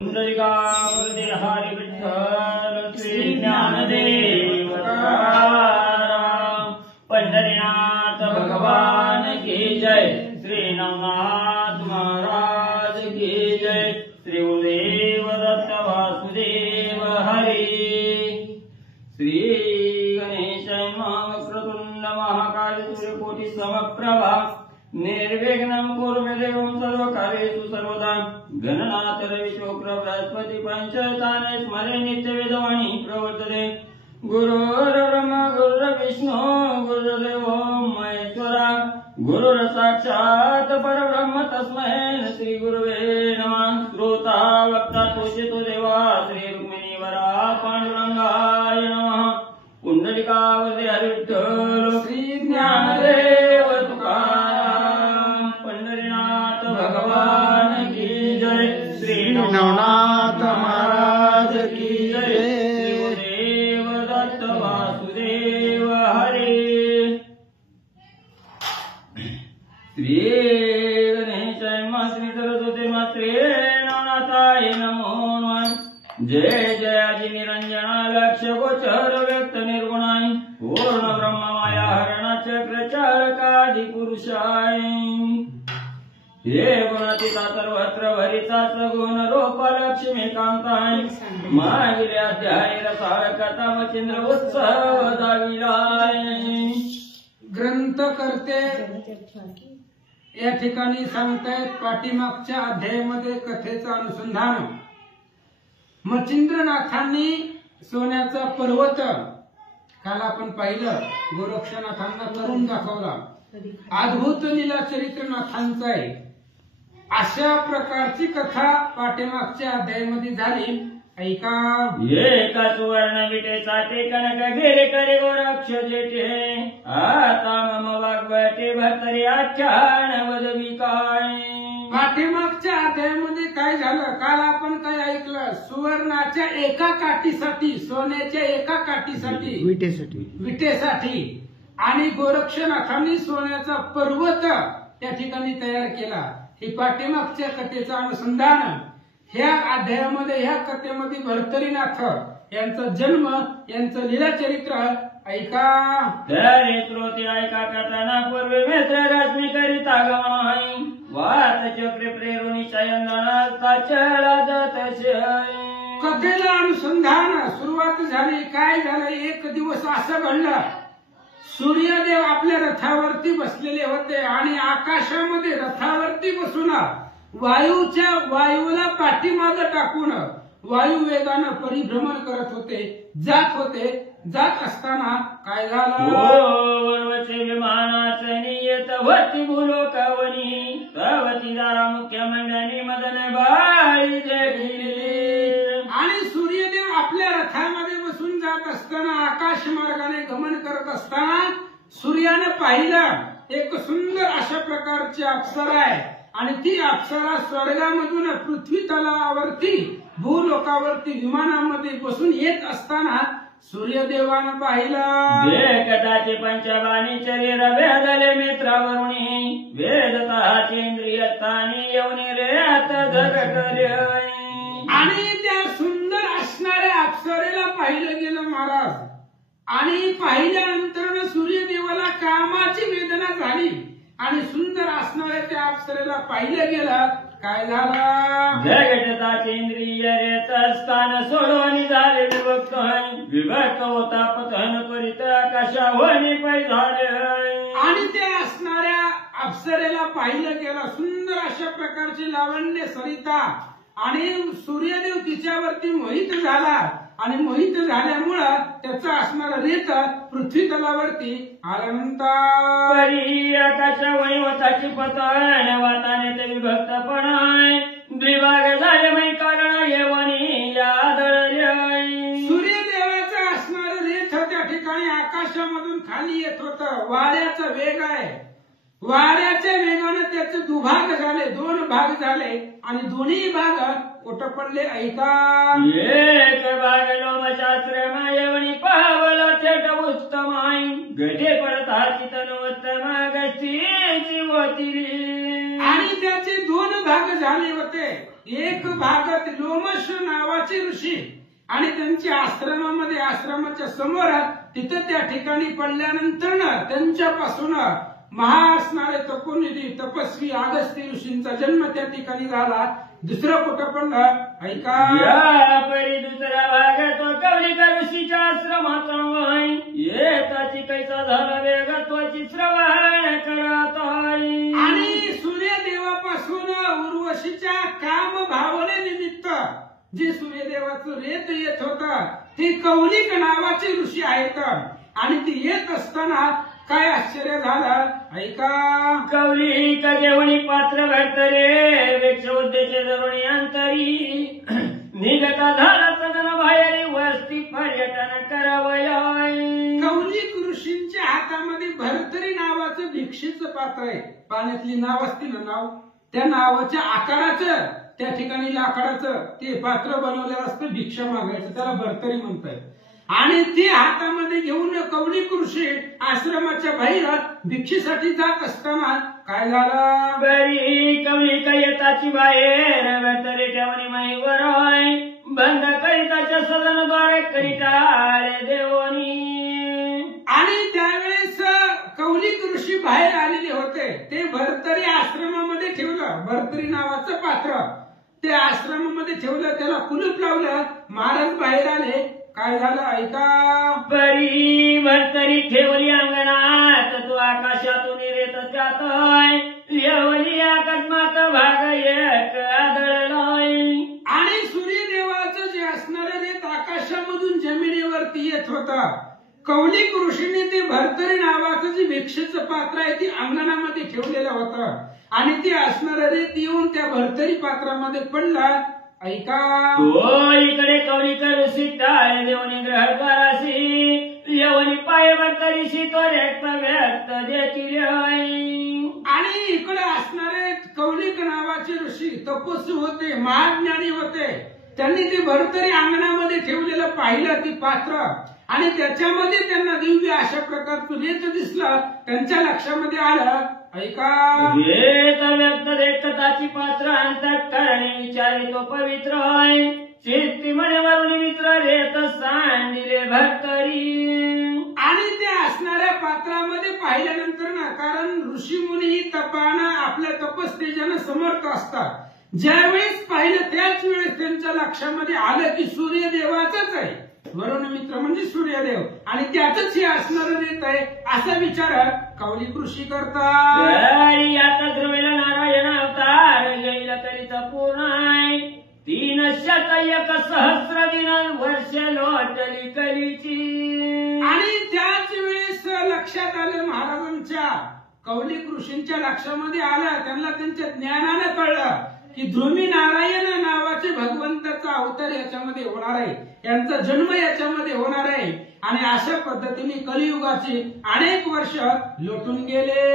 पुंडलिकावरदे हरी विठ्ठल श्री ज्ञानदेव तुकाराम। पंढरीनाथ भगवान की जय। श्री नवनाथ महाराज की जय। श्री गुरुदेव दत्त वासुदेव हरी। श्री गणेशाय वक्रतुंड महाकाय सूर्यकोटि समप्रभा निर्विघ्नं कुरु मे देवं सर्वकार्येषु सर्वदा। गणनाथ रवि शुक्र बृहस्पति पंचताने स्मरे नित्यवेदवाणी प्रवर्तते। गुरुर्ब्रह्मा गुरुर्विष्णु गुरुर्देवो महेश्वरा। गुरुर् साक्षात् परब्रह्म तस्मै श्री गुरुवे नमः। श्रोता वक्ता तोषितो देवा श्री रुक्मिणी वरा पांडुरंगाय नमः। पुंडलिकावरदे हरी विठ्ठल श्री ज्ञानदेव तुकाराम। पंढरीनाथ भगवान की जय। श्री नवनाथ महाराज की जय। श्री गुरुदेव दत्त वासुदेव हरी। श्री गणेशाय श्री सरस्वती श्री नवनाथाय नमो नमः। जय जय आदि निरंजना लक्ष्य गोचर व्यक्त निर्गुणाय पूर्ण ब्रह्म माया हरण चक्र चालकादि पुरुषाय। हे गुणातीता सर्वत्र भरिता सगुण रूप लक्ष्मी कांताय। मागिले अध्याय रसाळ कथा मचिंद्र उत्सव दाविलाय। ग्रंथकर्ते या ठिकाणी सांगतायत पाठीमागच्या अध्यायामध्ये कथेचं अनुसंधान। मच्छिंद्रनाथांनी सोन्याचा पर्वत काल आपण पाहिलं, गोरक्षनाथांना करून दाखवला। अद्भुत लीला चरित्र नाथांचं आहे। अशा प्रकारची कथा पाठीमागच्या अध्यायामध्ये झाली, ऐका। एका सुवर्ण विटेचा कनक घेरे करे गोरक्ष जेठे। आता मम वाग्वटे भरतरी आख्यान वदवी काय। पाठीमागच्या अध्यायामध्ये काय झालं, काल आपण काय ऐकलं, सुवर्णाच्या एका काठीसाठी, सोन्याच्या एका काठीसाठी, विटेसाठी आणि गोरक्षनाथांनी सोन्याचा पर्वत त्या ठिकाणी तयार केला। हे पाठीमागच्या कथेचं अनुसंधान। ह्या अध्यायामध्ये, ह्या कथेमध्ये भर्तरीनाथ यांचा जन्म, यांचं लीला चरित्र ऐका। तरी श्रोते ऐका कथना पूर्वी मित्र रश्मी करिता गमन। वात चक्रे प्रेरुणी चयंदना चला जात। कथेला अनुसंधान सुरुवात झाली। काय झालं, एक दिवस असं घडलं, सूर्यदेव आपल्या रथावरती बसलेले होते आणि आकाशामध्ये रथावरती बसून वायूला पाठीमागे टाकून वायू वेगानं परिभ्रमण करत होते, जात होते। जात असताना काय झालं, विमानाचं नियत वती भूलोकावनी तवती दारा मुख्य मंडळी मदन बाळी जगिली। आणि सूर्यदेव आपल्या रथामध्ये बसून जात असताना, आकाश मार्गाने गमन करत असताना सूर्याने पाहिलं एक सुंदर अशा प्रकारची अप्सरा आहे आणि ती अप्सरा स्वर्गामधून पृथ्वी तलावरती भूलोकावरती विमानामध्ये बसून येत असताना सूर्यदेवानं पाहिलं। कदाचे पंचबाणी शरीर वेदले मित्रावरुणी वेदताचेंद्रियस्थानी येऊन रे आता जग करे। आणि त्या सुंदर असणाऱ्या अप्सरेला पाहिलं गेलं महाराज। आणि पाहिल्यानंतर सूर्यदेवाला कामाची वेदना झाली आणि सुंदर असणाऱ्या त्या अप्सरेला पाहिलं गेलं। काय झालं, जगताचेंद्रिय रेत स्थान सोडवणी झाले विभक्त। विभक्त होता पतन करीत आकाशावणी पै झाले। आणि त्या असणाऱ्या अप्सरेला पाहिलं गेलं, सुंदर अशा प्रकारची लावण्य सरिता आणि सूर्यदेव तिच्यावरती मोहित झाला आणि मोहित झाल्यामुळं त्याचा असणारा रेत पृथ्वी तलावरती आल्यानंतर आकाशावणी होताची पतन वाताने ते विभक्तपणाय द्विभाग झाले मै कारण येवणी यादळ। सूर्यदेवाचं असणारं रेत त्या ठिकाणी आकाशामधून खाली येत होतं। वाऱ्याचा वेग आहे, वाऱ्याच्या वेगाने त्याचे दुभाग झाले, दोन भाग झाले आणि दोन्ही भाग कुठं पडले, ऐका। एक भाग लोमशास्त्र मायवणी पावला थेट उत्तमाय गडे पडत हाती तनुत्तम गस्तीची होती। आणि त्याचे दोन भाग झाले होते। एक भाग लोम नावाचे ऋषी आणि त्यांच्या आश्रमामध्ये आश्रमाच्या समोर तिथं त्या ठिकाणी पडल्यानंतर त्यांच्यापासून महा असणारे तपोनिधी तपस्वी अगस्त्य ऋषींचा जन्म त्या ठिकाणी झाला. दुसरं कुठं पडलं ऐका. या परी दुसरा भाग तो कौलिक ऋषीच्या आश्रमाचा वय येताची कैसा झाला वेगत्वाची श्रवण करत आहे. आणि सूर्यदेवापासून उर्वशीच्या काम भावनेनिमित्त जे सूर्यदेवाचं रेत येत होतं ते कौलिक नावाचे ऋषी आहेत. आणि ते येत असताना काय आश्चर्य झालं ऐका. कौलिक घेऊन पात्र भरतरे वेक्ष उद्देश जरुणी अंतरी निघता झाला सगन बाहेर वस्ती पर्यटन करावयाय. कौलिक ऋषींच्या हातामध्ये भरतरी नावाचं भिक्षेचं पात्र आहे. पाण्यातली नाव असतील ना नाव त्या नावाच्या आकाराचं त्या ठिकाणी लाकडाचं ते पात्र बनवलेलं असतं भिक्षा मागायचं त्याला भरतरी म्हणतात. आणि ते हातामध्ये घेऊन कौलिक ऋषी आश्रमाच्या बाहेर भिक्षेसाठी जात असताना काय झालं. बरी कौलिक येताची बाहेर भरतरी ठेवणी माईवर बंद करिताच्या सदनद्वारे करिताळे देवनी. आणि त्यावेळेस कौलिक ऋषी बाहेर आलेले होते. ते भरतरी आश्रमामध्ये ठेवलं भरतरी नावाचं पात्र ते आश्रमामध्ये ठेवलं त्याला कुलूप लावलं. महाराज बाहेर आले. काय झालं ऐका. बरी भरतरी ठेवली अंगणात तू आकाशातून रेत जातोय येवली अकस्मात भाग एक आदळलाय. आणि सूर्यदेवाचं जे असणारं रेत आकाशामधून जमिनीवरती येत होतं. कौलिक ऋषीने ते भरतरी नावाचं जे भिक्षेचं पात्र आहे ते अंगणामध्ये ठेवलेलं होतं. आणि ते असणारं रेत येऊन त्या भरतरी पात्रामध्ये पडलं ऐका. हो इकडे कौलिक ऋषी टाळ देवनी ग्रहद्वाराशी येवनी पाय भरतरीशी तो व्यक्त व्यक्त देखील. आणि इकडे असणारे कौलिक नावाचे ऋषी तपस्वी होते महाज्ञानी होते. त्यांनी ते भरतरी अंगणामध्ये ठेवलेलं पाहिलं ती पात्र आणि त्याच्यामध्ये त्यांना दिव्य अशा प्रकारचं रेत दिसलं. त्यांच्या लक्षामध्ये आलं ऐका. रेत व्यक्त देखताची पात्र अंतःकरणी विचारितो पवित्र आहे चित्ती म्हणे वरुणी मित्र रेत सांडिले भरतरी. आणि त्या असणाऱ्या पात्रामध्ये पाहिल्यानंतर ना कारण ऋषी मुनी तपानं आपल्या तपस्तेजानं समर्थ असतात. ज्यावेळेस पाहिलं त्याच वेळेस त्यांच्या लक्षामध्ये आलं की सूर्यदेवाचंच आहे. वरुण मित्र म्हणजे सूर्यदेव आणि त्यातच हे असणारं रेत आहे असा विचार कौलिक ऋषी करतात. आता ध्रुवेला नारायण अवतार येईल कलिता पूर्ण 301 सहस्र दिन वर्ष लोटली कलीची. आणि त्याच वेळेस लक्षात आलं महाराजांच्या कौलिक ऋषींच्या लक्षामध्ये आलं त्यांना त्यांच्या ज्ञानानं कळलं की ध्रुवी नारायण नावाचे भगवंताचा अवतार याच्यामध्ये होणार आहे. यांचा जन्म याच्यामध्ये होणार आहे. आणि अशा पद्धतीने कलियुगाची अनेक वर्ष लोटून गेले.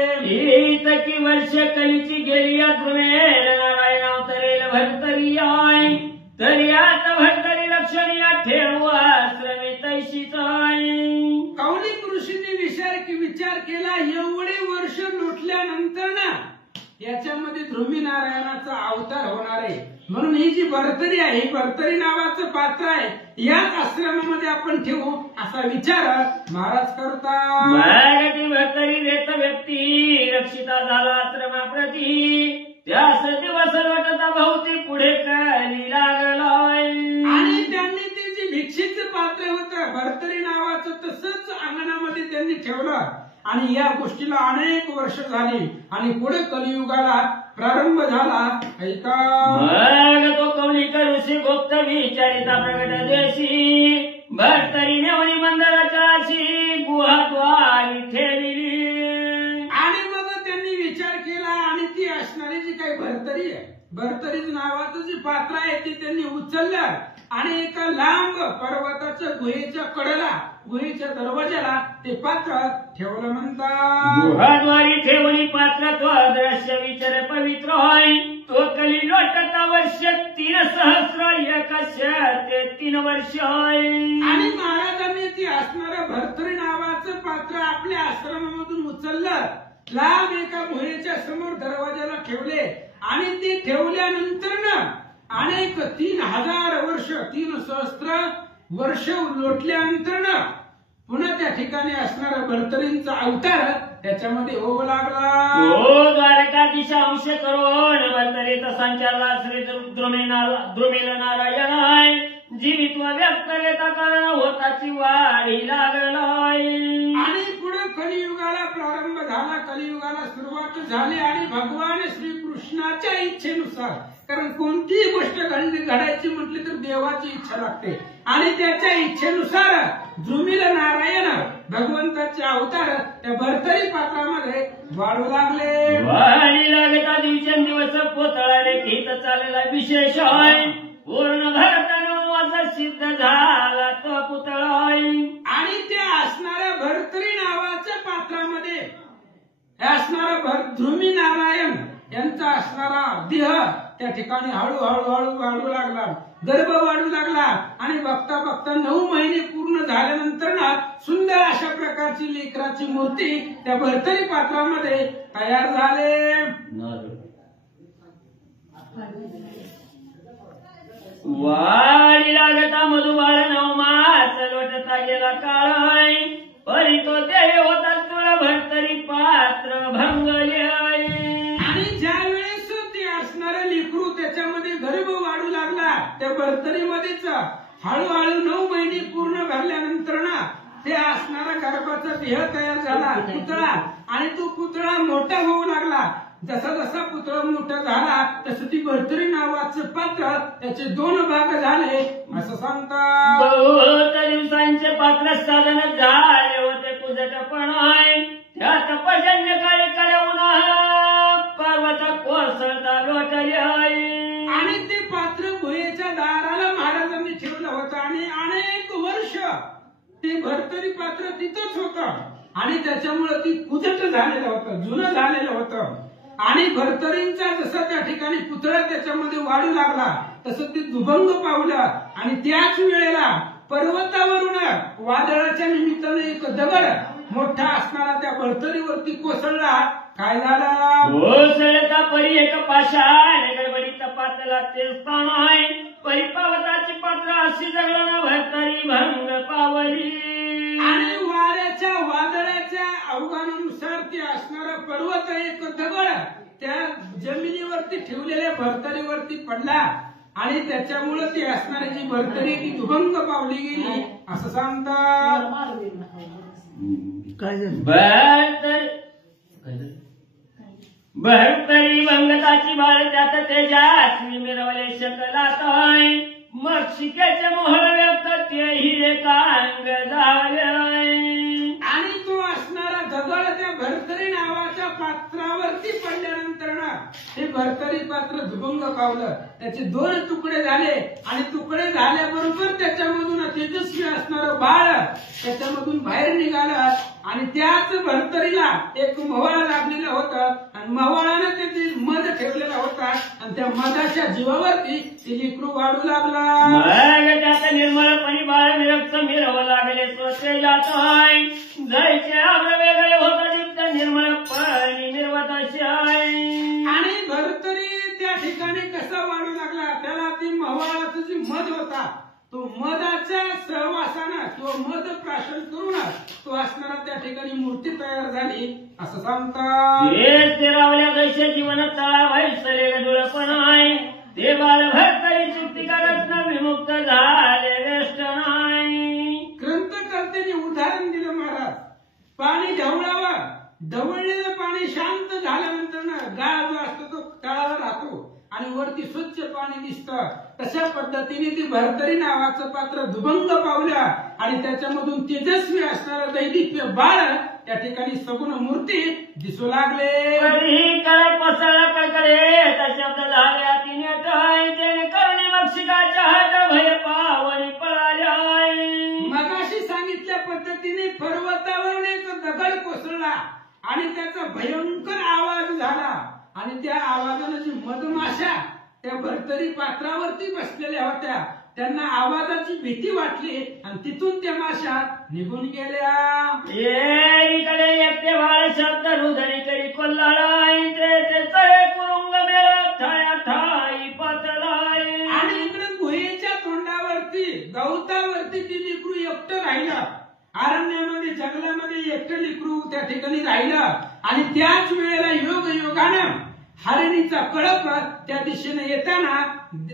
की वर्ष कलीची गेली या ध्रुवेल नारायण अवतरेल भरतरी आहे तरी आता भरतरी लक्षणीय ठेवू आश्रमे तैशीच आहे. कौलिक ऋषींनी विचार केला एवढे वर्ष लोटल्यानंतर ना याच्यामध्ये ध्रुवी नारायणाचा अवतार होणार आहे. म्हणून ही जी भरतरी आहे ही भरतरी नावाचं पात्र आहे याच आश्रमामध्ये आपण ठेवू असा विचार महाराज करतात. भरतरी रेत व्यक्ती रक्षिता झाला आश्रमाप्रती त्यास दिवस लोटता भोवती पुढे कली लागलाय. आणि त्यांनी ते जे भिक्षेचं पात्र होतं भरतरी नावाचं तसंच अंगणामध्ये त्यांनी ठेवलं. आणि या गोष्टीला अनेक वर्ष झाली आणि पुढे कलियुगाला प्रारंभ झाला ऐका. मग तो कौलिक ऋषी गुप्त विचारिता प्रगट देशी भरतरी नेवणी मंदिराच्या अशी गुहाद्वारी ठेवली. आणि मग त्यांनी विचार केला आणि ती असणारी जी काही भरतरी आहे भरतरी नावाचं जे पात्र आहे ते त्यांनी उचललं आणि एका लांब पर्वताच्या गुहेच्या कडेला गुहेच्या दरवाजाला ते पात्र ठेवलं म्हणतात. गुहाद्वारी ठेवणी पात्र तो दृश्य विचार पवित्र होय तो कली लोटता वर्ष 3 सहस्र 103 वर्ष होय. आणि महाराजांनी ती असणारं भरतरी नावाचं पात्र आपल्या आश्रमामधून उचललं लांब एका गुहेच्या समोर दरवाजाला ठेवले आणि ते ठेवल्यानंतर ना अनेक 3000 वर्ष 3 सहस्त्र वर्ष लोटल्यानंतर पुन्हा त्या ठिकाणी असणारा भरतरींचा अवतार त्याच्यामध्ये होऊ लागला. ओ द्वारकाधीश अंश करून भरतरीत संचारला श्री द्रुमिल नारायण जीवित्व व्यक्त रेता कारण होताची वाढी लागलाय. आणि पुढे कलियुगाला प्रारंभ झाला, कलियुगाला सुरुवात झाली आणि भगवान श्रीकृष्णाच्या इच्छेनुसार, कारण कोणतीही गोष्ट घडायची म्हटली तर देवाची इच्छा लागते आणि त्याच्या इच्छेनुसार द्रुमिल नारायण भगवंताचे अवतार त्या भरतरी पात्रामध्ये वाढू लागले. वाढी लागता दिवसेंदिवस पोतळाने हित चाललेला विशेष आहे. पूर्ण भारतानं सिद्ध झाला तो पुतळा. आणि त्या असणाऱ्या भरतरी नावाच्या पात्रामध्ये असणारा द्रुमी नारायण यांचा असणारा देह त्या ठिकाणी हळूहळू वाढू लागला, गर्भ वाढू लागला आणि बघता बघता 9 महिने पूर्ण झाल्यानंतर सुंदर अशा प्रकारची लेकराची मूर्ती त्या भरतरी पात्रामध्ये तयार झाले. वाढी लागता मधुबाळ 9 मास लोटता गेला काळ. परी तो देह होता तुला भरतरी पात्र भंगले. आणि ज्या वेळेस ते असणारं लेकरू त्याच्यामध्ये गर्भ वाढू लागला त्या भरतरीमध्येच हळूहळू 9 महिने पूर्ण भरल्यानंतर ते असणारा गर्भाचा देह तयार झाला पुतळा. आणि तो पुतळा मोठा होऊ लागला. जसा जसा पुतळा मोठा झाला तसं ती भरतरी नावाचं पात्र त्याचे 2 भाग झाले असं सांगतात. बहुत दिवसांचे पात्र साधन झाले होते पूजटपण आहे. त्या तपजन्य काळी उन्हाळा पर्वत कोसळता लोटले आहे. आणि ते पात्र गुहेच्या दाराला महाराजांनी ठेवलं होतं आणि अनेक वर्ष ते भरतरी पात्र तिथंच होतं आणि त्याच्यामुळे ती कुजट झालेलं होतं, जुनं झालेलं होतं. आणि भरतरींचा जसा त्या ठिकाणी पुतळा त्याच्यामध्ये वाढू लागला तसं ते दुभंग पावलं. आणि त्याच वेळेला पर्वतावरून वादळाच्या निमित्ताने एक दगड मोठा असणारा त्या भरतरीवरती कोसळला. काय झाला? कोसळता परी एक पाषाण गडबडी तपातला ते स्थान आहे. परिपावताची पात्र अशी जगला भरतरी भंग पावली. आणि वाऱ्याच्या वादळाच्या अवघानुसार ते असणारा पर्वत एक दगड त्या जमिनीवरती ठेवलेल्या भरतरीवरती पडला आणि त्याच्यामुळे ती असणारी जी भरतरी ती दुभंग पावली गेली असं सांगतात. काय भरतरी भंगताची बाळ त्यात तेजात मिरवले शकलात. मग शिक्याचे मोहर व्यक्त तेही एकांग झाले. आणि तो असणारा दगड त्या भरतरी नावाच्या पात्रावरती पडल्यानंतर हे भरतरी पात्र दुभंग पावलं. त्याचे 2 तुकडे झाले आणि तुकडे झाल्याबरोबर त्याच्यामधून तेजस्वी असणारं बाळ त्याच्यामधून बाहेर निघालं. आणि त्याच भरतरीला एक मवाळ लागलेलं होतं आणि मवाळानं ते मध ठेवलेला होता आणि त्या मधाच्या जीवावरती ते लेकरू वाढू लागला. त्यात निर्मळपणी बाळ विरक्त मिरव लागले स्वच्छ जात आहे. जायचे आग्र वेगळे होता दीप्त निर्मळपणी मिरवत असे आहे. आणि भरतरी त्या ठिकाणी कसा वाढू लागला त्याला ती मवाळाचा जी मध होता तो मधाच्या सहवासानं किंवा मध प्राशन करून तो असणारा त्या ठिकाणी मूर्ती तयार झाली असं सांगतात. ते रावल्या जैसे जीवन तळा व्हायसले गडुळपण आहे. ते बाळ भरतरी चुक्ती करत विमुक्त झाले वेष्ट नाही. ग्रंथकर्त्यांनी उदाहरण दिलं महाराज. पाणी ढवळावं, ढवळलेलं पाणी शांत झाल्यानंतर गाळ जो असतो तो तळाला राहतो आणि वरती स्वच्छ पाणी दिसतं. तशा पद्धतीने ती भरतरी नावाचं पात्र दुभंग पावलं आणि त्याच्यामधून तेजस्वी असणारं दैदिप्य बाळ त्या ठिकाणी सगुण मूर्ती दिसू लागले. शब्द झाले तिने करणे मक्षिकाच्या हात भय पावणी पळाल्या. मगाशी सांगितल्या पद्धतीने पर्वतावरून एक दगड कोसळला आणि त्याचा भयंकर आवाज झाला आणि त्या आवाजानं जी मधमाशा त्या भरतरी पात्रावरती बसलेल्या होत्या त्यांना आवाजाची भीती वाटली आणि तिथून त्या माशा निघून गेल्या. इकडे एकटे बाळ शब्द रुधरी करी कोल्हाळाय ते कुरुंग मेळ ठाया ठाई पातळाय. आणि इकडे गुहेच्या तोंडावर गवतावरती ती लेकरू एकटं राहिलं, अरण्यामध्ये जंगलामध्ये एकटं लेकरू त्या ठिकाणी राहिलं. आणि त्याच वेळेला योगानं हरणीचा कळप त्या दिशेने येताना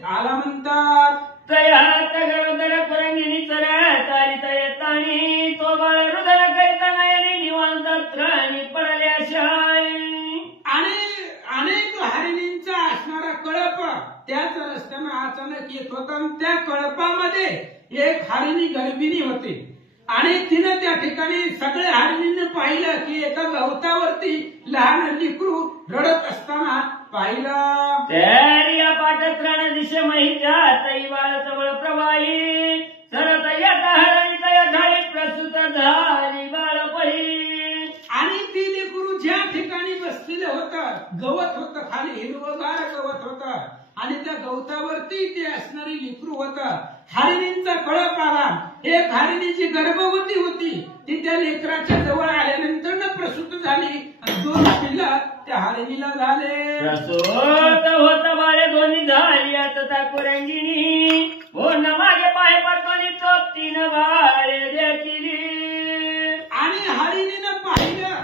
आला. म्हणतात तयात गरोदर कुरंगिनी चरत आली येतानी तो बाळ रुदर करिता नयनी निवांत त्राणी पडल्या शाळी. आणि अनेक हरिणींचा असणारा कळप त्याच रस्त्याने अचानक येत होता. त्या कळपामध्ये एक हरिणी गर्भिणी होती आणि तिनं त्या ठिकाणी सगळ्या हरिणींनी पाहिलं की एका गवतावरती लहान लेकरू रडत असताना पाहिलं. त्या पाठत्राण दिशे महिच्या तई बाळ जवळ प्रवाही सरत येता हरणीचा झाली प्रसूत झाली बाळ पहिली. आणि ती लेकरू ज्या ठिकाणी बसलेलं होतं गवत होतं, खाली हिरवगार गवत होतं आणि त्या गवतावरती ते असणारी लेकरू होतं. हरिणींचा कळप आला. एक हरिणी जी गर्भवती होती ती त्या लेकराच्या जवळ आल्यानंतर प्रसूत झाली आणि 2 पिल्लं त्या हरिणीला झाले. प्रसूत होत बाळे दोन्ही झाली आता कुरंगिनी हो न मागे पाय पडतोनी चोपतीन बाळे देखील. आणि हरिणीनं पाहिलं,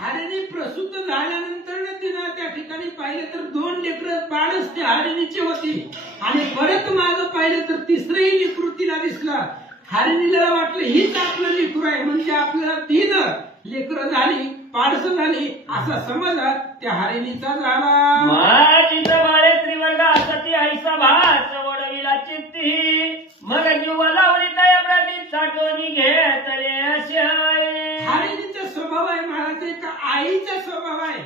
हरिणी प्रसूत झाल्यानंतर तिनं त्या ठिकाणी पाहिलं तर 2 लेकरं बाळच त्या हरिणीची होती. आणि परत मागं पाहिलं तर तिसरंही लेकरू तिला दिसलं. हरिणीला वाटलं हीच आपलं लेकरू आहे, म्हणजे आपल्याला 3 लेकरं झाली, पाडसं झाली असा समज त्या हरिणीचा झाला. माझीच बाळे त्रिवर्गा सती ऐसा भास ओढविला चित्ती मग जीव लावली तया प्रती साठवणी घेतले असे. हरिणीचा स्वभाव आहे महाराज, एक आईचा स्वभाव आहे.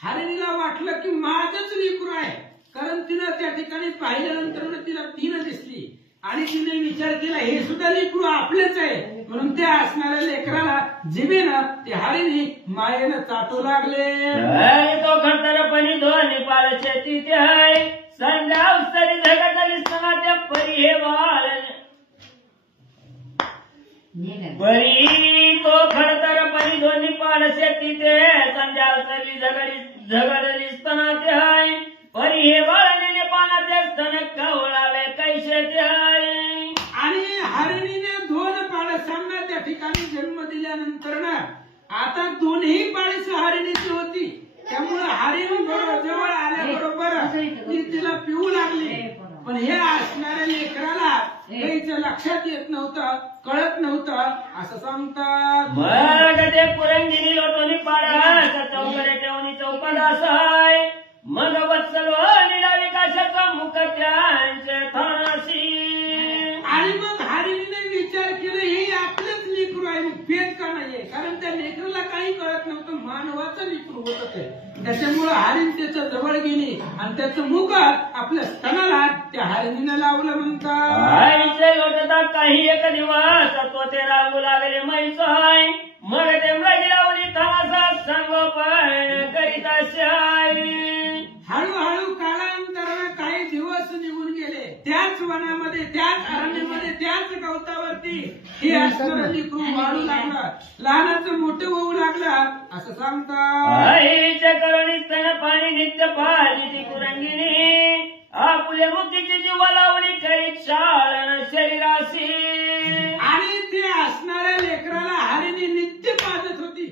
हरिणीला वाटलं की माझंच लेकरू आहे, कारण तिनं त्या ठिकाणी पाहिल्यानंतर तिला 3 दिसली आणि तिने विचार केला हे सुद्धा लेकरू आपलेच आहे. म्हणून त्या असणाऱ्या लेकराला जिभेनं ते हरिणी मायेनं चाटू लागले. तो खडतरपणी दोन्ही पाळ शेती आहे संध्या अवसरी झगतली सणाच्या परी हे बाळ परी तो खडतरपणी दोन्ही पाळ शेती ते संध्या अवसरी झगडली स्तनाचे आहे परी हे बाळाने पानाचे स्तन कवळावे कैसे ते आहे. आणि हरिणीने 2 पाडसांना त्या ठिकाणी जन्म दिल्यानंतर आता 2ही पाडस हरिणीची होती. त्यामुळे हरिणी जवळ आल्याबरोबर ती तिला पिऊ लागली. पण हे असणाऱ्या लेकराला काहीच लक्षात येत नव्हतं, कळत नव्हतं असं सांगतात. मग ते कुरंगिनी लोटोनी पाडा चौकडे ठेवणी चौपदास आहे मग वत्सलो निळा विकासाचा मुख त्यांचे थानाशी. आणि मग हरिणीने विचार केला हे आपलंच लेकरू आहे, भेद का नाहीये, कारण त्या लेकराला काही कळत नव्हतं, मानवाचं लेकरू होतं ते. त्याच्यामुळे हरिण त्याच्या जवळ गेली आणि त्याचं मुख आपल्या स्तनाला त्या हरिणीनं लावलं. म्हणतात आईचे लोटता काही एक दिवस तो ते रागू लागले मैस आहे मग ते मृगी लावली थानाचा संगोपन करीत असे. हळूहळू काळांतराने काही दिवस निघून गेले. त्याच वनामध्ये, त्याच अरण्यामध्ये, त्याच गवतावरती हे असणारं लेकरू वाढू लागलं, लहानाचं मोठं होऊ लागलं असं सांगतात. आईच्या करुणी स्तन पाणी नित्य पाहिली ती कुरंगिनी आपल्या मुखीची जीव लावली करीत शाळण शरीराशी. आणि ते असणाऱ्या लेकराला हरिणी नित्य पाजत होती.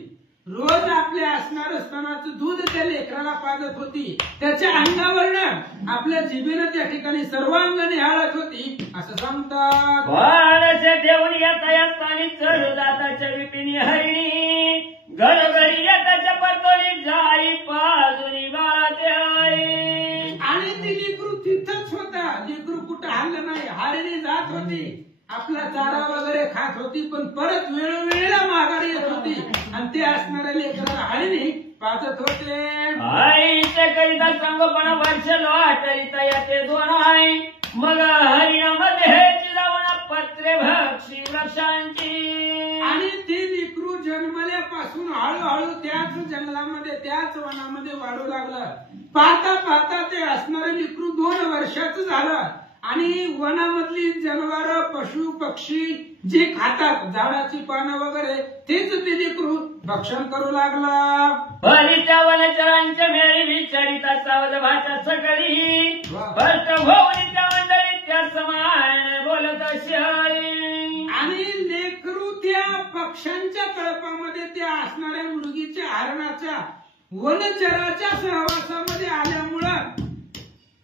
रोज आपल्या असणारं स्तनाचं दूध त्या लेकराला पाजत होती. त्याच्या अंगावरनं आपल्या जिभेनं त्या ठिकाणी सर्वांग निहाळत होती असं सांगतात. वाळाच्या ठेवून येता येतानी चढू जाताच्या विपिनी हरिणी घरोघरी येताच्या पतोरी जाई पाजुनी बाळाचे आई. आणि ती लेकरू तिथंच होता, लेकरू कुठं हल्लं नाही. हरिणी जात होती, आपला चारा वगैरे खात होती, पण परत वेळोवेळेला माघारी येत होती आणि ते असणाऱ्या लेकराला हरिणी पाजत होते. आईच्या करिता संगोपन वर्ष लोटरिता येते 2 आई मग हरिणामध्ये हे जाऊन पत्रे भक्षी वृक्षांची. आणि ते लेकरू जन्मल्यापासून हळूहळू त्याच जंगलामध्ये, त्याच वनामध्ये वाढू लागलं. पाहता पाहता ते असणारे लेकरू 2 वर्षाचं झालं आणि वनामधली जनावर, पशु पक्षी जे खातात झाडाची पानं वगैरे तेच ते लेकरू भक्षण करू लागला. हरीच्या वनचरांच्या मेळी विचारिता सावध भाषा सगळी स्पष्ट भोवनीच्या मंडळीत त्या समान बोलत पक्ष्यांच्या कळपामध्ये त्या असणाऱ्या मृगीच्या हरणाच्या वनचराच्या सहवासामध्ये आल्यामुळं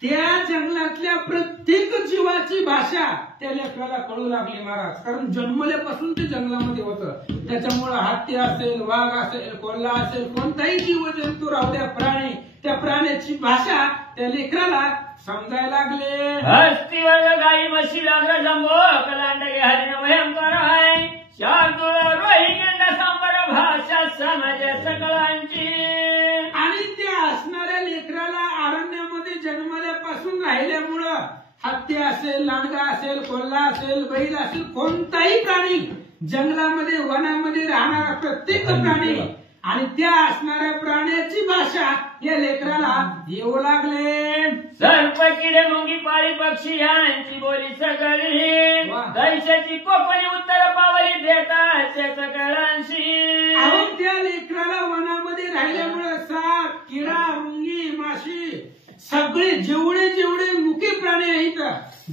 त्या जंगलातल्या प्रत्येक जीवाची भाषा त्या लेकराला कळू लागली महाराज. कारण जन्मल्यापासून ते जंगलामध्ये होतं. त्याच्यामुळं हत्ती असेल, वाघ असेल, कोल्हा असेल, कोणताही जीवजंतू राहू द्या, प्राणी, त्या प्राण्याची भाषा त्या लेकराला समजायला लागले. हस्ती वर्ग गाई म्हशी लागलं जंबो कलांडगे हरिण भयंकर आहे शार्दूळ रोही गेंडा सांबर भाषा समाज सकळांची. आणि त्या असणाऱ्या लेकराला अरण्यामध्ये जन्मल्यापासून राहिल्यामुळं हत्ती असेल, लांडगा असेल, कोल्हा असेल, बैल असेल, कोणताही प्राणी, जंगलामध्ये वनामध्ये राहणारा प्रत्येक प्राणी आणि त्या असणाऱ्या प्राण्याची भाषा या लेकराला येऊ लागले. सर्प किडे मुंगी पाळी पक्षी यांची बोली सगळी दैशाची कोकणी उत्तर पावली देतात सकळांशी. त्या लेकराला वनामध्ये राहिल्यामुळे साप, किडा, मुंगी, माशी सगळे जेवढे जेवढे मुकी प्राणी आहेत,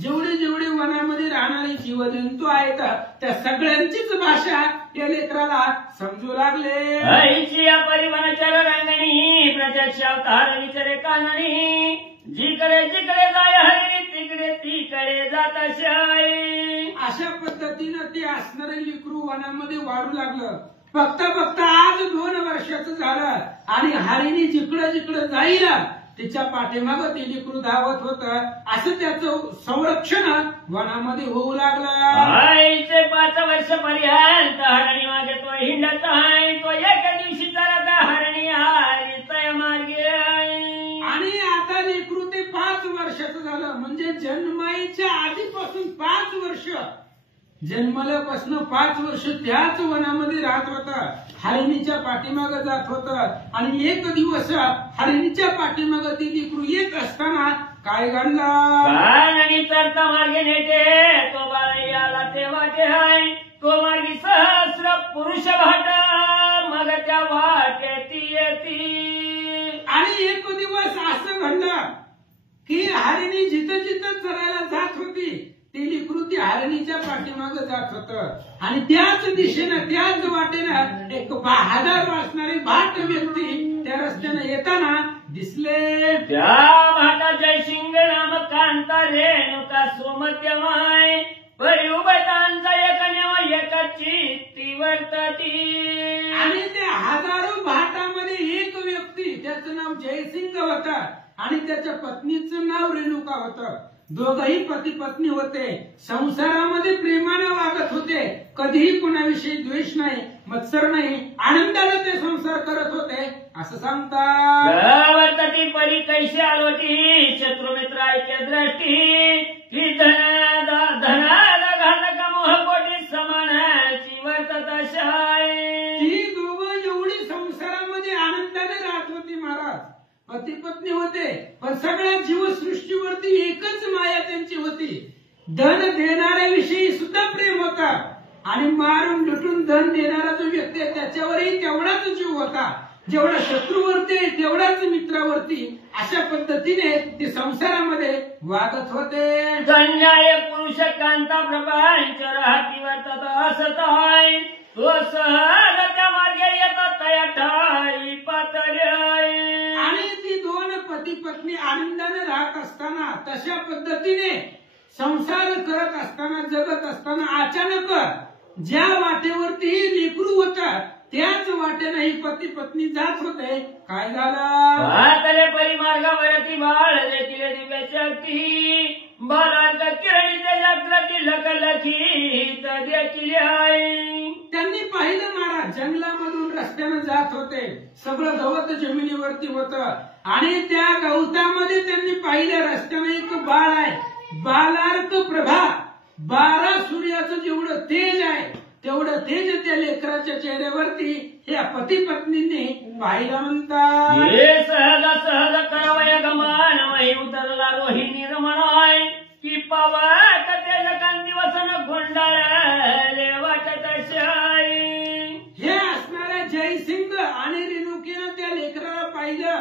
जेवढे जेवढे वनामध्ये राहणारे जीवजंतू आहेत, त्या सगळ्यांचीच भाषा या लेकराला समजू लागले. आईची या परिवनाच्या रंगणी प्रत्यक्ष अवतार विचारे कानणी जिकडे जिकडे जाय हरिणी तिकडे तिकडे जात शाई. अशा पद्धतीनं ते असणारे लेकरू वनामध्ये वाढू लागलं. बघता बघता आज 2 वर्षाचं झालं आणि हरिणी जिकडं जिकडं जाईल तिच्या पाठीमागं ते लेकरू धावत होतं. असं त्याचं संरक्षण वनामध्ये होऊ लागलं. आईचे 5 वर्ष पर्यंत हरणी मागे तो हिंडत आहे तो एका दिवशी चालत हरणी आली तय मार्गे. आणि आता लेकरू ते 5 वर्षाचं झालं म्हणजे जन्माईच्या आधीपासून 5 वर्ष, जन्मल्यापासून 5 वर्ष त्याच वनामध्ये राहत होतं. हरिणीच्या पाठीमागं जात होतं आणि एक दिवस हरिणीच्या पाठीमागं ती लेकरू येत असताना काय घडलं. आणि चरता मार्गे नेते तो बाळी आला ते वाटे हाय तो मार्गी सहस्र पुरुष भाट मग त्या वाटे ती येती. आणि एक दिवस असं घडलं की हरिणी जिथं जिथं चरायला जात होती ती लेकरू ती हरिणीच्या पाठीमागं जात होतं आणि त्याच दिशेनं त्याच वाटेनं एक 1000 असणारी भाट व्यक्ती त्या रस्त्यानं येताना दिसले. त्या भाटा जयसिंग नाम कांता रेणुका सुमध्यमाय परिउभतांचा एक नेव एकची ती वर्तती. आणि त्या हजारो भाटामध्ये एक व्यक्ती त्याचं नाव जयसिंग होतं आणि त्याच्या पत्नीचं नाव रेणुका होतं. दोघही पती पत्नी होते. संसारामध्ये प्रेमानं वागत होते. कधीही कोणाविषयी द्वेष नाही, मत्सर नाही, आनंदाने ते संसार करत होते असं सांगतात. ती परी कैशी आलोटी शत्रुमित्र ऐक्य दृष्टी की धनाद घातक मोहकोटी समानाची वर्तत शाळी. ती दोघं एवढी संसारामध्ये आनंदाने राहत होती महाराज. पती पत्नी होते पण सगळ्या जीवसृष्टीवरती एकच माया त्यांची होती. धन देणाऱ्याविषयी सुद्धा प्रेम होता आणि मारून लुटून धन देणारा जो व्यक्ती आहे त्याच्यावरही तेवढाच जीव होता. जेवढा शत्रूवरती आहे तेवढाच मित्रावरती. अशा पद्धतीने ते संसारामध्ये वागत होते. कन्याय पुरुष कांता प्रपंच राहती वर्तत असत आहे तो सहज त्या मार्गे येतात तया ठाई पातळी. आणि ती 2 पती पत्नी आनंदाने राहत असताना तशा पद्धतीने संसार करत असताना जगत असताना अचानक ज्या वाटेवरती लेकरू होता त्याच वाटेने ही पती पत्नी जात होते. काय झालं. पातळे परिमार्गावरती बाळ देखील दिव्य शक्ती बालांक किरणी त्याच्यातली लखलखीत देखील आहे. त्यांनी पाहिलं महाराज जंगलामधून रस्त्यानं जात होते. सगळं गवत जमिनीवरती होतं आणि त्या गवतामध्ये त्यांनी पाहिलं रस्त्यानं एक बाळ आहे. बालार्क प्रभा 12 सूर्याचं जेवढं तेज आहे तेवढं तेज त्या लेकराच्या चेहऱ्यावरती ह्या पती पत्नींनी पाहिलं म्हणतात. हे सहज सहज करावया गमान वही उतरला रोहिणी रमणाय की पावक तेज कांती वसन गोंडाळले वाटत शाई. हे असणाऱ्या जयसिंग आणि रेणुकीनं त्या लेकराला पाहिलं.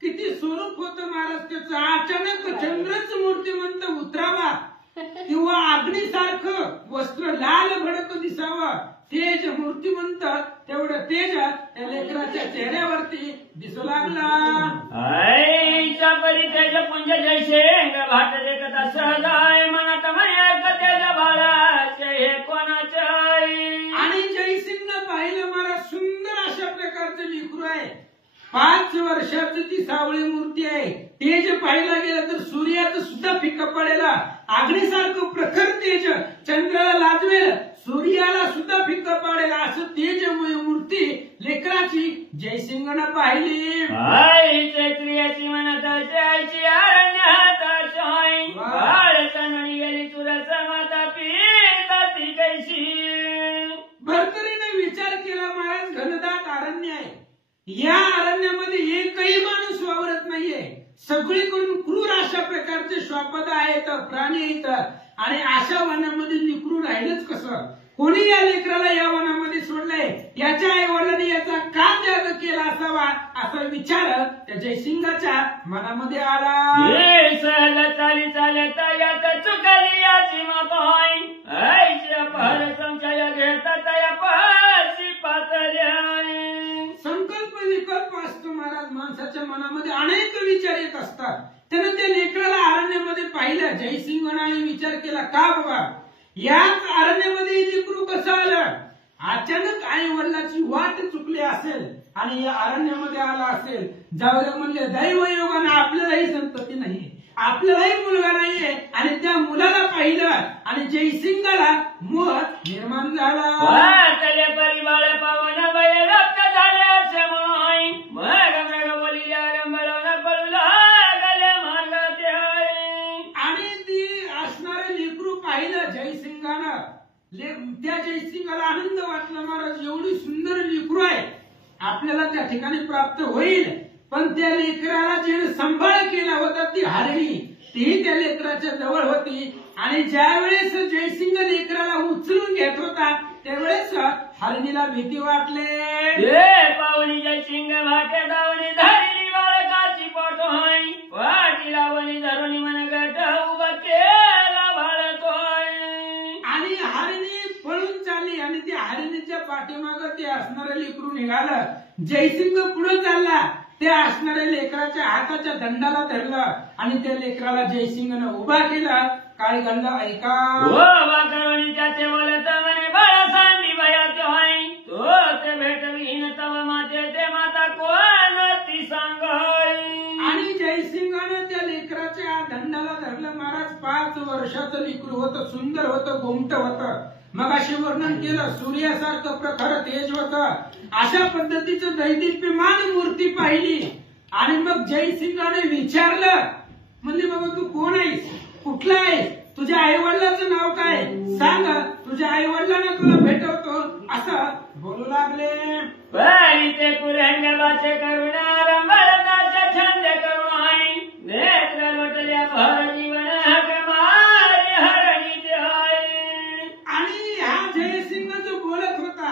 किती स्वरूप होतं महाराज त्याचं. अचानक चंद्रच मूर्तिमंत उतरावा किंवा अग्नीसारखं वस्त्र लाल भडक दिसावं, तेज मूर्तिमंत तेवढं तेज त्या लेकराच्या चेहऱ्यावरती दिसू लागला. आईच्या परी तेज पुंज जैसे भाट देखता सहजाय म्हणत म्हणत त्याच्या बाळाचे हे कोणाचे. आणि जयसिंगनं पाहिलं मला सुंदर अशा प्रकारचं लेकरू आहे. 5 वर्षाची ती सावळी मूर्ती आहे. तेज पाहिला गेलं तर सूर्याचं सुद्धा फिकं पडेल. अग्नीसारखं प्रखर तेज चंद्राला लाजवेल, सूर्याला सुद्धा फिकं पडेल असं तेजमय मूर्ती लेकराची जयसिंगनं पाहिली. आई चैत्रियाची म्हणत आईची अरण्यात बाळ कणणी गेली चुरस माता पिता ती कैशी. भरतरीने विचार केला महाराज घनदाट अरण्य आहे. या अरण्यामध्ये एकही माणूस वावरत नाहीये. सगळीकडून क्रूर अशा प्रकारचे श्वापद आहेत, प्राणी आहेत. आणि अशा वनामध्ये लेकरू राहिलंच कसं? कोणी या लेकराला या वनामध्ये सोडलंय? याच्या आई वडिलांनी याचा का त्याग केला असावा असा विचार त्या जयसिंगाच्या मनामध्ये आला. सहज चाली चालत यात चुकली याची मापाई आईच्या पहर संशय घेतात या पाशी पातळ्या. संकल्प विकल्प असतो महाराज. माणसाच्या मनामध्ये अनेक विचार येत असतात. त्यानं त्या लेकराला अरण्यामध्ये पाहिलं. जयसिंगने विचार केला का बाबा याच अरण्यामध्ये लेकरू कसं आलं? अचानक आई वडिलाची वाट चुकली असेल आणि या अरण्यामध्ये आला असेल. जाऊ दे म्हणले दैवयोगाने आपल्यालाही संतती नाही, आपल्यालाही मुलगा नाहीये. आणि त्या मुलाला पाहिलं आणि जयसिंगाला मोह निर्माण झाला. परिबाळ पावन बय रक्त झाले असे म्हणून मग मग बोली आरंभला पळू लागले मार्गात. आणि ती असणारे लेकरू पाहिलं जयसिंगानं. त्या जयसिंगाला आनंद वाटला. महाराज एवढी सुंदर लेकरू आहे, आपल्याला त्या ठिकाणी प्राप्त होईल. पण त्या लेकराला जे सांभाळ केला होता ती हरणी तीही त्या लेकराच्या जवळ होती. आणि ज्या वेळेस जयसिंग लेकराला उचलून घेत होता त्यावेळेस हरणीला भीती वाटले. पावणी जयसिंग भाटे दावणी धरली बाळकाची पोटोय वाटी लावणी धरुणी मन गट उभा केला बाळतोय. आणि हरणी पळून चालली आणि त्या हरणीच्या पाठीमागं ते असणारं लेकरू निघालं. जयसिंग पुढे चालला. त्या असणाऱ्या लेकराच्या हाताच्या दंडाला धरलं आणि त्या लेकराला जयसिंगनं उभा केला. काय घडलं ऐका. करुणी त्याचे बोलत म्हणे बाळा सांडी भयाचे होय तो ते भेटवीन तव माते ते माता कोण ती सांग. आणि जयसिंगानं त्या लेकराच्या दंडाला धरलं. महाराज 5 वर्षाचं लेकरू होतं, सुंदर होतं, गोमट होतं. मग असे वर्णन केलं. सूर्यासारखं प्रखर तेज होतं. अशा पद्धतीचं दैदिप्यमान मूर्ती पाहिली. आणि मग जयसिंगाने विचारलं म्हणजे बाबा तू कोण आहेस, कुठला आहेस, तुझ्या आई वडिलांचं नाव काय सांग, तुझ्या आई वडिलांना तुला भेटवतो असं बोलू लागले. ते कुरंगाचे करुणा रंभरताच्या छंद करुणाई नेत्र लोटल्या भर जीवन हकमारी हरणी ते आहे. आणि हा जयसिंग जो बोलत होता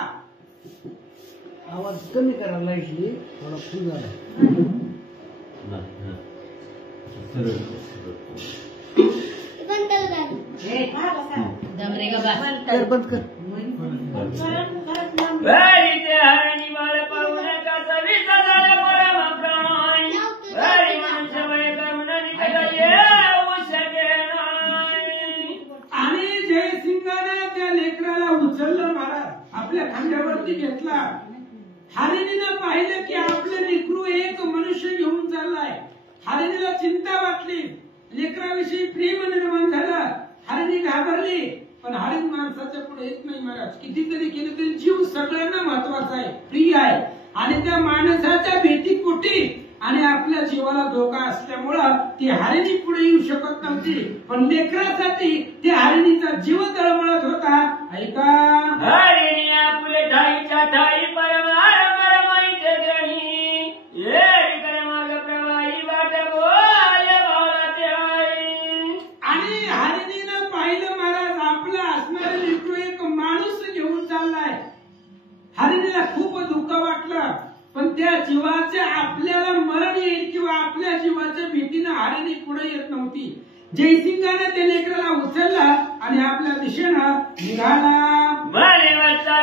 आवाज कमी करायला इथली थोडा फुल झाला. बंद कर. ते हरणी बाळ पाहून कसा विचा झाला परम प्राण मनुष्य वय करुण येऊ शके नाही. आणि जयसिंगाने त्या लेकराला उचललं महाराज, आपल्या खांद्यावरती घेतला. हरणीनं पाहिलं की आपलं लेकरू एक मनुष्य घेऊन चाललाय. हरणीला चिंता वाटली, लेकराविषयी प्रेम निर्माण झालं. हरणी घाबरली. पण हरिण माणसाच्या पुढे येत नाही महाराज. कितीतरी केलं तरी जीव सगळ्यांना महत्वाचा आहे, प्रिय आहे. आणि त्या माणसाच्या भीतीपोटी आणि आपल्या जीवाला धोका असल्यामुळं ती हरिणी पुढे येऊ शकत नव्हती. पण लेकरासाठी त्या हरिणीचा जीव तळमळत होता. ऐका. हरिणी आपले ठाईच्या ठाई परमार परमाईचे गणी ये माग प्रवाही वाट बोल बाळाचे आहे. आणि हरिणीनं पाहिलं महाराज आपला असणारा लेकरू एक माणूस घेऊन चाललाय. हरिणीला खूप दुःख वाटलं. पण त्या जीवाचे आपल्याला मरण येईल किंवा आपल्या जीवाच्या भीतीनं हरिणी पुढे येत नव्हती. जयसिंगाने त्या लेकराला उचलला आणि आपल्या दिशेनं निघाला. मने वाचा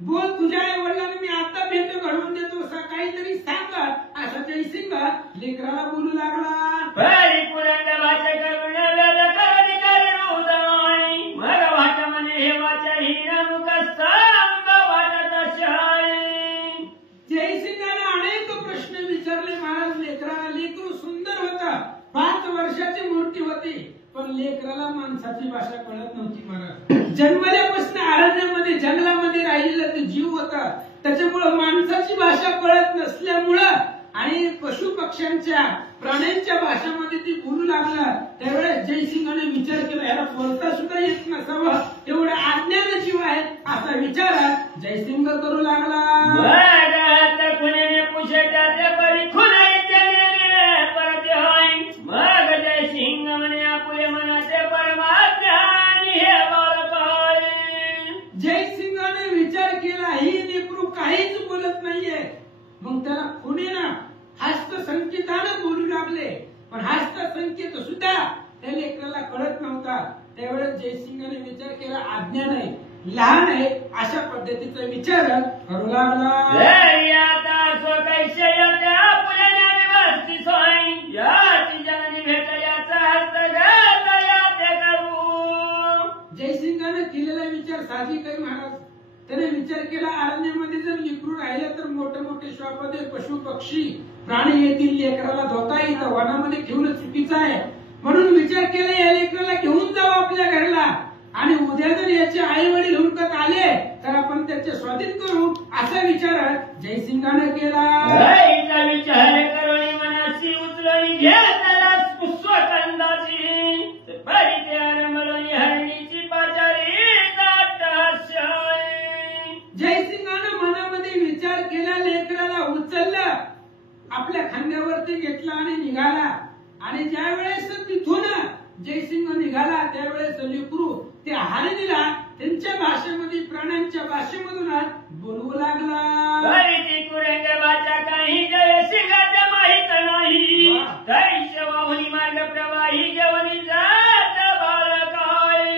बोल, तुझ्या आई वडिलांना मी आता भेट घडवून देतो, काहीतरी सांग असा जयसिंग लेकराला बोलू लागला. बरी पुरंद भाषा करून अधिकारी उदय मग भाषा म्हणे हे वाचा हिरा मुख सांग वाटत शाळे. जयसिंगाने अनेक प्रश्न विचारले महाराज लेकराला. लेकरू सुंदर होता, 5 वर्षाची मूर्ती होती, पण लेकराला माणसाची भाषा कळत नव्हती महाराज. जन्मल्यापासून अरण्यामध्ये जंगलामध्ये राहिलेला ते जीव होता, त्याच्यामुळे माणसाची भाषा कळत नसल्यामुळं आणि पशु पक्ष्यांच्या प्राण्यांच्या भाषेमध्ये ती बोलू लागला. त्यावेळेस जयसिंगाने विचार केला, याला बोलता सुद्धा येत नसावं, एवढा अज्ञान जीव आहे असा विचार जयसिंग करू लागला. मग जयसिंग म्हणे आपुले मनाचे परमाज्ञानी हे बाळकाय. जयसिंगाने विचार केला, ही लेकरू काहीच बोलत नाहीये. मग त्याला खुणेना हस्तसंकेतानं बोलू लागले, पण हस्तसंकेत सुद्धा त्या लेकराला कळत नव्हता. त्यावेळेस जयसिंगाने विचार केला, अज्ञान आहे, लहान आहे, अशा पद्धतीचा विचार करू लागला. जयसिंगाने केलेला विचार साहजिक आहे महाराज. त्याने विचार केला, अरण्यामध्ये जर लेकरू राहिलं तर मोठे मोठे श्वापदे पशु पक्षी प्राणी येतील, लेकराला धोका येईल, वनामध्ये ठेवणं चुकीचं आहे. म्हणून विचार केला, या लेकराला घेऊन जाऊ आपल्या घरला, आणि उद्या जर याचे आई वडील हुडकत आले तर आपण त्याचे स्वाधीन करू, असा विचार जयसिंगाने केला. विचार करून मनाशी उचलून घेतला पुष्पकंदाची परित्यार मिळून हरणीची पाचारी नाट्याशाळी. जयसिंगाने मनामध्ये विचार केला, लेकराला उचललं, आपल्या खांद्यावरती घेतला आणि निघाला. आणि ज्या वेळेस तिथून जयसिंग निघाला त्यावेळेस लेकरू त्या हरणीला त्यांच्या भाषेमध्ये, प्राण्यांच्या भाषेमधून बोलवू लागला. काही जयसिंगाच्या माहित नाही, तरी मार्ग प्रवाही जेवणी जात बाळकाय.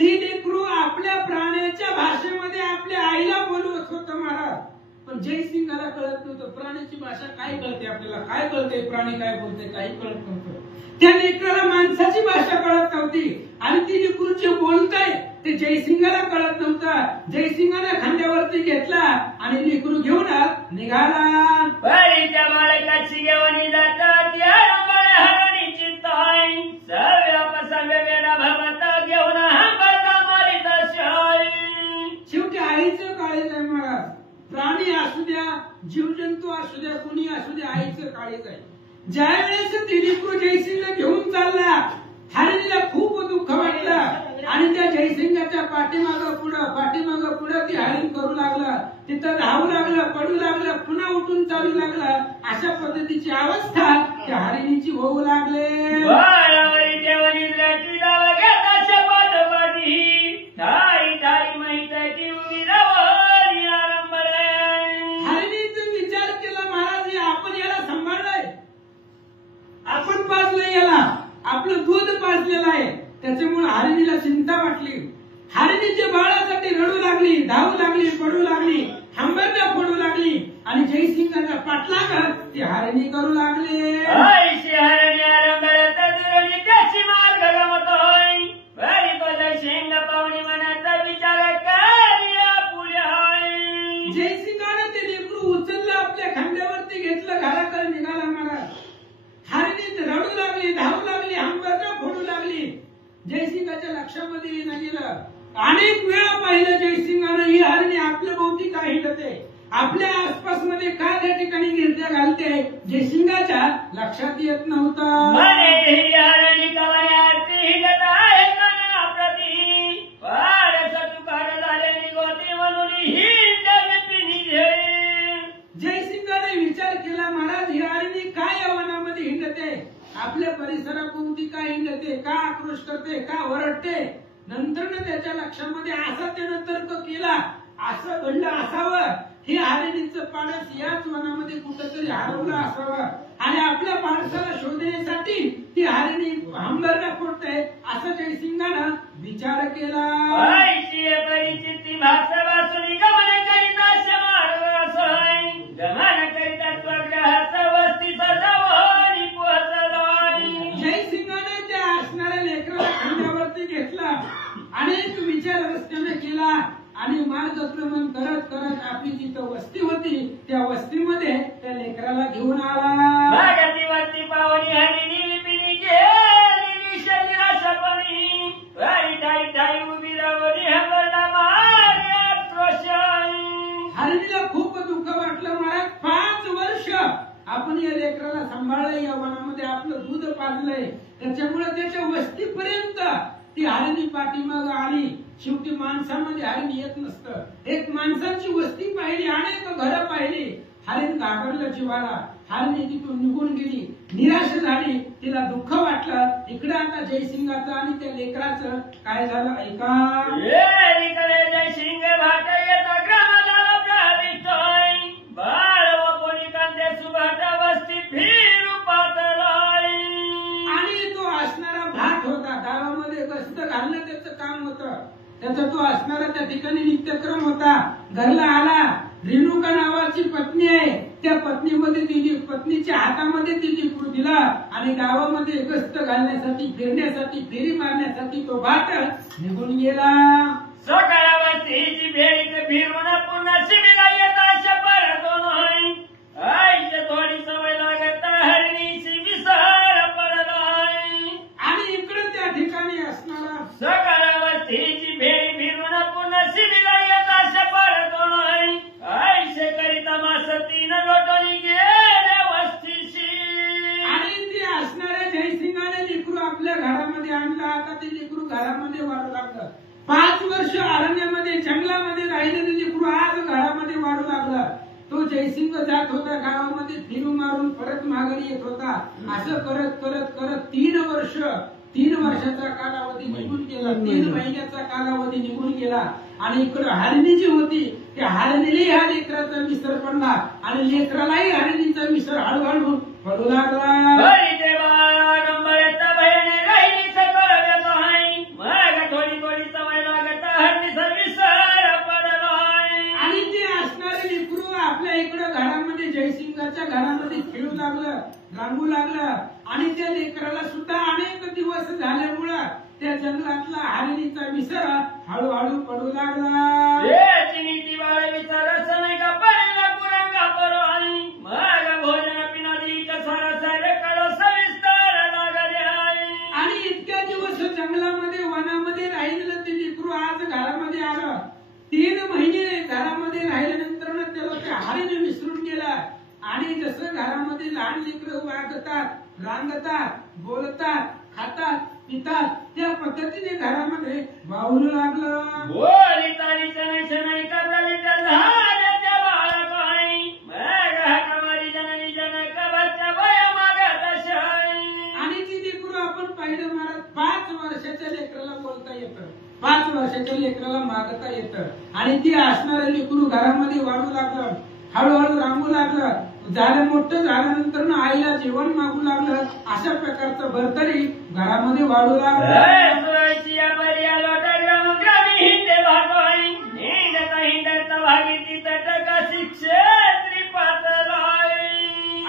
ती लेकरू आपल्या प्राण्याच्या भाषेमध्ये आपल्या आईला बोलवत होतं महाराज, पण जयसिंगाला कळत नव्हतं. प्राण्याची भाषा काय कळते आपल्याला, काय कळते प्राणी काय बोलते, काही कळत नव्हतं. त्या लेकराला माणसाची भाषा कळत नव्हती, आणि ती लेकरू जे बोलतंय ते जयसिंगाला कळत नव्हतं. जयसिंगाने खांद्यावरती घेतला आणि लेकरू घेऊन निघाला. त्या बाळकाची घेऊन जातात हरणीची ताई सव्या भगवता घेऊन मारित शाळी. शेवटी आईचं काळीज आहे महाराज. प्राणी असू द्या, जीवजंतू असू द्या, कुणी असू द्या, आईचं काळीज आहे. ज्या वेळेस ती लेकरू जयसिंगला घेऊन चालला, हरणीला खूप दुःख वाटलं, आणि त्या जयसिंगाच्या पाठीमागं पुढं ती हरण करू लागलं. तिथं धावू लागलं, पडू लागलं, पुन्हा उठून चालू लागलं. अशा पद्धतीची अवस्था त्या हरणीची होऊ लागले. हरणीचा विचार केला, महाराज आपण याला सांभाळलंय, आपण पाजलंय याला, आपलं दूध पाजलेलं आहे. त्याच्यामुळे हरणीला चिंता वाटली. हरणीच्या बाळासाठी रडू लागली, धावू लागली, पडू लागली, हंबरण्या फोडू लागली, आणि जयसिंगाचा पाठलाग ती हरणी करू लागले. जयसिंगाने ते लेकरू उचललं, आपल्या खांद्यावरती घेतलं, घराकडे निघाला महाराज. हरणी रडू लागली, धावू लागली, हंबरण्या फोडू लागली. जयसिंगाच्या लक्षामध्ये न गेलं. अनेक वेळा पाहिलं जयसिंगाने, ही हरणी आपल्या भोवती काय हिंडते, आपल्या आसपास मध्ये काय त्या ठिकाणी गिरत्या घालते, जयसिंगाच्या लक्षात येत नव्हतं. जयसिंगाने विचार केला, महाराज ही हरणी काय या वनामध्ये हिंडते, आपल्या परिसराभोवती काय हिंडते, का आक्रोश करते, का ओरडते. नंतर त्याच्या लक्षामध्ये असा त्यानं तर्क केला, असं घडलं असावं, हे हरणीचं पाडस याच वनामध्ये कुठंतरी हरवलं असावं, आणि आपल्या पाडसाला शोधण्यासाठी ती हरणी हंबरडा फोडतंय असं जयसिंगानं विचार केला. ऐशी परिचिती भाषा वाचून गमन करीता शमारवासय गमन करीता स्वग्रहाचा वस्तीचा जवळ पोहोचलाय. जयसिंगाने त्या असणाऱ्या लेकराला खांद्यावरती घेतला, अनेक विचार रस्त्याने केला आणि मार्गक्रमण करत करत आपली जिथं वस्ती होती त्या वस्तीमध्ये त्या लेकराला घेऊन आला. भागती वस्ती पावनी हरिणी पिणी गेली शरीराशपणी वारी ठाई ठाई उभी रावरी हंबरडा मारे आक्रोशाई. हरणीला खूप दुःख वाटलं. महाराज 5 वर्ष आपण या लेकराला सांभाळलंय, या वनामध्ये आपलं दूध पाजलंय, त्याच्यामुळे त्याच्या वस्तीपर्यंत ती हरणी पाठीमाग आली. शेवटी माणसामध्ये हरण येत नसतं. एक माणसाची वस्ती पाहिली, अनेक घरं पाहिली, हरण घाबरलं जीवाला. हरणी तिथून निघून गेली, निराश झाली, तिला दुःख वाटलं. इकडे आता जयसिंगाचं आणि त्या लेकराचं काय झालं ऐका. इकडे जयसिंग भाट येता ग्राम झाला प्रविष्टोय बाळ व कोणी कांदे सुभाट वस्ती फिरू पातळाय. आणि तो असणारा भाट होता, गावामध्ये गस्त घालणं त्याचं काम होतं. त्याचा तो असणारा त्या ठिकाणी नित्यक्रम होता. घरला आला, रेणुका नावाची पत्नी आहे, त्या पत्नीमध्ये तिने पत्नीच्या हातामध्ये तिने दिला आणि गावामध्ये गस्त घालण्यासाठी फिरण्यासाठी फेरी मारण्यासाठी तो भाट निघून गेला. सकाळ वस्तीची भेट फिरून पुन्हा शिबिरा येता परतो नाही. आईच्या थोडी सवय लागत हरणीची विसर पडलाय. आणि इकडे त्या ठिकाणी असणारा सकाळ वस्तीची भेट फिरून पुन्हा शिबिरा येता परतो नाही. आईचे करिता मास 3 लोटोनी गेल्या वस्तीशी. आणि ती असणाऱ्या जयसिंगाने लेकरू आपल्या घरामध्ये आणलं. आता ते लेकरू घरामध्ये वाढू लागलं. 5 वर्ष अरण्यामध्ये जंगलामध्ये राहिलेले लेकरू आज घरामध्ये वाढू लागलं. तो जयसिंग जात होता गावामध्ये, फिरू मारून परत माघारी येत होता. असं करत करत करत 3 वर्षाचा कालावधी निघून गेला. 3 महिन्याचा कालावधी निघून गेला. आणि इकडे हरणी जी होती त्या हरणीलाही ह्या लेकराचा विसर पडला आणि लेकरालाही हरणीचा विसर हळूहळू पडू लागला. थोडी थोडी सवय लागत हरणीचा विसर पडलाय. आणि ते असणारे लेकरू आपल्या इकडे घरामध्ये जयसिंगाच्या घरामध्ये खेळू लागलं, रांगू लागलं. आणि त्या लेकराला सुद्धा अनेक दिवस झाल्यामुळं त्या जंगलातला हरणीचा विसर हळूहळू पडू लागला. आणि इतक्या दिवस जंगलामध्ये वनामध्ये राहिलेलं ते लेकरू आज घरामध्ये आलं. 3 महिने घरामध्ये राहिल्यानंतर त्याला त्या हरीने विसरून गेला. आणि जसं घरामध्ये लहान लेकरं वागतात, रांगतात, बोलतात, खातात, पितात, त्या पद्धतीने घरामध्ये वाहू लागलं. आणि ती लेकरू आपण पाहिलं महाराज 5 वर्षाच्या लेकराला बोलता येतं, 5 वर्षाच्या लेकराला मागता येतं. आणि ती असणारं लेकरू घरामध्ये वाढू लागलं, हळूहळू रांगू लागलं. झालं मोठं झाल्यानंतर आईला जेवण मागू लागलं. अशा प्रकारचं बर्तरी घरामध्ये वाढू लागलं.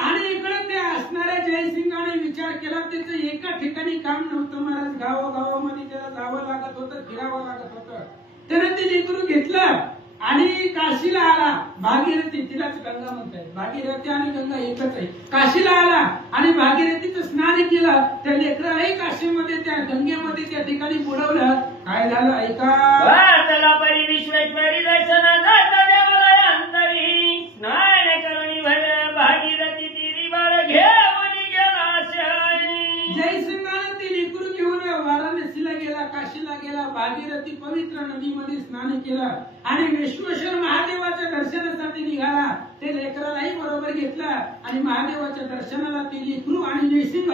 आणि इकडे ते असणाऱ्या जयसिंगाने विचार केला, त्याचं एका ठिकाणी काम नव्हतं महाराज. गावागावामध्ये त्याला जावं लागत होतं, फिरावं लागत होतं. त्याने ते लेकरू घेतलं आणि काशीला आला. भागीरथी, तिलाच गंगा म्हणताय. भागीरथी आणि गंगा एकच आहे. काशीला आला आणि भागीरथीचं स्नान केलं. त्या लेकरालाही काशीमध्ये त्या गंगेमध्ये त्या ठिकाणी बुडवलं. काय झालं ऐका. विश्वेश्वरी दर्शन देवालयांतरी स्नान करुणी भागीरथी तिरी बाळ घेऊन गेला. जयसिंगाने ती लेकरू घेऊन वाराणसीला गेला, काशीला गेला. भागीरथी पवित्र नदीमध्ये स्नान केलं आणि विश्वेश्वर महादेवाच्या दर्शनासाठी निघाला. ते लेकरालाही बरोबर घेतलं आणि महादेवाच्या दर्शनाला ते लेकरू आणि जयसिंग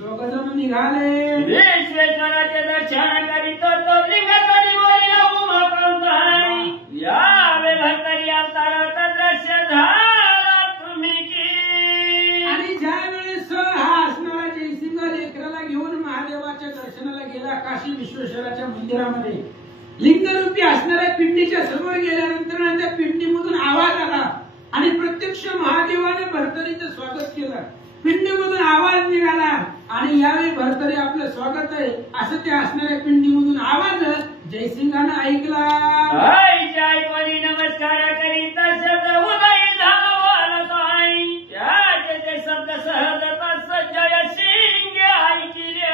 दोघ जण निघाले. विश्वेश्वराचे दर्शन करीत तो लिंगातली वरील उभा करतोय. या वेळी अवताराचा दृश्य झाला तुम्ही की. आणि ज्या वेळेस हा असणारा जयसिंग लेकराला घेऊन महादेव काशी विश्वेश्वराच्या मंदिरामध्ये लिंगरूपी असणाऱ्या पिंडीच्या समोर गेल्यानंतर त्या पिंडीमधून आवाज आला आणि प्रत्यक्ष महादेवाने भरतरीचं स्वागत केलं. पिंडीमधून आवाज निघाला आणि यावेळी भरतरी आपलं स्वागत आहे असं त्या असणाऱ्या पिंडीमधून आवाज जयसिंगानं ऐकला. आठवणी नमस्कार करीता शब्द उदय झाला बोलत आहे. त्याचे शब्द सहजता जयसिंग ऐकले.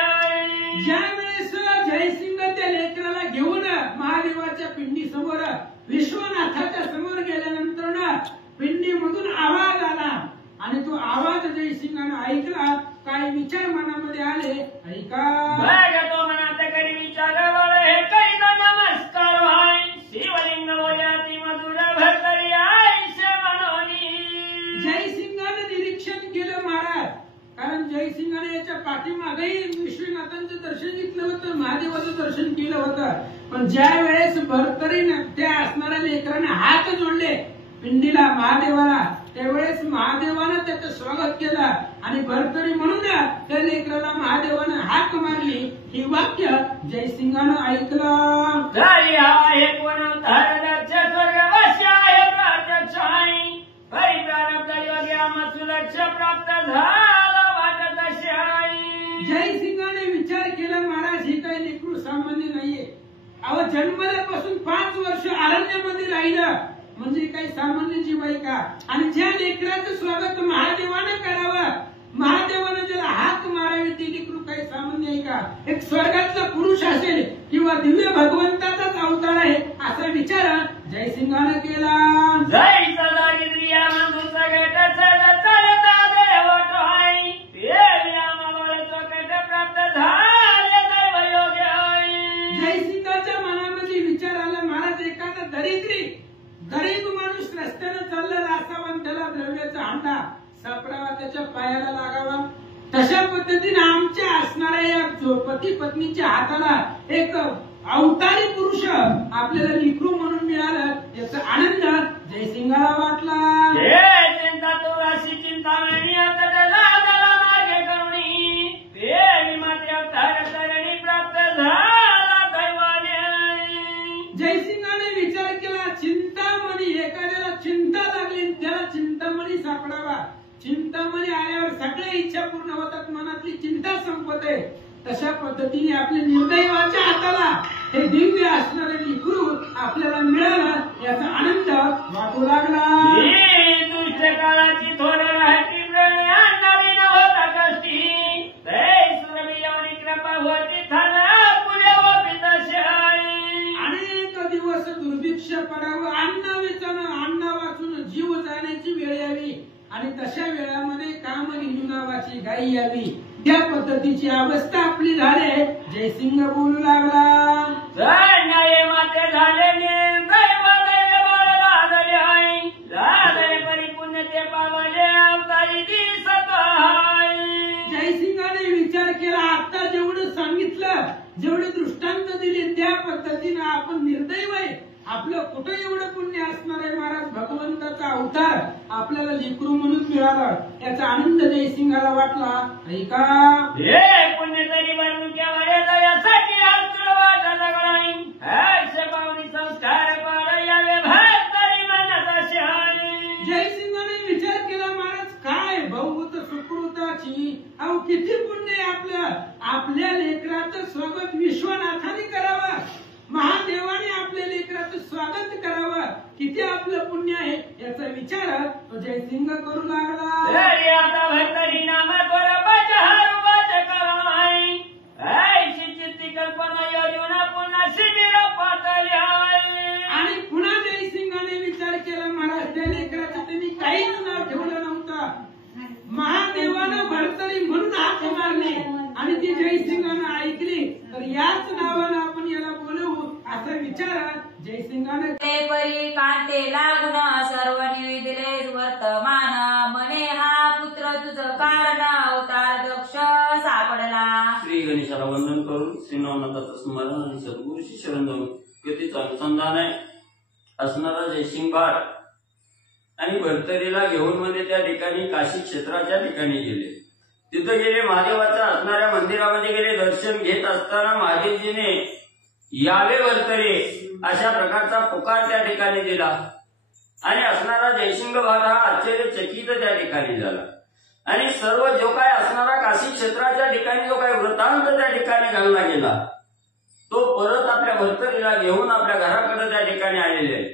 ज्यावेळेस जयसिंग त्या लेकराला घेऊन महादेवाच्या पिंडी समोर विश्वनाथाच्या समोर गेल्यानंतर पिंडीमधून आवाज आला आणि तो आवाज जयसिंगानं ऐकला. काय विचार मनामध्ये आले ऐका. तो मनात करी विचार हे काही नमस्कार भाई शिवलिंग बोल्याती मधुर भरतरी आईशे मनोनी. जयसिंगानं निरीक्षण केलं महाराज, कारण जयसिंगाने याच्या पाठीमागेही विश्वनाथांचं दर्शन घेतलं होतं, महादेवाचं दर्शन केलं होतं. पण ज्या वेळेस भरतरीनं त्या असणाऱ्या लेकराने हात जोडले पिंडीला महादेवाला, त्यावेळेस महादेवानं त्याचं स्वागत केलं आणि भरतरी म्हणून त्या लेकराला महादेवानं हाक मारली. ही वाक्य जयसिंगानं ऐकलं. हे कोण धरदक्ष स्वर्गवासी आहे प्रत्यक्ष आहे. परिप्रारब्ध योगी आम्हा सुलक्ष प्राप्त झाला वाटत असे आहे. जयसिंगाने विचार केला महाराज ही काही लेकरू सामान्य नाहीये. अहो जन्मल्यापासून 5 वर्ष अरण्यामध्ये राहिलं म्हणजे काही सामान्य जीव आहे का? आणि ज्या लेकराचं स्वागत महादेवानं करावं, महादेवानं ज्याला हाक मारावी ती लेकरू काही सामान्य आहे का? एक स्वर्गातला पुरुष असेल किंवा दिव्य भगवंताचाच अवतार आहे असा विचार जयसिंगानं केला. जय सदारिद्रिया बंधू सगट चालता देवट आहे. प्राप्त झाले दैव योग्य आहे. जयसिंगाच्या मनामध्ये विचार आला महाराज एखादा दरिद्री गरीब माणूस रस्त्यानं चाललेला असावा, त्याला द्रव्याचा हांडा सापडावा, त्याच्या पायाला लागावा. तशा पद्धतीने आमच्या असणाऱ्या या पती पत्नीच्या हाताला एक अवतारी पुरुष आपल्याला लिकरू म्हणून मिळालं याचा आनंद जयसिंगाला वाटला. चिंता तो राशी चिंता मार्गे करुणी माते अवतार करणी प्राप्त झाला दैवाने. जयसिंगाने विचार केला चिंतामणी, एखाद्याला चिंता लागली त्याला चिंतामणी सापडावा. चिंतामणी आल्यावर सगळ्या इच्छा पूर्ण होतात, मनातली चिंता संपते. तशा पद्धतीने आपल्या निर्दैवाच्या हाताला हे दिव्य असणारे लिकरू आपल्याला मिळालं याचा आनंद वाटू लागला. दुष्ट काळाची थोर राहती नवीन होता कष्टी सुरभियावरी कृपा होती थाना पुढे अनेक दिवस दुर्भिक्ष पडावं, अन्न वाचून जीव जाण्याची वेळ यावी आणि तशा वेळामध्ये कामधेनू नावाची गाई यावी. त्या पद्धतीची अवस्था आपली झाली. जयसिंग बोलू लागला. माते झाले परिपूर्ण ते पावले अवतारी दिसत आहे. जयसिंगाने विचार केला आता जेवढं सांगितलं, जेवढे दृष्टांत दिले त्या पद्धतीनं आपण निर्दैव आहे. आपलं कुठं एवढं पुण्य असणार आहे महाराज, भगवंताचा अवतार आपल्याला लेकरू म्हणून मिळाला याचा आनंद जयसिंगाला वाटला. ऐका हे पुण्य तरी वर्णुक्यावर दयासाठी आतुर वाटायला लागलाय. पावनी संस्कार पाड यावे तरी मनात असे आहे. जयसिंगाने विचार केला महाराज काय भौत सुकृताची, अहो किती पुण्य आहे आपल्या लेकराचं स्वागत विश्वनाथाने करावं, महादेवाने आपल्या लेकराचं स्वागत करावं, किती आपलं पुण्य आहे याचा विचार तो जयसिंग करू लागला. आता भरतरी नाम कल्पना योजना पुन्हा शिबिर पातळी आणि पुन्हा जयसिंगाने विचार केला महाराज त्या लेकराचं त्यांनी काहीच नाव ठेवलं नव्हतं. महादेवानं भरतरी म्हणून हाक मारली आणि ती जयसिंगानं ऐकली तर याच नावानं आपण याला बोलवू असा विचार जयसिंगाने परी कांते लागून सर्व निवेदिले वर्तमान मने हा पुत्र तुझं कारण अवतार दक्ष सापडला. श्री गणेशाला वंदन करून श्रीनाथाचं स्मरण आणि सद्गुरूची शरण जाऊन गतीचं अनुसंधान आहे असणारा जयसिंग बाळ आणि भरतरीला घेऊन मध्ये त्या ठिकाणी काशी क्षेत्राच्या ठिकाणी गेले. तिथं गेले, महादेवाच्या असणाऱ्या मंदिरामध्ये गेले. दर्शन घेत असताना महादेवजीने यावे भरतरे अशा प्रकारचा पुकार त्या ठिकाणी दिला आणि असणारा जयसिंग भाग हा आश्चर्यचकित त्या ठिकाणी झाला. आणि सर्व जो काय असणारा काशी क्षेत्राच्या ठिकाणी जो काय वृत्तांत त्या ठिकाणी घालला गेला तो परत आपल्या भरतरीला घेऊन आपल्या घराकडे त्या ठिकाणी आलेले आहे.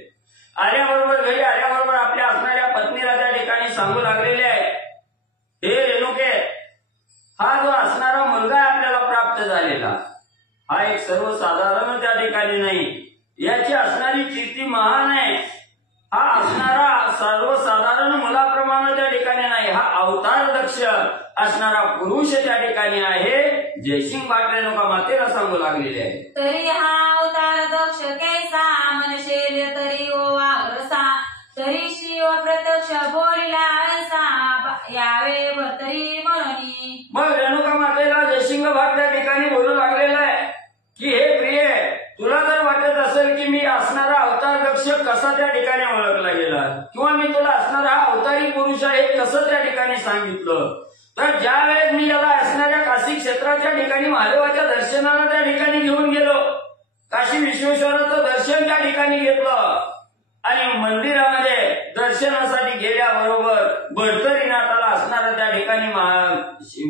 आल्याबरोबर घरी आल्याबरोबर आपल्या असणाऱ्या पत्नीला त्या ठिकाणी सांगू लागलेले आहे, हे रेणुके, हा जो असणारा मुलगा आपल्याला प्राप्त झालेला हा एक सर्वसाधारण त्या ठिकाणी नाही, याची असणारी कीर्ती महान आहे. हा असणारा सर्वसाधारण मुलाप्रमाणे त्या ठिकाणी नाही, हा अवतार दक्ष असणारा पुरुष त्या ठिकाणी आहे. जयसिंग भाट रेणुका मातेला सांगू लागलेले आहे. तरी हा अवतार दक्ष कैसा मनशेल तरी ओ वाघरसा तरी शिव प्रत्यक्ष बोलिला ऐसा यावे भरतरी म्हणून. मग रेणुका मातेला जयसिंग भाट त्या ठिकाणी बोलू लागलेला आहे की हे प्रिय, तुला जर वाटत असेल की मी असणारा अवतार दक्ष कसा त्या ठिकाणी ओळखला गेला किंवा मी तुला असणारा हा अवतारी पुरुष आहे कसं त्या ठिकाणी सांगितलं, तर ज्या वेळेस मी याला असणाऱ्या काशी क्षेत्राच्या ठिकाणी महादेवाच्या दर्शनाला त्या ठिकाणी घेऊन गेलो, काशी विश्वेश्वराचं दर्शन त्या ठिकाणी घेतलं आणि मंदिरामध्ये दर्शनासाठी गेल्याबरोबर भरतरीनाथाला असणारा त्या ठिकाणी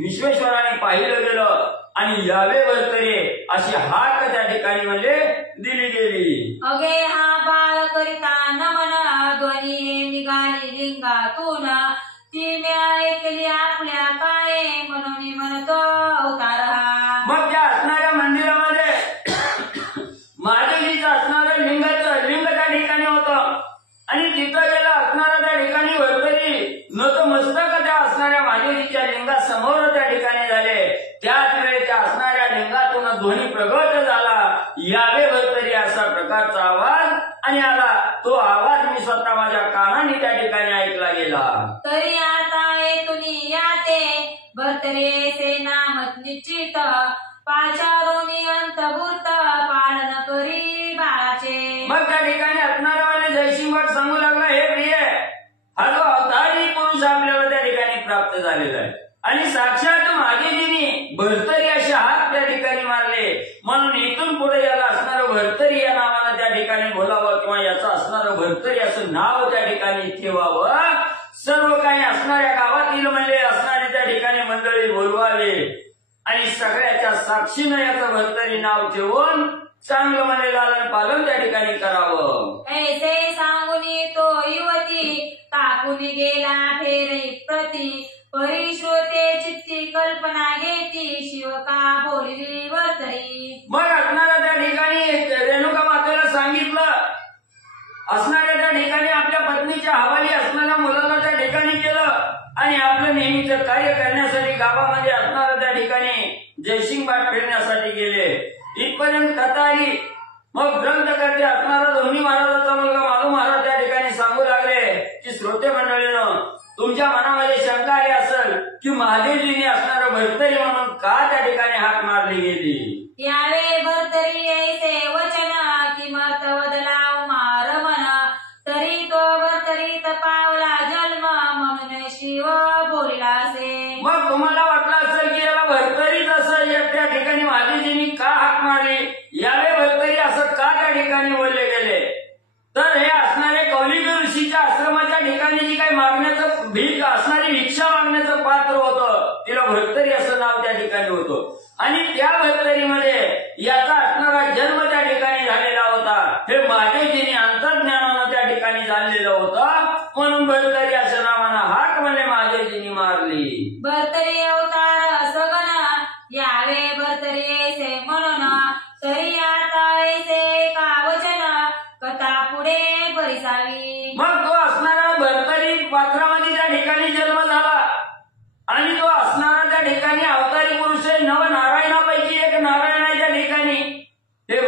विश्वेश्वराने पाहिलं गेलं आणि यावे भरतरे अशी हाक त्या ठिकाणी म्हणजे दिली गेली. अगे हा बाळ करिता नमन ध्वनी निघाली लिंगातून ती मी ऐकली आपल्या काळे म्हणून म्हणतो अवतार हा. मग त्या असणाऱ्या मंदिरामध्ये महादेवीचं असणारं लिंग त्या ठिकाणी होतं आणि तिथं गेलं असणारा त्या ठिकाणी भरतरी नतमस्तक त्या असणाऱ्या महादेवीच्या लिंगासमोर त्या ठिकाणी झाले. त्याच वेळी त्या असणाऱ्या लिंगातून ध्वनी प्रगट झाला, यावे भरतरी असा प्रकारचा आवाज आणि आला. तो आवाज मी स्वतः माझ्या कानाने त्या ठिकाणी ऐकला गेला. तरी आता येथून याते भरतरे से नाम निश्चित पाचारोनी अंतभूत पालन करी बाळाचे. मग त्या ठिकाणी असणारा जयसिंग भट सांगू लागला, हे प्रिय, हा जो अवतारी पुरुष आपल्याला त्या ठिकाणी प्राप्त झालेला आहे आणि साक्षात महादेवीने भरतरी असे हात त्या ठिकाणी मारले, म्हणून इथून पुढे याला असणारं भरतरी या नावानं त्या ठिकाणी बोलावं किंवा याचं असणारं भरतरी असं नाव त्या ठिकाणी ठेवावं. सर्व काही असणाऱ्या गावातील म्हणजे असणारी त्या ठिकाणी मंडळी बोलवावे आणि सगळ्याच्या साक्षीनं याचं भरतरी नाव ठेवून चांगलं म्हणजे लालन पालन त्या ठिकाणी करावं. ऐसे सांगून तो युवती टाकून गेला फेरे प्रती परिश्रोते चित्ती कल्पना घेती शिवका बोलली भरतरी. मग असणाऱ्या त्या ठिकाणी रेणुका मातेला सांगितलं, असणाऱ्या त्या ठिकाणी आपल्या पत्नीच्या हवाली असणाऱ्या मुलाला त्या ठिकाणी केलं आणि आपलं नेहमीचं कार्य करण्यासाठी गावामध्ये असणाऱ्या त्या ठिकाणी जयसिंग भाट फिरण्यासाठी गेले. इथपर्यंत कथा आली. मग ग्रंथकर्ते असणारा दोन्ही महाराजाचा मुलगा मालू महाराज त्या ठिकाणी सांगू लागले की श्रोते मंडळीनं, तुमच्या मनामध्ये शंका आली असेल की महादेवजीने असणारं भरतरी म्हणून का त्या ठिकाणी हाक मारली गेली. यावे भरतरी ऐसे वचन किमर्थ बदलाव मारमन तरी तो भरतरी तपावला जन्म म्हणून शिव बोलला असे. मग तुम्हाला वाटलं असेल की याला भरतरीच असं त्या ठिकाणी महादेवजींनी का हाक मारली, यावे भरतरी असं का त्या ठिकाणी बोलले गेले, तर हे असणारे कौलिक ऋषीच्या आश्रमाच्या ठिकाणी जी काही मागण्याचं भीक असणारी भिक्षा मागण्याचं पात्र होतं तिला भरतरी असं नाव त्या ठिकाणी होतं आणि त्या भरतरीमध्ये याचा असणारा जन्म त्या ठिकाणी झालेला होता. हे महादेवजींनी अंतर्ज्ञानानं त्या ठिकाणी झालेलं होतं म्हणून भरतरी असं नावानं हाक म्हणजे महादेवजींनी मारली. भरतरी अवतार सगन यावे भरतरी ऐसे म्हणून तरी आता ऐसे का वचन कथा पुढे परिसावी. मग तो असणारा भरतरी पात्रामध्ये त्या ठिकाणी जन्म झाला आणि तो असणारा त्या ठिकाणी अवतारी पुरुष आहे. नवनारायणापैकी एक नारायण आहे त्या ठिकाणी. हे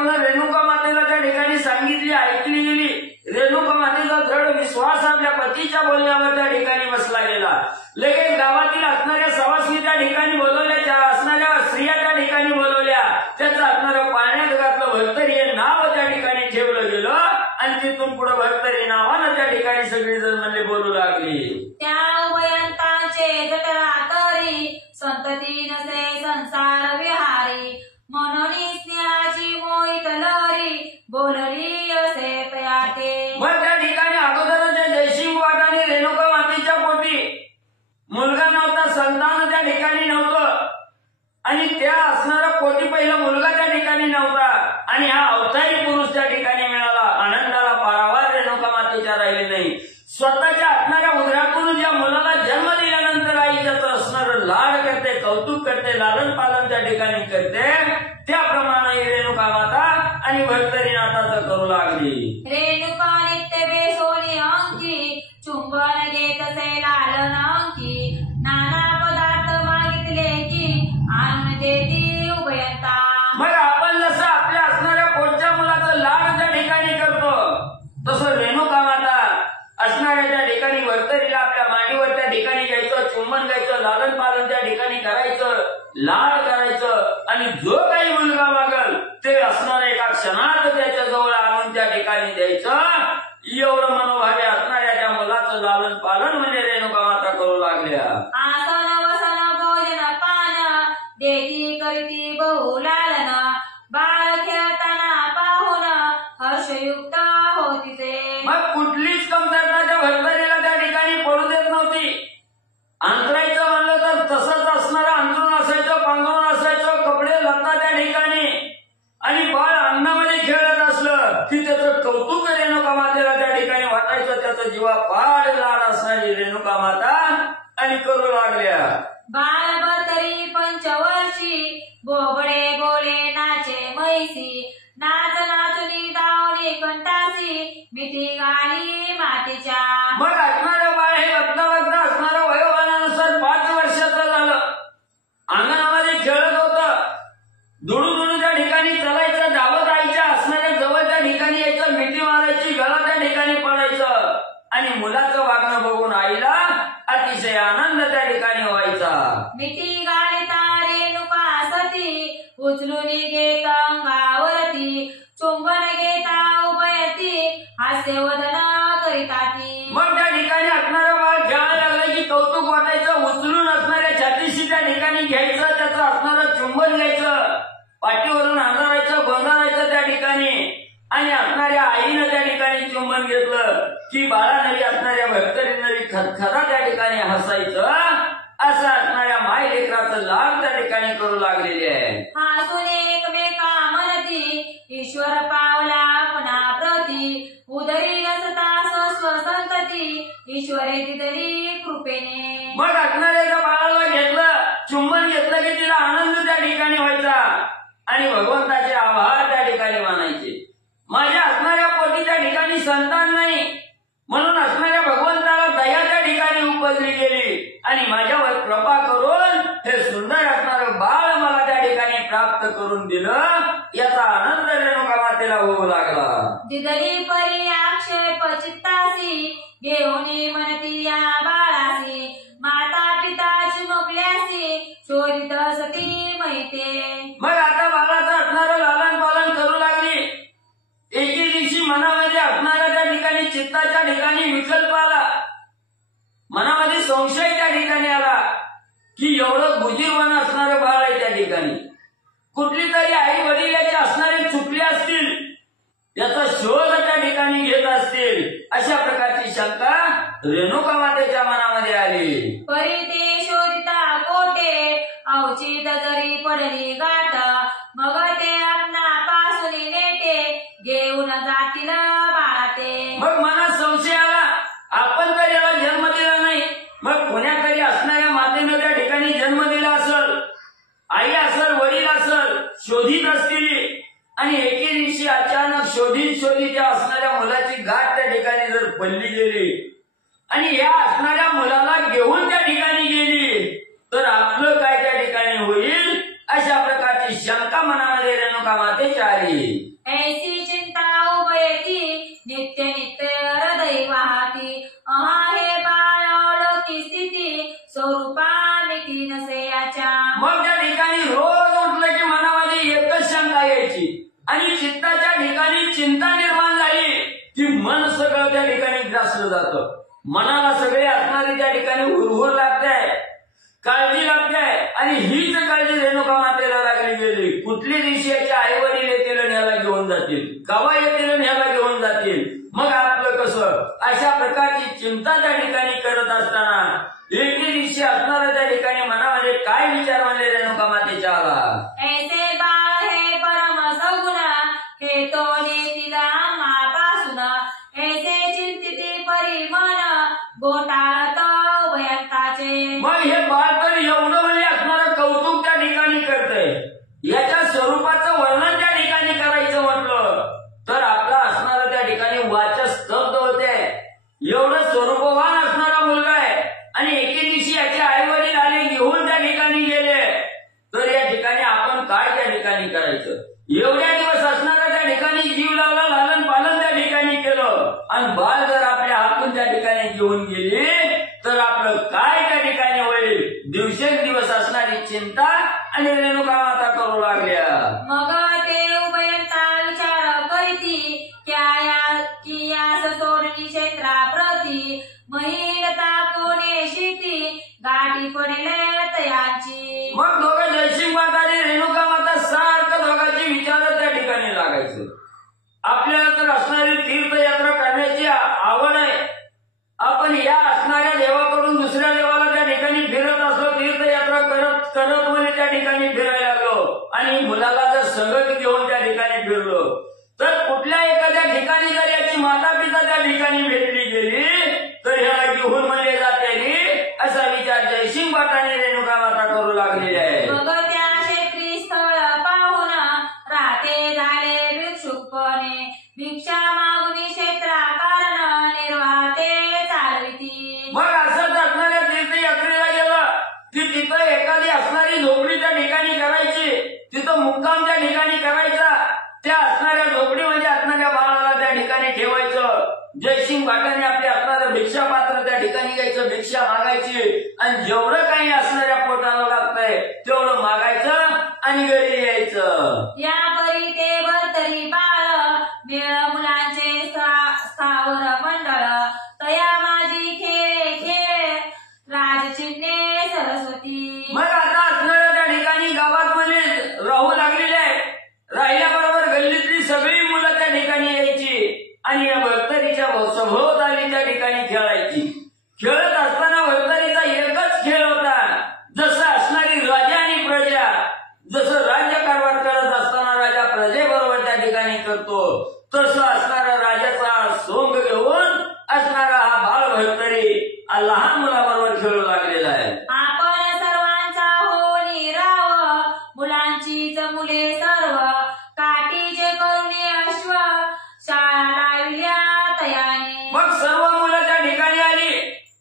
करून रेणुका मातेला त्या ठिकाणी सांगितली, ऐकली गेली. रेणुका मातेचा दृढ विश्वास आपल्या पतीच्या बोलण्यावर त्या ठिकाणी बसला गेला. लगेच गावातील असणाऱ्या सवासनी त्या ठिकाणी बोलवल्या, त्या असणाऱ्या स्त्रिया त्या ठिकाणी बोलवल्या. त्याचं असणारं पाण्यात घातलं, भर्तरी हे नाव त्या ठिकाणी ठेवलं गेलं आणि तिथून पुढे भर्तरी नावानं त्या ठिकाणी सगळेजण म्हणले बोलू लागली. त्या उभयंतांचे जटला तरी संतती नसे संसार विहारी म्हणून स्नेहाची मोहित लहरी बोलली असे तयाते. मग त्या ठिकाणी अगोदरच्या जयसिंग वाटाने रेणुका मातेच्या पोटी मुलगा नव्हता, संतान त्या ठिकाणी नव्हतं आणि त्या असणारा पोटी पहिला मुलगा त्या ठिकाणी नव्हता आणि हा अवतारी पुरुष त्या ठिकाणी मिळाला. आनंदाला पारावार रेणुका मातेच्या राहिले नाही. स्वतःच्या असणाऱ्या उदरातून ज्या मुलाला जन्म दिल्यानंतर आई त्याचं असणारं लाड करते, कौतुक करते, लालन पालन त्या ठिकाणी करते, त्याप्रमाणे रेणुका माता आणि भर्तरीनाथाचं करू लागली. रेणुका नित्य बेसोनी अंकी चुंबन घेत असे लालन अंकी नाना पदार्थ मागितले की आणून देती उभयंता. मग आपण जसं आपल्या असणाऱ्या पोटच्या मुलाचं लाड त्या ठिकाणी करतो तसं रेणुका माता असणाऱ्या त्या ठिकाणी भर्तरीला आपल्या मांडीवर त्या ठिकाणी घ्यायचं, चुंबन घ्यायचं, लालन पालन त्या ठिकाणी करायचं, लाड करायचं आणि जो काही मुलगा मागल ते असणाऱ्या एका क्षणात त्याच्या जवळ आणून त्या ठिकाणी द्यायचं. एवढं मनोभावे असणाऱ्या त्या मुलाचं लालन पालन म्हणजे रेणुका माता करू लागल्या. आसन वसन भोजन पान देती करीती बहु लालन बाळ खेळताना पाहून हर्षयुक्त होती ते. मग कुठलीच कमतरता त्या भर्तरीला त्या ठिकाणी पडू देत नव्हती. अंतरायचं म्हणलं तर तसंच असणारं अंतरून असायचं, पांघरून असायचं, कपडे लत्ता त्या ठिकाणी आणि बाळ अंगणामध्ये खेळत असलं की त्याचं कौतुक रेणुका मातेला त्या ठिकाणी वाटायचं. त्याचं जीवा पाड लाड असणारी रेणुका माता आणि करू लागल्या. बाळ भर्तरी पंचवर्षी बोबडे बोले नाचे मैसी नाच नाचुनी दावणी कंठासी मिठी गाली मातीच्या. मग असणारं बाळ हे बघता बघता असणारं वयोमानानुसार 5 वर्षाचं झालं. अंगणामध्ये खेळत होतं, दुडू दुडू त्या ठिकाणी चालायचं, धावत आईच्या असणाऱ्या जवळ त्या ठिकाणी यायचं, मिठी मारायची, गळा त्या ठिकाणी पडायचं आणि मुलाचं वागणं बघून आईला अतिशय आनंद त्या ठिकाणी व्हायचा. मिठी गालिता रेणुका सती उचलून घेत अंगावरती चुंबन घेता उभयती हास्यवदन करीता ती. मग त्या ठिकाणी असणारं बाळ खेळायला लागलं की कौतुक वाटायचं. उचलून असणाऱ्या छातीशी त्या ठिकाणी घ्यायचं, त्याचं असणारं चुंबन घ्यायचं, पाठीवरून अंधारायचं, गोंधारायचं त्या ठिकाणी आणि असणाऱ्या आईनं त्या ठिकाणी चुंबन घेतलं की बाळानवी असणाऱ्या भक्तरींनवी खदखदा त्या ठिकाणी हसायचं. असं असणाऱ्या माय लेकराचं लाड त्या ठिकाणी करू लागलेले आहे. हसून एकमेका म्हणती ईश्वर पावला आपणा प्रती उदरी नसता स्वस्व संतती ईश्वरे दिदरी कृपेने. मग असणाऱ्या त्या बाळाला घेतलं, चुंबन घेतलं की तिला आनंद त्या ठिकाणी व्हायचा आणि भगवंताचे आभार त्या ठिकाणी मानायचे. माझ्या असणाऱ्या पोटी त्या ठिकाणी संतान नाही म्हणून असणाऱ्या भगवंताला दया त्या ठिकाणी उपजली गेली आणि माझ्यावर कृपा करून हे सुंदर असणारं बाळ मला त्या ठिकाणी प्राप्त करून दिलं. याचा आनंद रेणुका मातेला होऊ लागला. दिदरी परी आक्षेप चित्तासी घेऊन म्हणती या बाळासी माता पिता चिमुकल्यासी शोधित सती माहिते. मग आता बाळाचं असणारं लालन पालन करू लागली. एके दिवशी मनामध्ये असणाऱ्या त्या ठिकाणी चित्ताच्या ठिकाणी विकल्प आला, मनामध्ये संशय त्या ठिकाणी आला की एवढं बुद्धिवान असणारं बाळ आहे त्या ठिकाणी, कुठली तरी आई वडील याचे असणारे चुकले असतील, याचा शोध त्या ठिकाणी घेत असतील, अशा प्रकारची शंका रेणुका मातेच्या मनामध्ये आली. परी ते शोधिता कोटे अवचित जरी पडली गाठ मग ते आपणापासून नेटे घेऊन जातील बाळाते. मग मनात संशय आला, आपण तर याला जन्म दिला नाही, मग कोण्यातरी असणाऱ्या मातेनं त्या ठिकाणी जन्म दिला असल, आई असल, वडील असल, शोधित असतील आणि एके दिवशी अचानक शोधित त्या असणाऱ्या मुलाची गाठ त्या ठिकाणी जर पडली गेली आणि या असणाऱ्या मुलाला घेऊन त्या ठिकाणी गेली तर आपलं काय त्या ठिकाणी होईल, अशा प्रकारची शंका मनामध्ये रेणुका मातेची आली. ऐसी चिंता उभयती नित्य नित्य हृदय वाहती अहा हे बाळ अवलोकी स्थिती स्वरूपा मिती नसे याच्या. मग त्या ठिकाणी रोज उठलं की मनामध्ये एकच शंका यायची आणि चित्ताच्या ठिकाणी चिंता निर्माण झाली की मन सगळं त्या ठिकाणी ग्रासलं जातं. मनाला सगळे असणारी त्या ठिकाणी हुरहुर लागते, काळजी लागते आणि हीच काळजी रेणुका मातेला लागली गेली. कुठली दिवशी याच्या आई वडील येतील ह्याला घेऊन जातील, कवा येतील ह्याला घेऊन जातील, मग आपलं कसं, अशा प्रकारची चिंता त्या ठिकाणी करत असताना एके दिवशी असणारा त्या ठिकाणी मनामध्ये काय विचार मानले रेणुका मातेच्या आला. ऐसे बाळ हे परम सगुण हे तो नेतीला मापासून ऐसे चिंतिती परी मन गोटाळत उभयंताचे. मग हे बाळ तर एवढं म्हणजे असणारं कौतुक त्या ठिकाणी करतंय. याच्या स्वरूपाचं वर्णन त्या ठिकाणी करायचं म्हटलं तर आपला असणारं त्या ठिकाणी वाचा स्तब्ध होते. एवढं स्वरूपवान असणारा मुलगा आहे आणि एके दिवशी याचे आई वडील आले, घेऊन त्या ठिकाणी गेले, तर या ठिकाणी आपण काय त्या ठिकाणी करायचं. एवढ्या दिवस असणारा त्या ठिकाणी जीव लावला, लालन पालन त्या ठिकाणी केलं आणि बाळ जर आपल्या हातून त्या ठिकाणी घेऊन गेली तर आपलं काय त्या ठिकाणी होईल. दिवसेंदिवस असणारी चिंता आणि रेणुका माता करू लागल्या. मग ते उभयंता विचार करीती की यास सोडणी क्षेत्राप्रती महिनता कोणे शिटी गाठी पडले तयांची. मग दोघं जयसिंग माता आणि रेणुका माता सारखं दोघांची विचार त्या ठिकाणी लागायचं. आपल्याला तर असणारी तीर्थयात्रा करण्याची आवड आहे. आपण या असणाऱ्या देवाकडून दुसऱ्या देवाला त्या ठिकाणी फिरत असलो, तीर्थयात्रा करत करत म्हणजे त्या ठिकाणी फिरायला लागलो आणि मुलाला जर संगत घेऊन त्या ठिकाणी फिरलो तर कुठल्या एखाद्या ठिकाणी जर याची माता पिता त्या ठिकाणी भेटली गेली तर ह्याला घेऊन म्हणले जाते, असा विचार जयसिंग माता आणि रेणुका माता करू लागलेले आहे. मग त्या क्षेत्री स्थळ पाहून राहते झाले भिक्षुकपणे भिक्षा मागुनी क्षेत्रा कारण निर्वाहते चालविती. मग असंच असणाऱ्या तीर्थयात्रेला गेलं की तिथं एखादी असणारी झोपडी त्या ठिकाणी करायची, तिथं मुक्काम त्या ठिकाणी करायचा, त्या असणाऱ्या झोपडी म्हणजे असणाऱ्या बाळाला त्या ठिकाणी ठेवायचं. जयसिंग भाटाने आपले असणारं भिक्षा पात्र त्या ठिकाणी घ्यायचं, भिक्षा मागायची आणि जेवढं काही असणाऱ्या पोटाला लागतंय तेवढं मागायचं आणि घरी यायचं. या परी ते भरतरी बाळ मेळ मुलांचे स्थावर मंडळ तया माझी खेळे खेळ राजचिन्हे सरस्वती. मग आता असणाऱ्या त्या ठिकाणी गावात मध्ये राहू लागलेले आहे. राहिल्याबरोबर गल्लीतली सगळी मुलं त्या ठिकाणी यायची आणि या भरतरीच्या सभोवताली त्या ठिकाणी खेळायची. खेळत असताना भरतरीचा एकच खेळ होता, जसं असणारी राजा आणि प्रजा, जसं राज्य कारभार करत असताना राजा प्रजेबरोबर त्या ठिकाणी करतो तसं असणारा राजाचा सोंग घेऊन असणारा हा बाळ भरतरी लहान मुलाबरोबर खेळू लागलेला आहे. आपण सर्वांचा होनी राव मुलांचीच मुले सर्व काठीचे करुणी अश्व शाळा लाविल्या तयाने. मग सर्व मुलं त्या ठिकाणी आली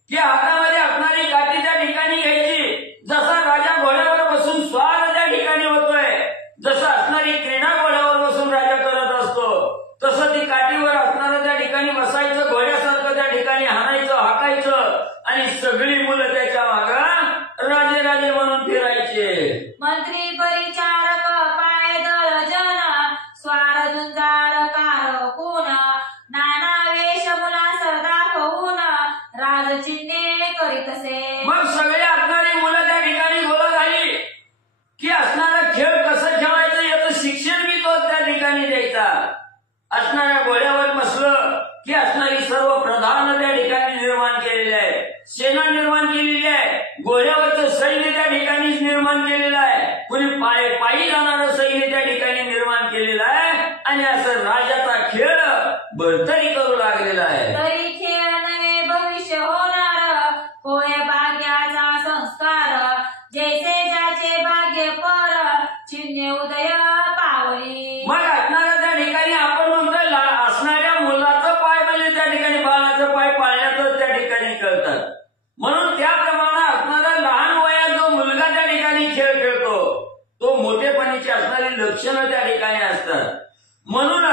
की हातामध्ये असणारी काठी त्या ठिकाणी घ्यायची. जसा राजा घोड्यावर बसून स्वार त्या ठिकाणी होतोय, जसं असणारी क्रीडा घोड्यावर बसून राजा करत असतो तसं ती काठीवर असणारं त्या ठिकाणी बसायचं, घोड्यासारखं त्या ठिकाणी हाणायचं, हाकायचं आणि सगळी मुलं त्याच्या मागं राजे राजे म्हणून फिरायचे. मंत्री परिचारक पायदळ जन स्वार झुंजार कारकून नाना वेश मुलास दाखवून राजचिन्हे करीतसे. मग सगळे असणारी मुलं त्या ठिकाणी गोळा झाली की असणारा खेळ कसं खेळायचं याचं शिक्षण मी तो त्या ठिकाणी द्यायचा. असणाऱ्या घोड्यावर बसलं की असणारी सर्व प्रधान त्या ठिकाणी निर्माण केलेले आहे, सेना निर्माण केलेली आहे, घोड्यावरचं सैन्य त्या ठिकाणीच निर्माण केलेलं आहे, कुणी पायी जाणारं सैन्य त्या ठिकाणी निर्माण केलेलं आहे आणि असं राजाचा खेळ भरतरी करू लागलेला आहे. तरी खेळ नवे भविष्य होणार होय भाग्याचा संस्कार जैसे ज्याचे भाग्य पर चिन्ह उदय पावली. मग असणाऱ्या त्या ठिकाणी आपण म्हणतो असणाऱ्या मुलाचं पाय म्हणजे त्या ठिकाणी बाळाचं पाय पाळण्याचं त्या ठिकाणी कळतात. म्हणून त्याप्रमाणे असणारा लहान वयात जो मुलगा त्या ठिकाणी खेळ खेळतो तो मोठेपणीची असणारी लक्षणं त्या ठिकाणी असतात. म्हणून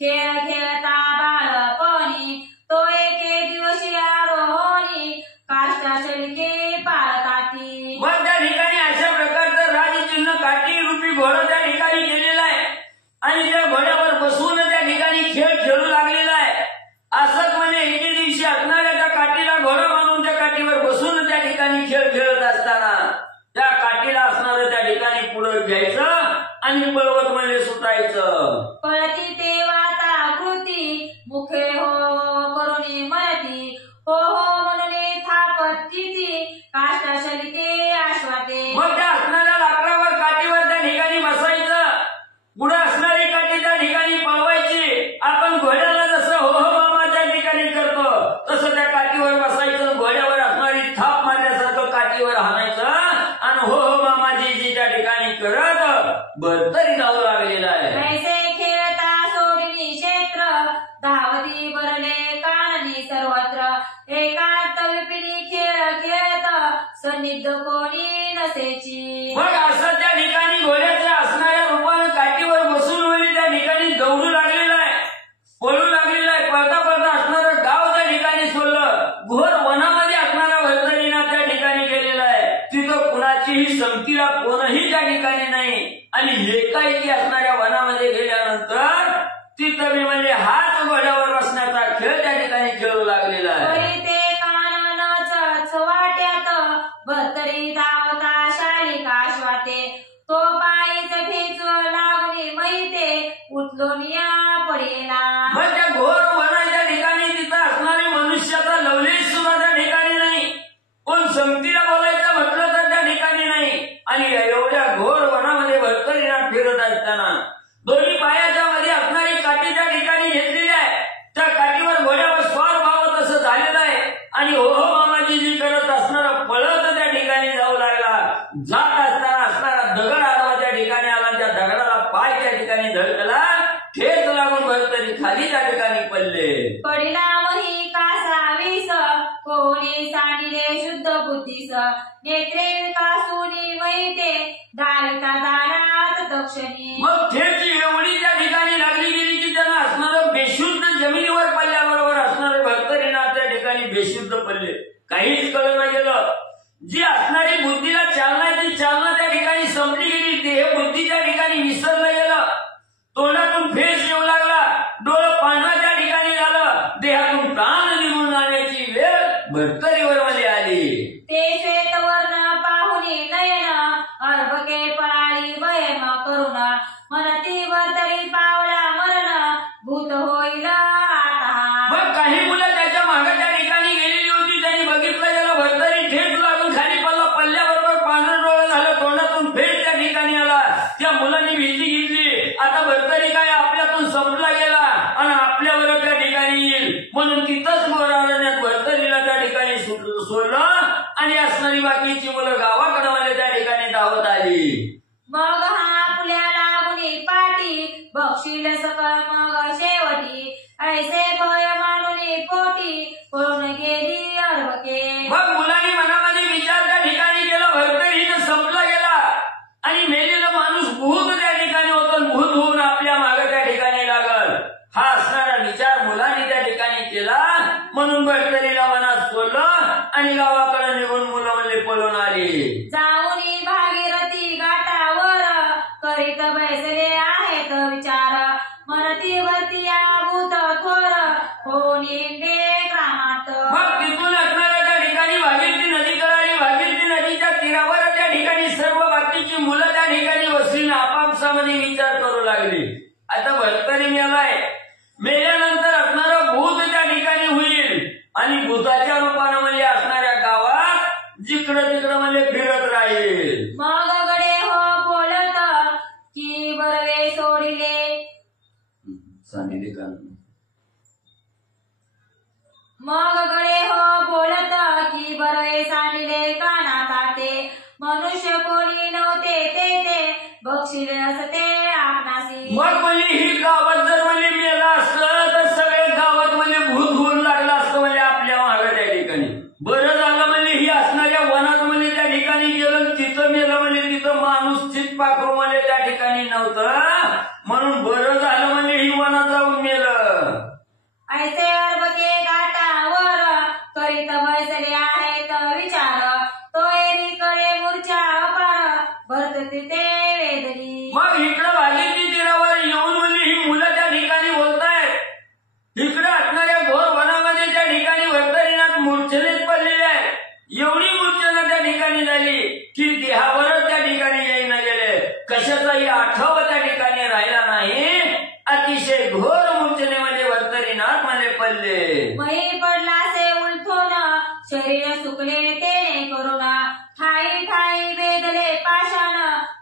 खेळ खेळता बालपणी तो एके दिवशी आरोहणी काष्टा शलिके पाळताती. मग त्या ठिकाणी अशा प्रकारचं राजचिन्ह काठी रूपी घोडं त्या ठिकाणी गेलेलं आहे आणि त्या घोड्यावर बसून त्या ठिकाणी खेळ खेळू लागलेला आहे. असंच म्हणजे एके दिवशी असणाऱ्या त्या काठीला घोडं बांधून त्या काठीवर बसून त्या ठिकाणी खेळ खेळत असताना त्या काठीला असणारं त्या ठिकाणी पुढं घ्यायचं आणि बळवत म्हणजे सुटायचं. पळती ते वाता कृती मुखे हो करुणी मळती हो हो म्हणून थापत किती काष्टा शलिके आश्वाते. मग त्या असणाऱ्या लाकडावर काठीवर त्या ठिकाणी बसायचं, पुढे असणारी काठी त्या ठिकाणी पळवायची. आपण घोड्याला जसं हो हो मामा त्या ठिकाणी करतो तसं त्या काठीवर बसायचं, घोड्यावर असणारी थाप मारल्यासारखं काठीवर हाणायचं आणि हो हो मामाजी जी त्या ठिकाणी करत बरतरी जाऊ लागलेला आहे. ऐसे खेळता सोडली क्षेत्र धावती भरले काननी सर्वत्र एकांत विपिनी खेळ खेळत सन्निध कोणी नसेची. मग असं त्या ठिकाणी घोड्याच्या असणाऱ्या रूपानं काठीवर बसून वळी त्या ठिकाणी दौडू लागलेला आहे, पळू लागलेला आहे. पळता पळता असणारं गाव त्या ठिकाणी सोडलं, घोर वनामध्ये असणारा भरतरीना त्या ठिकाणी गेलेला आहे. तिथं कुणाचीही संगतीला कोणही त्या ठिकाणी नाही आणि एकाएकी असणाऱ्या वनामध्ये गेल्यानंतर तिथं मी म्हणजे हात घोड्यावर बसण्याचा खेळ त्या ठिकाणी खेळू लागलेला आहे. ते काननच वाट्यात भरतरी धावता शालिका आश्वाते तो पायीच ठेचू लागुनी मैते उचलूनिया पडेला. मग त्या घोर वनाच्या ठिकाणी तिथं असणारे मनुष्याचा लवलेश सुद्धा त्या ठिकाणी नाही, कोण संगतीला बोलायचं म्हटलं तर त्या ठिकाणी नाही. आणि एवढ्या घोर वनामध्ये भरतरीना फिरत असताना दोन्ही पायाच्या मध्ये असणारी काठी त्या ठिकाणी घेतलेली आहे. त्या काठीवर घोड्यावर स्वार व्हावं तसं झालेलं आहे आणि हो हो मामाजी जी करत असणारा पळत त्या ठिकाणी जाऊ लागला. जात असताना असणारा दगड आडवा त्या ठिकाणी आला, त्या दगडाला पाय त्या ठिकाणी धडकला, ठेच लागून भरतरी खाली त्या ठिकाणी पडले. पडिला मही कासा विष कोणी सांडिले शुद्ध बुद्धीस नेत्रे विकासुनी मैते धाविता झाला तक्षणी. मग ठेच एवढी त्या ठिकाणी लागली गेली की त्यांना असणारं बेशुद्ध जमिनीवर पडल्याबरोबर असणारे भरतरीना त्या ठिकाणी बेशुद्ध पडले, काहीच कळलं गेलं. जी असणारी बुद्धीला चालना ती चालना त्या ठिकाणी संपली गेली, देह बुद्धी त्या ठिकाणी विसरलं गेलं. तोंडातून फेस येऊ लागला, डोळं पांढरा त्या ठिकाणी झालं, देहातून प्राण निघून जाण्याची वेळ भरतरीवर मध्ये आली. ते श्वेतवर्ण पाहुनी नयन अर्भके पळाली वयम करुण मनती भरतरी पावला मरण भूत होईल आता. मग काही मुलं त्याच्या मागे त्या ठिकाणी गेलेली होती, त्यांनी बघितलं गेलं भरतरी ठेच लागून खाली पडला, पडल्याबरोबर पांढरं डोळं झालं, तोंडातून फेस त्या ठिकाणी आला. त्या मुलांनी भीती घेतली, आता भरतरी काय आपल्यातून संपला गेला आणि आपल्यावर त्या ठिकाणी येईल म्हणून तिथंच गोरारण्यात भरतरीला त्या ठिकाणी सोडलं आणि असणारी बाकीची मुलं गावाकडे वाले त्या ठिकाणी धावत आली. मग हा आपल्या लागुनी पाठी बक्षील सकळ मग शेवटी ऐसे भय मानुनी पोटी पळून गेली अर्भके. मग मुलांनी मनामध्ये विचार त्या ठिकाणी केला, भरतरी तर संपला गेला आणि मेलेला माणूस भूत त्या ठिकाणी होतं, भूत होऊन आपल्या मागे त्या ठिकाणी लागल. हा असणारा विचार मुलांनी त्या ठिकाणी केला म्हणून भरतरीला मनात सोडलं आणि गावाकडे निघून मुलं म्हणले पळून आली. जाऊनी भागीरथी घाटावर करीत बैसले आहेत विचार मनती भरती भूत थोर होऊन ग्रामात. मग तिथून असणाऱ्या त्या ठिकाणी भागीरथी नदी कळाली. भागीरथी नदीच्या तीरावर त्या ठिकाणी सर्व बाकीची मुलं त्या ठिकाणी बसली आपापसामध्ये विचार करू लागली. आता भरतरी मेलाय, मेल्यानंतर असणारं भूत त्या ठिकाणी होईल आणि भूताच्या रूपानं म्हणजे असणाऱ्या गावात जिकडं तिकडं म्हणजे फिरत राहील. मग गडे हो बोलत की बरवे सोडिले मग गडे हो बोलत की बरवे सांडिले कानाताते मनुष्य कोणी नव्हते ते बक्षिले असते आपणासी. मग म्हणजे ही गावात जर म्हणजे मेला असतं तर सगळे गावात म्हणजे भूत होऊन लागलं असतं म्हणजे आपल्या मागे त्या ठिकाणी. बरं झालं म्हणजे ही असणाऱ्या वनात म्हणजे त्या ठिकाणी गेलं, तिथं मेलं म्हणजे तिथं माणूस चित पाखरू म्हणजे त्या ठिकाणी नव्हतं म्हणून बरं झालं म्हणजे ही वनात जाऊन घोर मूर्छनेमध्ये भर्तरीनाथ मध्ये पडले. मही पडलासे उलथून शरीर सुकले तेने करुणा ठाई ठाई वेदले पाषाण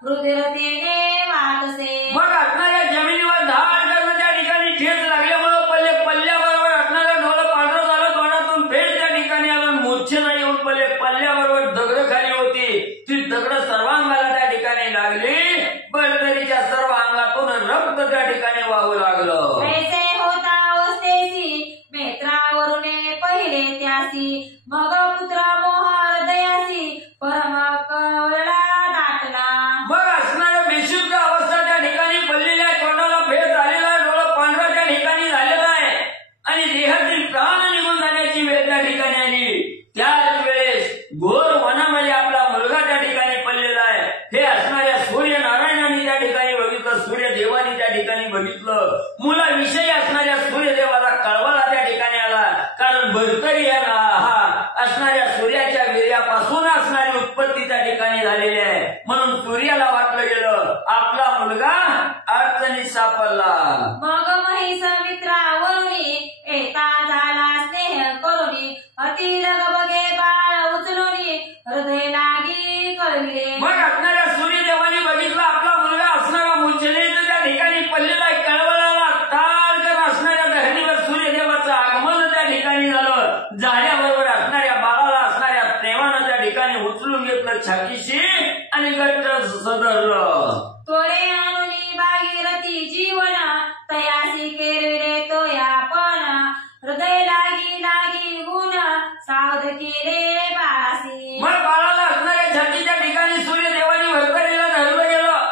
रुधिर तेने वाहतसे. मग असणाऱ्या जमिनीवर धाड करून त्या ठिकाणी ठेच लागल्यामुळे पल्ल्याबरोबर असणारं डोळं पांढरं झालं. तोंडातून फेट त्या ठिकाणी आलं. मूर्छेला येऊन पल्ल्याबरोबर दगड खाली होती. ती दगड सर्वांगाला त्या ठिकाणी लागली. भर्तरीच्या सर्व अंगातून रक्त त्या ठिकाणी वाहू लागलं. ऐसे होता अवस्थेसी मेत्रावरून पहिले त्यासी मग पुत्र मोह हृदयासी परम कवळा दाटला. मग असणारं बेशुद्ध अवस्था त्या ठिकाणी पडलेल्या तोंडाला फेट झालेला आहे. डोळं पांढरं त्या ठिकाणी झालेलं आहे आणि देहातील प्राण निघून जाण्याची वेळ त्या ठिकाणी आली. त्याच वेळेस घोर वनामध्ये आपला मुलगा त्या ठिकाणी पडलेला आहे. हे असणाऱ्या सूर्यनारायणांनी त्या ठिकाणी बघितलं. सूर्यदेवानी त्या ठिकाणी बघितलं. मुलाविषयी असणाऱ्या सूर्यदेवाला कळवाला त्या ठिकाणी आला. कारण भर्तरी हा असणाऱ्या सूर्याच्या वीर्यापासून असणारी उत्पत्ती त्या ठिकाणी झालेली आहे. म्हणून सूर्याला वाटलं गेलं आपला मुलगा अडचणीत सापडला. मग महिष मित्रावरुणी एका झाला स्नेह करुणी अति लगबगे बाळ उचलुनी हृदय लागी कळविले. मग असणाऱ्या सूर्यदेवाने बघितलं आपला मुलगा असणारा मूर्छनेत त्या ठिकाणी पडलेला आहे. कळवळाला ताडकन असणाऱ्या धरणीवर सूर्यदेवाचं आगमन त्या ठिकाणी झालं. झाल्याबरोबर असणाऱ्या बाळाला असणाऱ्या प्रेमानं त्या ठिकाणी उचलून घेतलं छातीशी आणि घट्ट सदरलं. तोरे अनुनी भागीरथी जीवन तयासी केले तो यापण हृदय लागी लागी गुण सावध केले बाळासी. मग बाळाला असणाऱ्या छातीच्या ठिकाणी सूर्यदेवानी भर्तरीला धरलं गेलं.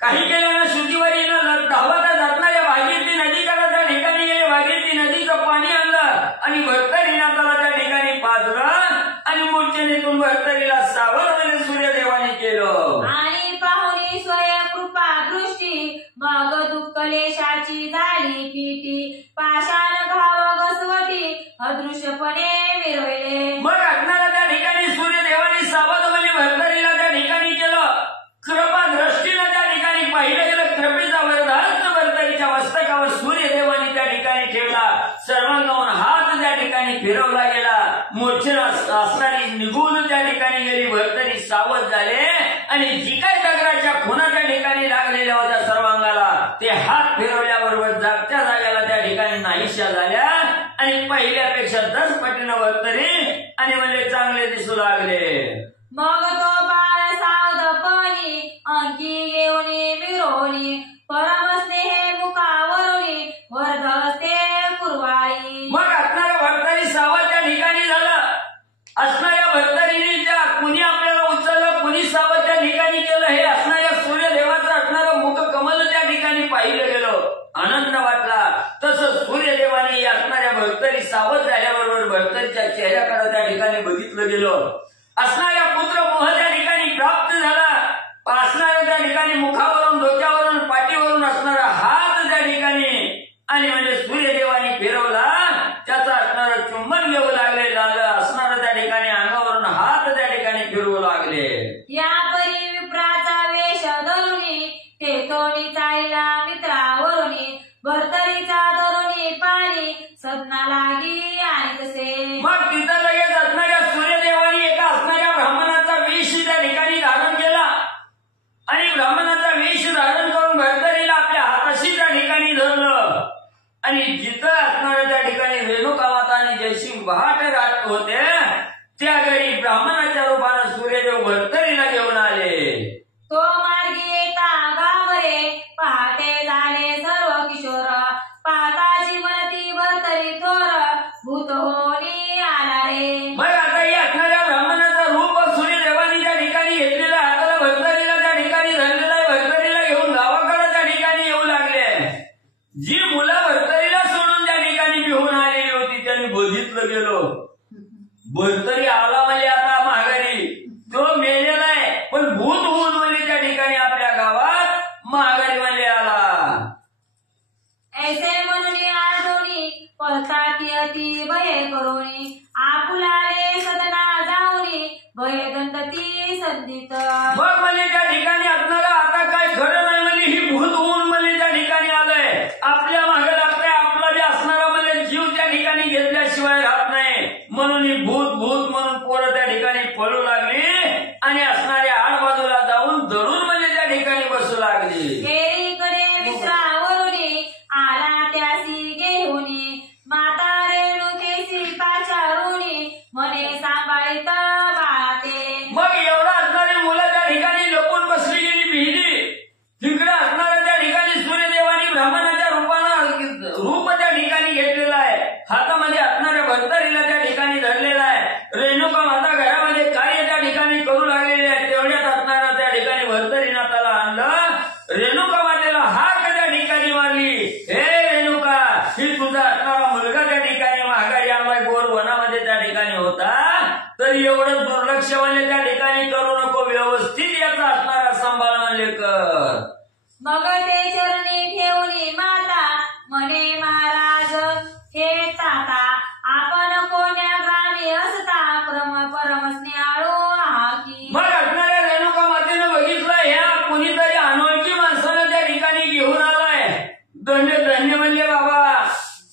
काही केल्यानं शुद्धीवरीनं धावता जातणाऱ्या भागीरथी नदीकाला त्या ठिकाणी गेले. भागीरथी नदीचं पाणी आणलं आणि भर्तरीनाथाला त्या ठिकाणी पाजलं आणि मूर्छनेतून भर्तरीला सावरवणे सूर्यदेवानी केलं. आणि पाहुणी स्वयंकृपा दृष्टी मग दुःखलेशाची झाली पीटी पाषाण घाव घसवटी अदृश्यपणे मिरवले. मग असणाऱ्या त्या ठिकाणी सूर्यदेवानी सावधपणे भर्तरीला त्या ठिकाणी केलं. कृपा दृष्टीनं त्या ठिकाणी पाहिलं गेलं. कृपेचा वरदहस्त भर्तरीच्या मस्तकावर सूर्यदेवानी त्या ठिकाणी ठेवला. सर्वांगाहून हात त्या ठिकाणी फिरवला गेला. मूर्छना असणारी निघून त्या ठिकाणी गेली. भर्तरी सावध झाले आणि जी काही दगडाच्या खुणा त्या ठिकाणी लागलेल्या होत्या सर्वांगाला ते हात फिरवल्याबरोबर जागच्या जाग्याला त्या ठिकाणी नाहीशा झाल्या आणि पहिल्यापेक्षा 10 पटीनं भर्तरी आणि म्हणजे चांगले दिसू लागले. मग तो बाळ सावधपणी अंकी घेऊनी मिरवणी परमस्नेहे मुखावरुणी वरदहस्ते कुरवाळी. मग असणाऱ्या भर्तरी सावध त्या ठिकाणी झालं. असणाऱ्या भर्तरीने त्या कुणी आपल्याला उचललं कुणी सावध त्या ठिकाणी केलं. हे असणाऱ्या सूर्यदेवाचं असणारं मुख कमल त्या ठिकाणी पाहिलं गेलं. आनंद वाटला. तसं सूर्यदेवाने असणाऱ्या भर्तरी सावध झाल्याबरोबर भर्तरीच्या चेहऱ्याकडे त्या ठिकाणी बघितलं गेलं. असणाऱ्या पुत्र मोह त्या ठिकाणी प्राप्त झाला. असणाऱ्या त्या ठिकाणी मुखावरून डोक्यावरून पाठीवरून असणारा हात त्या ठिकाणी आणि म्हणजे सूर्यदेवानी फिरवला. त्याचा असणारं चुंबन घेऊ लागले. असणारं त्या ठिकाणी अंगावरून हात त्या ठिकाणी फिरवू लागले. या परी विप्राचा वेश धरुणी तेथोनी चाईला मित्रावरुणी भर्तरीचा धरुणी पाणी सदना लागी आणि तसे. मग तिथं लगेच असणाऱ्या सूर्यदेवानी एका असणाऱ्या ब्राह्मणाचा वेश त्या ठिकाणी धारण केला आणि ब्राह्मणाचा वेश धारण करून भर्तरीला आपल्या हाताशी त्या ठिकाणी धरलं आणि जिथं असणाऱ्या त्या ठिकाणी रेणुकामाता आणि जयसिंग बहाट राहत होते त्या घरी ब्राह्मणाच्या रूपानं सूर्यदेव भर्तरीला घेऊन आले. तो मार्गी येता गावरे पहाटे झाले सर्व किशोर पाहताची मनती भर्तरी थोर भूत होनी आला रे. मग आता या असणाऱ्या ब्राह्मणाचं रूप सूर्यदेवानी त्या ठिकाणी घेतलेलं हाताला भर्तरीला त्या ठिकाणी धरलेलं आहे. भर्तरीला घेऊन गावाकडे त्या ठिकाणी येऊ लागले. जी मुलं भर्तरीला सोडून त्या ठिकाणी घेऊन आलेली होती त्यांनी बघितलं गेलं. भर्तरी आला म्हणजे आता माघारी तो मेलेला आहे पण भूत होऊन म्हणजे त्या ठिकाणी आपल्या गावात माघारी मध्ये आला. ऐसे म्हणून आळधोनी पळता की अति भय करोनी आपुलाले सदना जाऊनी भय दंडती संधित. मग म्हणजे त्या ठिकाणी असणारा आता काय खरं नाही म्हणजे ही भूत होऊन म्हणजे त्या ठिकाणी आलंय. आपल्या मागे लागतंय, आपला बी असणारा म्हणजे जीव त्या ठिकाणी घेतल्याशिवाय राहत नाही. म्हणून ही भूत भूत म्हणून पोरं त्या ठिकाणी पळू लागली आणि असणाऱ्या आडबाजूला जाऊन धरून म्हणजे त्या ठिकाणी बसू लागली. केळीकडे मित्रावरुनी आला त्यासी घेऊनी माता रेणुकेसी पाचारुनी म्हणे सांभाळीत बाळाते. मग एवढा असणारी मुलं त्या ठिकाणी लपून बसली गेली भिली. तिकडे असणाऱ्या त्या ठिकाणी सूर्यदेवानी ब्राह्मणाच्या रूप त्या ठिकाणी घेतलेलं आहे. हातामध्ये असणाऱ्या भंतारीला त्या ठिकाणी धरलेला आहे. रेणुका माता घरामध्ये कार्य त्या ठिकाणी करू लागलेले आहे. तेवढ्यात असणारा त्या ठिकाणी भंतारीनं त्याला आणलं. रेणुका मातेला हाक त्या ठिकाणी मारली. हे रेणुका, ही तुझा असणारा मुलगा त्या ठिकाणी माघारी आलाय. गोर वनामध्ये त्या ठिकाणी होता, तर एवढं दुर्लक्ष म्हणजे त्या ठिकाणी करू नको. व्यवस्थित याचा असणारा सांभाळ म्हणजे कर. मग ते चरणी ठेवली माता म्हणे महाराज हे ताता आपण कोण्या ग्रामी असता परम स्नेहाळू हाकी. मग असणाऱ्या रेणुका मातेनं बघितलं ह्या कुणीतरी अनोळखी माणसानं त्या ठिकाणी घेऊन आलाय. धन्य धन्य म्हणजे बाबा,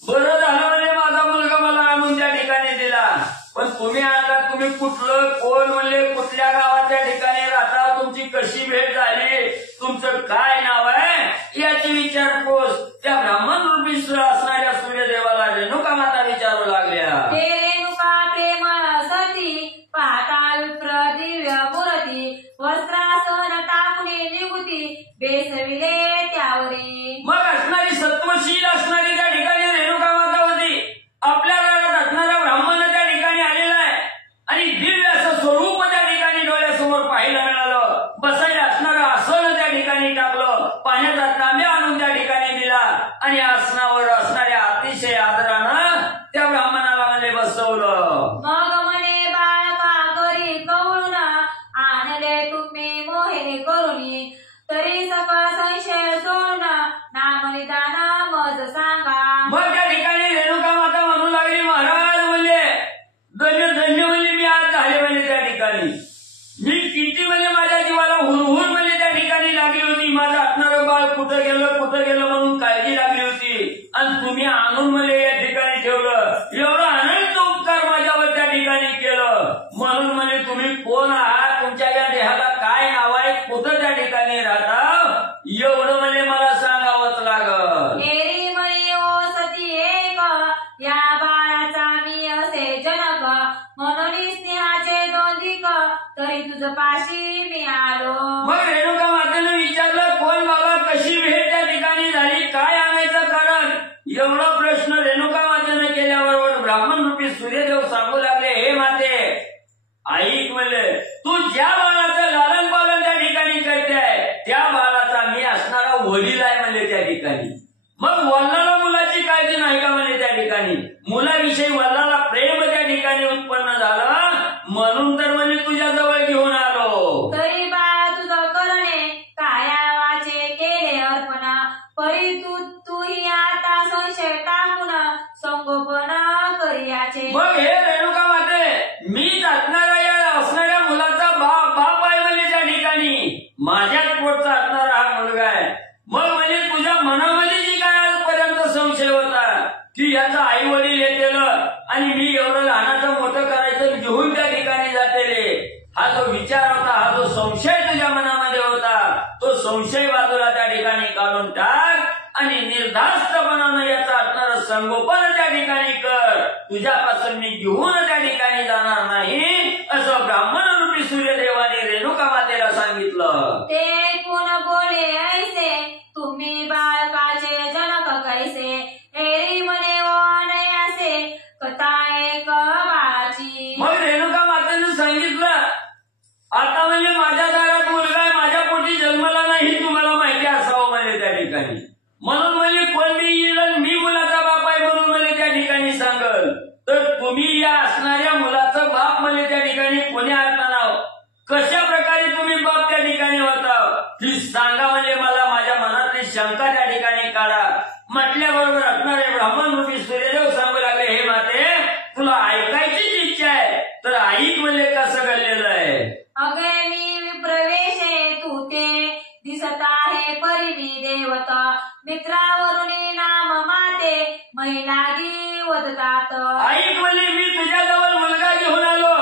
बरं झालं म्हणजे माझा मुलगा मला आणून त्या ठिकाणी दिला. पण तुम्ही आणला, तुम्ही कुठलं कोण म्हणले, कुठल्या गावात त्या ठिकाणी राहता, तुमची कशी भेट झाली, तुमचं काय नाव आहे याची विचारपूस त्या ब्राह्मण रूपी असणाऱ्या सूर्यदेवाला रेणुका माता विचारू लागल्या. ते रेणुका प्रेम सती पाहता विप्र दिव्य मूर्ती वस्त्रासन टाकुनी निगुती बेसविले त्यावरी. मग असणारी सत्वशील असणारी त्या ठिकाणी रेणुका माता होती. आपल्या घरात असणारा ब्राह्मण त्या ठिकाणी आलेला आहे आणि दिव्य असं स्वरूप त्या ठिकाणी डोळ्यासमोर पाहायला मिळालं. बसायला असणारं आसन त्या ठिकाणी टाकलं, पाण्याचा तांब्या आणून त्या ठिकाणी दिला आणि आसनावर असणाऱ्या अतिशय आदरानं त्या ब्राह्मणाला म्हणजे बसवलं. मग म्हणे बाळका करी कवळून आणले तुम्ही मोहिनी करुणी तरी सकळ संशय सोडून नाम निदान मज सांगा. मग त्या ठिकाणी रेणुका माता म्हणू लागली, महाराज म्हणजे धन्य धन्य म्हणजे मी आज झाले म्हणजे त्या ठिकाणी मी किती म्हणजे माझ्या जीवाला हुरहुर म्हणजे त्या ठिकाणी लागली होती. माझं असणारं बाळ कुठं गेलं म्हणून काळजी लागली होती आणि तुम्ही आणून म्हणजे या ठिकाणी ठेवलं. एवढा अनंत उपकार माझ्यावर त्या ठिकाणी केलं. म्हणून म्हणजे तुम्ही कोण आहात, तुमच्या या देहाला काय नाव आहे, कुठं त्या ठिकाणी राहता, एवढं म्हणजे मला सांगावंच लागल. एरी म्हणे ओ सती एक या बाळाचा मी असे जनक म्हणून स्नेहाचे दोंदिक तरी तुझ पाशी मी आलो. मग रेणुका मातेनं विचारलं, कोण बाबा, कशी भेट त्या ठिकाणी झाली, काय आणायचं कारण. एवढा प्रश्न रेणुका मातेनं केल्याबरोबर ब्राह्मण रूपी सूर्यदेव सांगू लागले, हे माते ऐक म्हणले, तू ज्या बाळाचं लालन पालन त्या ठिकाणी करते त्या बाळाचा मी असणारा वडील आहे म्हणजे त्या ठिकाणी. मग वडिलाला मुलाची काळजी नाही का म्हणजे त्या ठिकाणी. मुलाविषयी वडिलाला प्रेम त्या ठिकाणी उत्पन्न झालं म्हणून तर म्हणजे तुझ्या जवळ घेऊन आलो. तरी बाळा तुझं करणे कायावाचे केले अर्पण परी तूही आता संशय टाकून संगोपन करियाचे. मग हे रेणुका माते, मीच असणाऱ्या मुलाचा बाप आहे म्हणजे त्या ठिकाणी माझ्याच पोटचा असणारा हा मुलगा आहे. मग म्हणजे तुझ्या मनामध्ये जी काय आजपर्यंत संशय होता की याचा आई वडील हे केलं आणि मी एवढं लहानाचं मोठं करायचं घेऊन त्या ठिकाणी जातेले, हा जो विचार होता, हा जो संशय तुझ्या मनामध्ये होता, तो संशय बाजूला त्या ठिकाणी काढून टाक आणि निर्धास्तपणानं याचा असणारं संगोपन त्या ठिकाणी कर. तुझ्यापासून मी घेऊन त्या ठिकाणी जाणार नाही असं ब्राह्मण रूपी सूर्यदेवाने रेणुका मातेला सांगितलं. ते कोण बोले ऐसे तुम्ही बाळकाचे जनक कैसे एरी म्हणे ओ नाही असे कथा एक बाळाची. मग रेणुका मातेनं सांगितलं, आता म्हणजे माझ्या दारात मुलगा आहे, माझ्या पोटी जन्मला नाही, तुम्हाला माहिती असावं म्हणजे त्या ठिकाणी. म्हणून म्हणजे कोण मी येईल मी मुलाचा बाप आहे म्हणून म्हणजे त्या ठिकाणी सांगल, तर तुम्ही या असणाऱ्या मुलाचं बाप म्हणजे त्या ठिकाणी कोणी असताना कशा प्रकारे तुम्ही बाप त्या ठिकाणी होता ही सांगा म्हणजे मला माझ्या मनातली शंका त्या ठिकाणी काढा. म्हटल्याबरोबर असणारे ब्राह्मण रूपी सूर्यदेव सांगू लागले, हे माते तुला ऐकायचीच इच्छा आहे तर ऐक म्हणजे कसं घडलेलं आहे. अगे मी विप्रवेशे तू ते दिसत आहे परी मी देवता मित्रावरून असे महिलागी वदतात. ऐक म्हणजे मी तुझ्याजवळ मुलगा घेऊन आलो.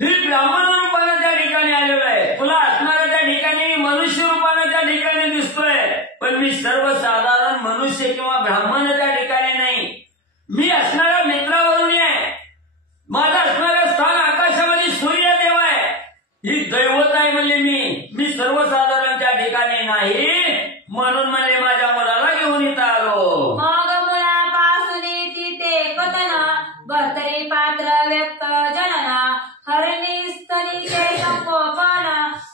मी ब्राह्मण रूपाने त्या ठिकाणी आलेलो आहे. तुला असणाऱ्या त्या ठिकाणी मनुष्य रूपाने त्या ठिकाणी दिसतोय, पण मी सर्वसाधारण मनुष्य किंवा ब्राह्मण त्या ठिकाणी नाही. मी असणाऱ्या मित्रावरून आहे. माझं असणारं स्थान आकाशामध्ये सूर्यदेव आहे. ही दैवत आहे म्हणजे मी सर्वसाधारण त्या ठिकाणी नाही. म्हणून म्हणजे माझ्या मुलाला घेऊन इथं आलो. मग मुलापासून तिथे कथन भरतरी पात्र व्यक्त जनना हरणी स्तनीचे संगोपन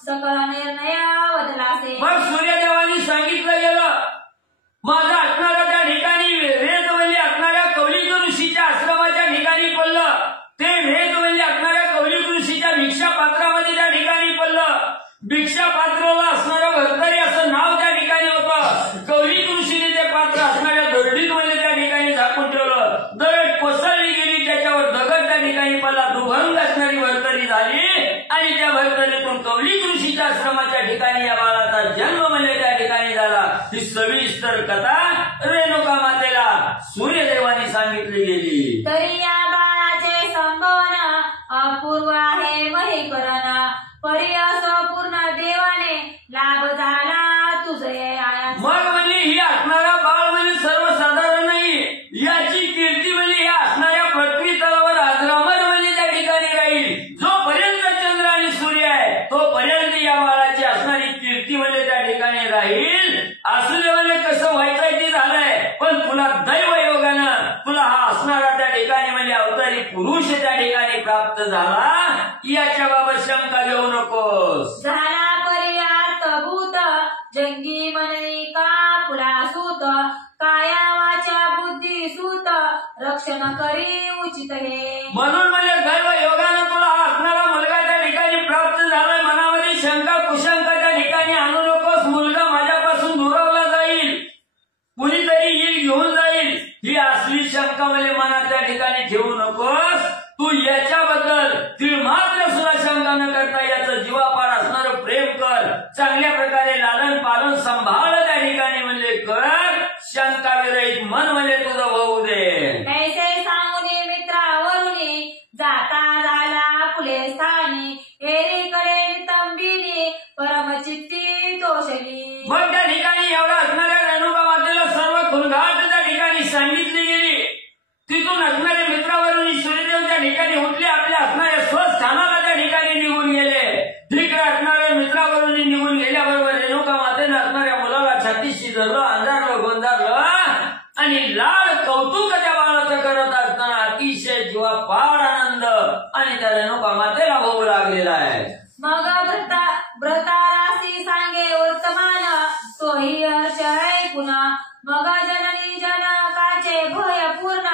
सकल निर्णय बदलासे. मग सूर्यदेवानी सांगितलं गेलं माझं असणाऱ्या त्या ठिकाणी वेद म्हणजे असणाऱ्या कौलिक ऋषीच्या आश्रमाच्या ठिकाणी पडलं. ते वेद म्हणजे असणाऱ्या कौलिक ऋषीच्या भिक्षा पात्रामध्ये त्या ठिकाणी पडलं. भिक्षा पात्राला असणारं भरतरी असं नाव त्या ठिकाणी होतं. कौलिक ऋषीने ते पात्र असणाऱ्या दरडीत म्हणजे त्या ठिकाणी झाकून ठेवलं. दरड कोसळली गेली, त्याच्यावर दगड त्या ठिकाणी पडला. दुभंग असणारी भरतरी झाली आणि त्या भरतरीतून कौलिक ऋषीच्या आश्रमाच्या ठिकाणी या बाळाचा जन्म म्हणजे त्या ठिकाणी झाला. ही सविस्तर कथा रेणुका मातेला सूर्यदेवानी सांगितली गेली. तरी या बाळाचे संभवन अपूर्व आहे महीकरण परी असो पूर्ण देवाने लाभ झाला तुझे आया. मग म्हणजे ही असणारा बाळ म्हणजे सर्वसाधारण नाही. याची कीर्ती म्हणजे या असणाऱ्या पृथ्वी तलावर अजरामर म्हणजे त्या ठिकाणी राहील. जोपर्यंत चंद्र आणि सूर्य आहे तोपर्यंत या बाळाची असणारी कीर्ती म्हणजे त्या ठिकाणी राहील. असुदेवाने कसं व्हायचंय ते झालंय, पण तुला दैव योगानं तुला हा असणारा त्या ठिकाणी म्हणजे अवतारी पुरुष त्या ठिकाणी प्राप्त झाला. याच्या बाबत शंका घेऊ नकोस. झाला पर्यार्थभूत जंगी मननी का फुला सूत काया वाचा बुद्धी सूत रक्षण करी उचित हे. म्हणून म्हणजे दैव योगानं तुला हा असणारा मुलगा त्या ठिकाणी प्राप्त झालाय. मनामध्ये शंका कुशंका त्या ठिकाणी आणू नकोस. मुलगा माझ्यापासून दुरावला जाईल, कुणीतरी येईल घेऊन जाईल, ही असली शंका म्हणजे मनात त्या ठिकाणी ठेवू नकोस. तू याच्याबद्दल ती मात्र सुद्धा शंका न करता याचं जीवापार असणारं प्रेम कर. चांगल्या प्रकारे लालन पालन सांभाळ त्या ठिकाणी म्हणजे कर. शंका विरहित मन म्हणजे तुझं होऊ दे. कैसे सांगुनी मित्रावरुनी जाता झाला फुले स्थानी एरीकडे नितंबिनी परमचित्ती तोषली. मग त्या ठिकाणी एवढा असणाऱ्या रेणुका मातेला सर्व खुलघाट त्या ठिकाणी सांगितली गेली. तिथून असणारे मित्रावरून सूर्यदेव त्या ठिकाणी उठले, आपल्या असणाऱ्या स्वस्थानाला त्या ठिकाणी निघून गेले. तिकडे असणाऱ्या मित्रावरून निघून गेल्याबरोबर रेणुका मातेनं असणाऱ्या मुलाला छातीशी धरलं, अंधारलं, गोंधारलं आणि लाड कौतुक त्या बाळाचं करत असताना अतिशय जीवापाड आनंद आणि त्या रेणुका मातेला होऊ लागलेला आहे. मग व्रतारासी सांगे वर्तमान तोही हर्ष ऐकून मग जननी जनकाचे भय पूर्ण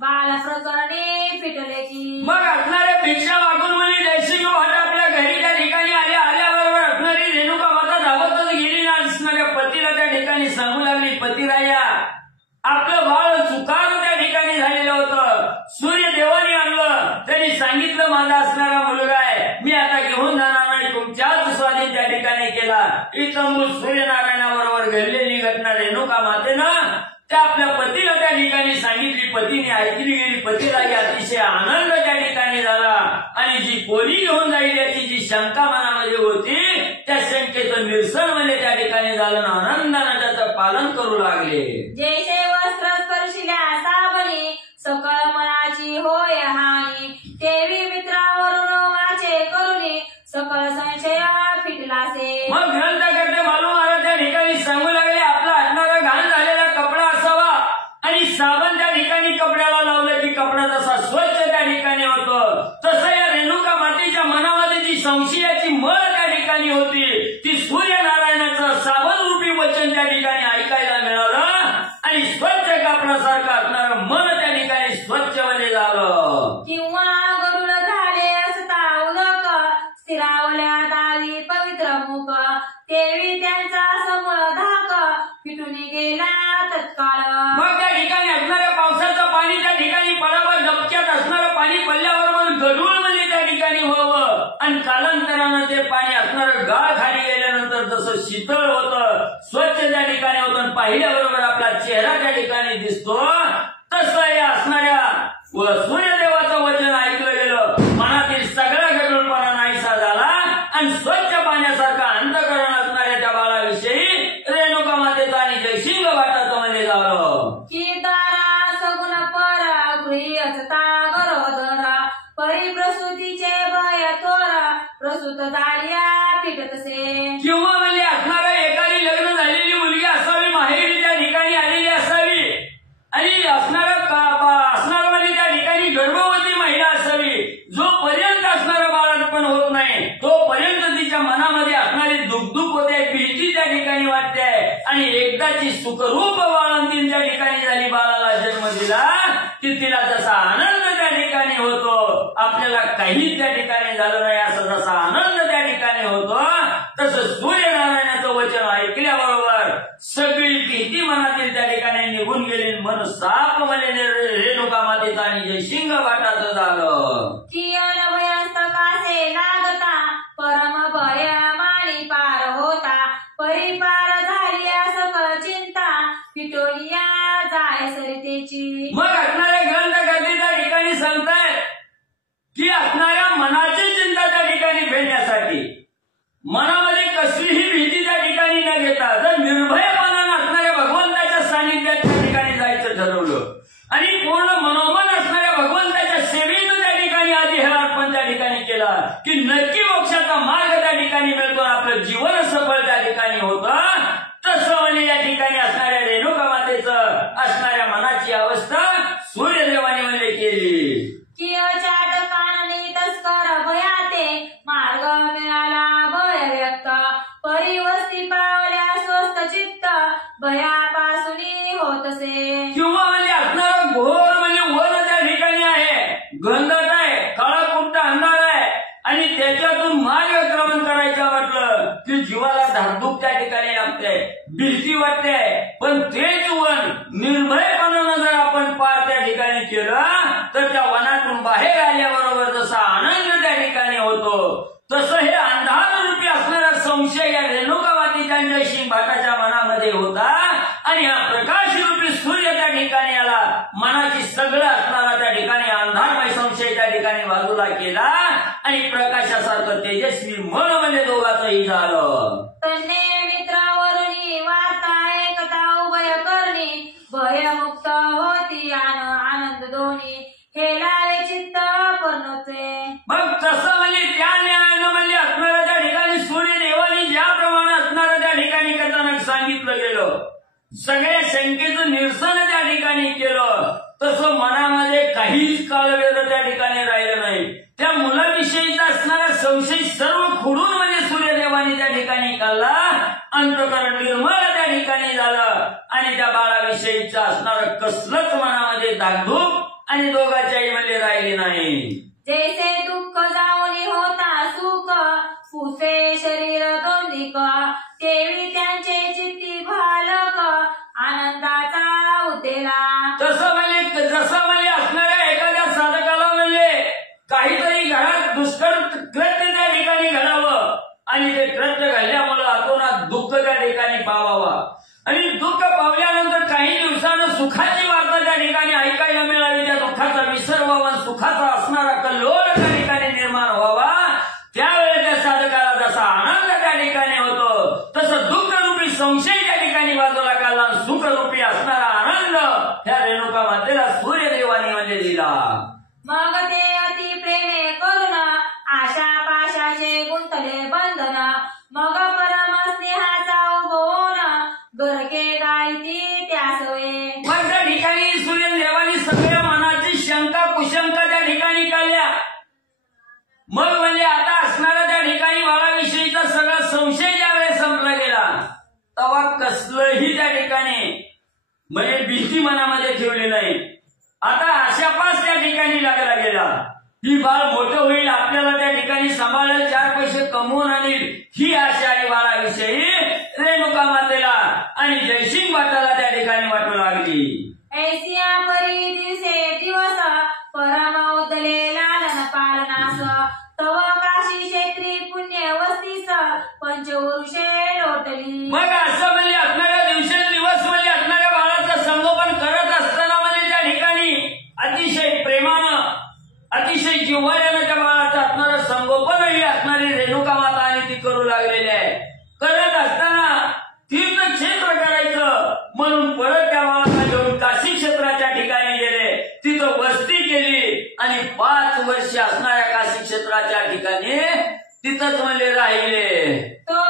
बाल प्रकरणे फिटले की. मग असणारे भिक्षा मागून म्हणजे जयसिंह भाट आपल्या घरी त्या ठिकाणी आल्याबरोबर असणारी रेणुका माता धावतच गेली ना असणाऱ्या पतीला त्या ठिकाणी सांगू लागली, पतिराया आपलं बाळ चुकार त्या ठिकाणी झालेलं होतं. सूर्यदेवाने आणलं, त्यांनी सांगितलं माझा असणारा मुलगा आहे, मी आता घेऊन जाणार नाही, तुमच्याच स्वाधीन त्या ठिकाणी केला. इतंबूत सूर्यनारायणाबरोबर घडलेली घटना रेणुका मातेनं त्या आपल्या पतीला त्या ठिकाणी सांगितली. पतीने ऐकली गेली. पतीलाही अतिशय आनंद त्या ठिकाणी झाला आणि जी पोरी घेऊन जाईल याची जी शंका मनामध्ये होती त्या शंकेचं निरसन म्हणजे त्या ठिकाणी झालं. आनंदानं त्याचं पालन करू लागले. जैसे वस्त्र स्पर्शिल्या साबणी सकळ मनाची होय हानी तेवी मित्रावरून वाचे करुणी सकळ संशय फिटलासे. मग ग्रंथकर्ते बालू महाराज त्या ठिकाणी सांगू लागले, आपला असणारा घाण झालेला कपडा असावा आणि साबण त्या ठिकाणी कपड्याला लावलं की कपडा जसा स्वच्छ त्या ठिकाणी होतो, तसं या रेणुका मातेच्या मनामध्ये जी संशयाची मळ त्या ठिकाणी होती ती सूर्यनारायणाचं साबण रूपी वचन त्या ठिकाणी ऐकायला मिळालं आणि स्वच्छ कापडासारखं असणारं मन त्या ठिकाणी स्वच्छ मध्ये झालं. किंवा गरुड झाले असता उदक स्थिरावल्या दावी पवित्र मुख तेवी त्यांचा समूळ धाक फिटून गेला तत्काळ. मग त्या ठिकाणी असणाऱ्या पावसाचं पाणी त्या ठिकाणी पडावं, डबक्यात असणारं पाणी पडल्याबरोबर गढूळ म्हणजे त्या ठिकाणी व्हावं आणि कालांतरानं ते पाणी असणारं गाळ खाली गेल्यानंतर पाहिल्याबरोबर जसं शीतळ होतं, स्वच्छ त्या ठिकाणी होतं, पाहिल्याबरोबर आपला चेहरा त्या ठिकाणी दिसतो, तसं या असणाऱ्या सूर्यदेवाचं वचन ऐकलं गेलं. मनातील सगळा गडबडपणा नाहीसा झाला आणि स्वच्छ पाण्यासारखं अंतःकरण असणाऱ्या त्या बाळाविषयी रेणुका मातेचा आणि जयसिंग वाटाचं मध्ये झालं. चितारा सगुण परा गृही असता गरोदरा परिप्रसूतीचे भय थोरा प्रसूत झाल्या पिकतसे. किंवा म्हणजे असणाऱ्या एखादी लग्न झालेली मुलगी असावी, माहेरी त्या ठिकाणी आलेली असावी आणि असणारा म्हणजे त्या ठिकाणी गर्भवती महिला असावी. जोपर्यंत असणारं बाळापण होत नाही तोपर्यंत तिच्या मनामध्ये असणारी दुखदुख होते, भीती त्या ठिकाणी वाटते आणि एकदाची सुखरूप बाळंतीन त्या ठिकाणी झाली, बाळाला जन्म दिला की तिला जसा आनंद त्या ठिकाणी होतो, आपल्याला काही त्या ठिकाणी झालं नाही असं जसा आनंद त्या ठिकाणी होतो, तसं सूर्यनारायणाचं वचन ऐकल्याबरोबर सगळी भीती मनातील त्या ठिकाणी निघून गेली. मन साप म्हणजे रेणुका मातेचा आणि जयसिंग वाटाचं झालं. कियन भयस्तकासे लागता परम भय मानी पार होता परिपार झाल्या सकळ चिंता पिटोलिया जाय सरितेची. मग असणाऱ्या ग्रंथकर्ते त्या ठिकाणी सांगतायत की असणाऱ्या मनाची चिंता त्या ठिकाणी फेडण्यासाठी मनामध्ये कसलीही भीती त्या ठिकाणी न घेता जर निर्भयपणानं असणाऱ्या भगवंताच्या सानिध्यात त्या ठिकाणी जायचं ठरवलं आणि पूर्ण मनोमन असणाऱ्या भगवंताच्या सेवेनं त्या ठिकाणी आधी हे अर्पण त्या ठिकाणी केला की नक्की मोक्षाचा मार्ग त्या ठिकाणी मिळतो, आपलं जीवन सफळ त्या ठिकाणी होतं. तसं म्हणजे या ठिकाणी असणाऱ्या रेणुका मातेचं असणाऱ्या मनाची अवस्था सूर्यदेवाने म्हणजे केली. कियचाट काननी तस्कर भयाते मार्ग मिळाला भय व्यक्त परिवस्ती पावल्या स्वस्त चित्त भयापासून होतसे. किंवा म्हणजे असणारा घोर म्हणजे वन त्या ठिकाणी आहे, घनदाट आहे, काळाकुट्ट अंधार आहे आणि त्याच्यातून मार्ग क्रमण करायचं म्हटलं की जीवाला धाकधूक त्या ठिकाणी लागते, भीती वाटते. पण तेच वन निर्भयपणानं जर आपण पार त्या ठिकाणी केलं तर त्या वनातून बाहेर आल्याबरोबर जसा आनंद त्या ठिकाणी होतो, तसं हे अंधाररूपी असणारा संशय या रेणुका मातेच्या जयसिंग भाटाच्या मनामध्ये होता आणि हा प्रकाशरूपी सूर्य त्या ठिकाणी आला. मनाची सगळं असणारा त्या ठिकाणी अंधारमय संशय त्या ठिकाणी बाजूला केला आणि प्रकाशासारखं तेजस्वी मन म्हणजे दोघांचंही झालं. तन्ने मित्रावरुनी वार्ता एकता उभय करणी भयमुक्त होती आनंद दोन्ही हे लाले चित्त पर्णोचे. मग तसं म्हणजे त्या न्यायानं म्हणजे असणाऱ्या त्या ठिकाणी सूर्यदेवानी ज्याप्रमाणे असणाऱ्या त्या ठिकाणी कथानक सांगितलं गेलं, सगळ्या शंकेचं निरसन त्या ठिकाणी केलं, तसं मनामध्ये काहीच काळवेळ त्या ठिकाणी राहिलं नाही. त्या मुलाविषयीचा असणारा संशय सर्व खोडून म्हणजे सूर्यदेवाने त्या ठिकाणी काढला, अंतःकरण निर्मळ त्या ठिकाणी झालं आणि त्या बाळाविषयीचं असणारं कसलंच मनामध्ये धाकधूक आणि दोघांच्याही मध्ये राहिली नाही. जैसे दुःख जाऊनी होता सुख पुसे शरीर दोंदिक तेवी त्यांचे चित्ती भालक आनंदाचा उतेला. जसं म्हणजे असणाऱ्या एखाद्या साधकाला म्हणजे काहीतरी घरात दुष्कर कृत्य त्या ठिकाणी घडावं आणि ते कृत्य घडल्यामुळे अतोनात दुःख त्या ठिकाणी पावावा आणि दुःख पावल्यानंतर काही दिवसानं सुखाची वार्ता त्या ठिकाणी ऐकायला मिळावी, त्या दुःखाचा विसर व्हावा, सुखाचा असणारा कल्लोळ त्या ठिकाणी निर्माण व्हावा. त्यावेळेस त्या साधकाला जसा आनंद त्या ठिकाणी होतो तसं दुःखरूपी संशय त्या ठिकाणी बाजूला काढला, सुखरूपी असणारा आनंद त्या रेणुका मातेला सूर्यदेवाने म्हणजे दिला. मग ते अति प्रेमे करून आशा पाशाचे गुंतले बंधन मग परम स्नेहाचा उभवून गरके गायती त्या सोये. मग त्या ठिकाणी सूर्यदेवानी सगळ्या मनाची शंका कुशंका त्या ठिकाणी काढल्या. मग म्हणजे आता असणारा त्या ठिकाणी बाळाविषयीचा सगळा संशय ज्यावेळेस संपला गेला तेव्हा कसलंही त्या ठिकाणी म्हणजे भीती मनामध्ये ठेवली नाही. आता आशापास त्या ठिकाणी लागला गेला ही बाळ मोठं होईल, आपल्याला त्या ठिकाणी सांभाळलं, 4 पैसे कमवून आणील ही आशा आणि बाळाविषयी रेणुका मातेला आणि जयसिंग भाटाला त्या ठिकाणी वाटू लागली. ऐसिया परी दिवसे दिवस परम उदले लालन पालनास तव काशी क्षेत्री पुण्य वस्तीस पंचवृषे वर्ष असणाऱ्या काशी क्षेत्राच्या ठिकाणी तिथंच म्हणले राहिले. तो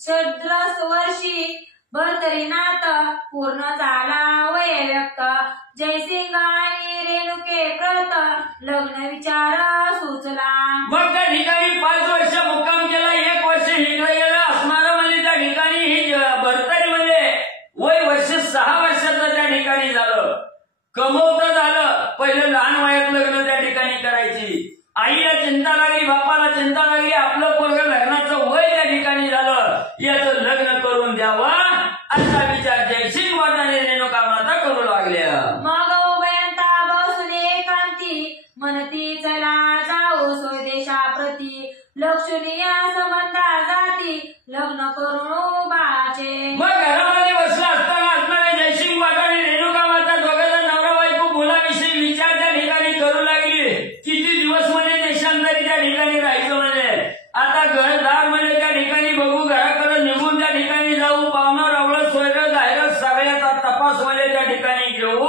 षड्रस वर्षी भरतरीनाथ पूर्ण झाला वय व्यक्त. जयसिंग आणि रेणुके प्रत लग्न विचार सुचला. मग त्या ठिकाणी 5 वर्ष मुक्काम केला, 1 वर्ष इकडे गेलं असणारं म्हणजे त्या ठिकाणी ही भरतरी म्हणजे वय वर्ष 6 वर्षाचं त्या ठिकाणी झालं. कमवतं झालं. पहिलं लहान वयात लग्न त्या ठिकाणी करायची. आईला चिंता लागली, बापाला चिंता लागली, आपलं पोरगं लग्नाचं वय त्या ठिकाणी झालं, याचं लग्न करून द्यावं असा विचार जयसिंग वाटाने रेणुका माता करू लागल्या. मग उभयंता बसून एकांती म्हणती चला जाऊ स्वदेशाप्रती. लक्षणीय संबंधा जाती लग्न करून बाळाचे. मग घरामध्ये बसला असताना असणारे जयसिंग वाटाने रेणुका माता दोघांचा नवरा बायको मुलाविषयी विचार त्या ठिकाणी करू लागली. किती दिवस म्हणजे देशांतरी त्या ठिकाणी राहायचं म्हणजे आता घरदार म्हणजे त्या ठिकाणी बघू, घराकडे निघून त्या ठिकाणी जाऊ, पाहुणं रावळं सोयरं जाहिरं सगळ्याचा तपास म्हणजे त्या ठिकाणी घेऊ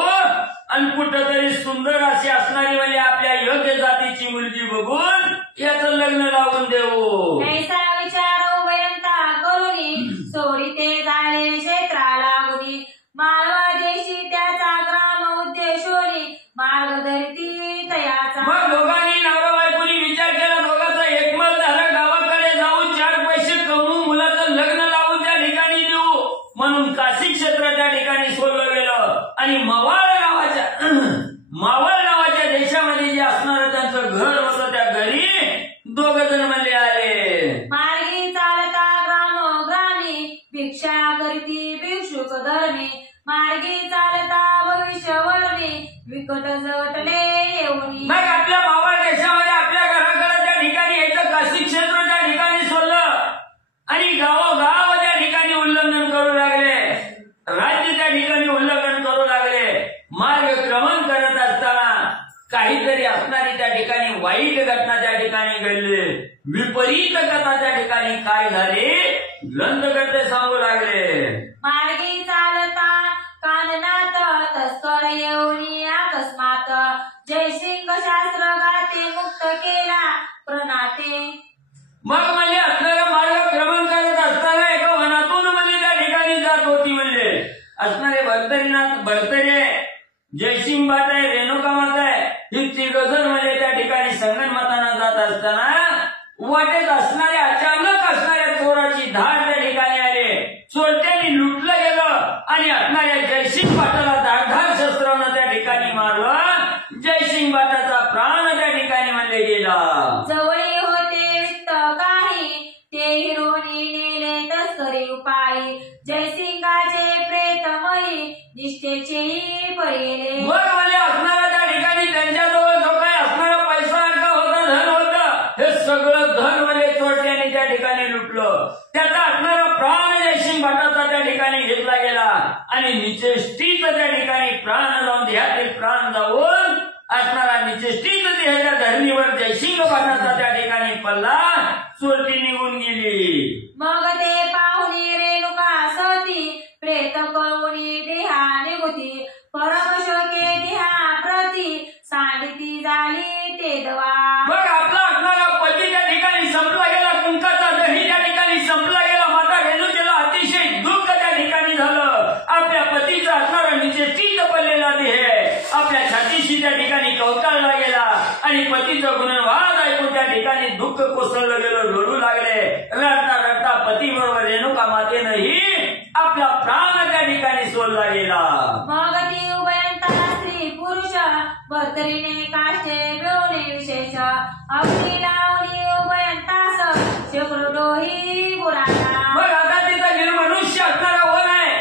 आणि कुठंतरी सुंदर अशी असणारी म्हणजे आपल्या योग्य जातीची मुलगी बघून याचं लग्न लावून देऊ. ऐसा विचार उभयंता करुनी सोडी ते झाले क्षेत्रा लागुनी. माळवा देशी त्याचा ग्राम उद्देशोनी मार्ग धरती तयाचा. मग दोघांनी नवरा बायकोनी विचार केला, दोघांचा एकमत झालं, गावाकडे जाऊन 4 पैसे कमवून मुलाचं लग्न लावून त्या ठिकाणी देऊ म्हणून काशी क्षेत्र त्या ठिकाणी सोडलं गेलं. आणि मावळ नावाच्या देशामध्ये जे असणारं त्यांचं घर होतं त्या घरी 2 जण म्हणले आले. मार्गी चालता ग्रामोग्रामी भिक्षा करती भिक्षुक धरणी. मार्गी चालता भविष्यवर्णी विकट जटले येऊनी. मग आपल्या मावळ देशामध्ये आपल्या घराकडे त्या ठिकाणी यायचं काशी क्षेत्र त्या ठिकाणी सोडलं आणि गावोगाव त्या ठिकाणी उल्लंघन करू लागले, राज्य त्या ठिकाणी उल्लंघन करू लागले. मार्गक्रमण करत असताना काहीतरी असणारी त्या ठिकाणी वाईट घटना त्या ठिकाणी घडली. विपरीत कथा त्या ठिकाणी काय झाली ग्रंथकर्ते सांगू लागले. मार्गी चालता काननात तस्कर येऊनी अकस्मात. जयसिंग शास्त्र गाते मुक्त केला प्रणाते. मग म्हणजे असणारं मार्गक्रमण करत असताना एका वनातून म्हणजे त्या ठिकाणी जात होती. म्हणजे असणारे भरतरी जयसिंग बाट आहे, रेणुका माता आहे, ही 3 जण म्हणजे त्या ठिकाणी संगनमताना जात असताना वाटेत असणाऱ्या अचानक असणाऱ्या चोराची धाड त्या ठिकाणी आले. चोरट्यांनी लुटलं गेलं आणि असणाऱ्या जयसिंग बाटाला धारधार शस्त्रानं त्या ठिकाणी मारलं. जयसिंग बाटाचा प्राण त्या ठिकाणी म्हणजे गेला. जवळी होते वित्त काही ते हिरोनी नेले तस्करी उपायी. जयसिंगाचे प्रेतमयी निष्ठेचेही परिले. मग म्हणजे असणारा त्या ठिकाणी त्यांच्याजवळ जो काही असणारा पैसा अडका होता, धन होतं, हे सगळं धन म्हणजे चोरट्यांनी त्या ठिकाणी लुटलं. त्याचा असणारा प्राण जयसिंग भाटाचा त्या ठिकाणी घेतला गेला आणि निचेष्टीच त्या ठिकाणी प्राण जाऊन देहातील प्राण जाऊन असणारा निचेष्टीच देहाच्या धरणीवर जयसिंग भाटाचा त्या ठिकाणी पल्ला चोरटी निघून गेली. मग ते पाहुणी रेणुका सती प्रेत कळवणी देहा निगुती. परमशोके देहा प्रती सांडिती झाली ते दवा. मग आपला असणारा पती त्या ठिकाणी संपला गेला, कुंकाचा दही त्या ठिकाणी संपला गेला. माता रेणुकेला अतिशय दुःख त्या ठिकाणी झालं. आपल्या पतीचा असणारा निचेष्टीच पडलेला देह आपल्या छातीशी त्या ठिकाणी कवताळला गेला आणि पतीचं गुणवाद ऐकून त्या ठिकाणी दुःख कोसळलं गेलं, रडू लागले. रडता रडता पतीबरोबर रेणुका मातेनंही आपला प्राण त्या ठिकाणी सोडला गेला. मग ती उभयंता स्त्री पुरुष भरतरीने काष्टे मिळवणे विशेष. आपली लावणी उभयंतास शेकडोही बुराटा. मग आता तिथं निर्मनुष्य असणारा वन आहे.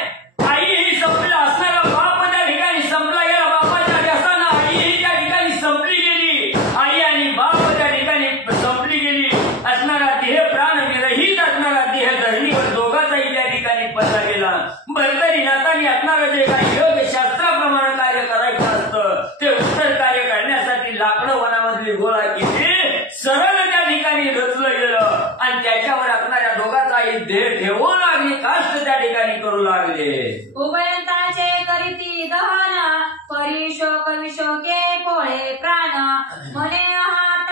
आई ही संपला असणारा बाप त्या ठिकाणी संपला गेला. बापाच्या व्यसनानं आई ही त्या ठिकाणी संपली गेली. आई आणि बाप त्या ठिकाणी संपली गेली. असणारा देह प्राण विरहित असणारा देह धरणीवर दोघांचाही त्या ठिकाणी पडला गेला. भरतरी नातानी असणारं जे काही योग शास्त्राप्रमाणे कार्य करायचं असतं ते उत्तर कार्य करण्यासाठी लाकडं वनामधली गोळा केली, सरळ त्या ठिकाणी रचलं गेलं आणि त्याच्यावर असणाऱ्या दोघांचाही देह ठेवून अग्नी काष्ट त्या ठिकाणी करू लागले. उभयंताचे करीती दहन परी शोक विशोके पोळे प्राण. म्हणे हा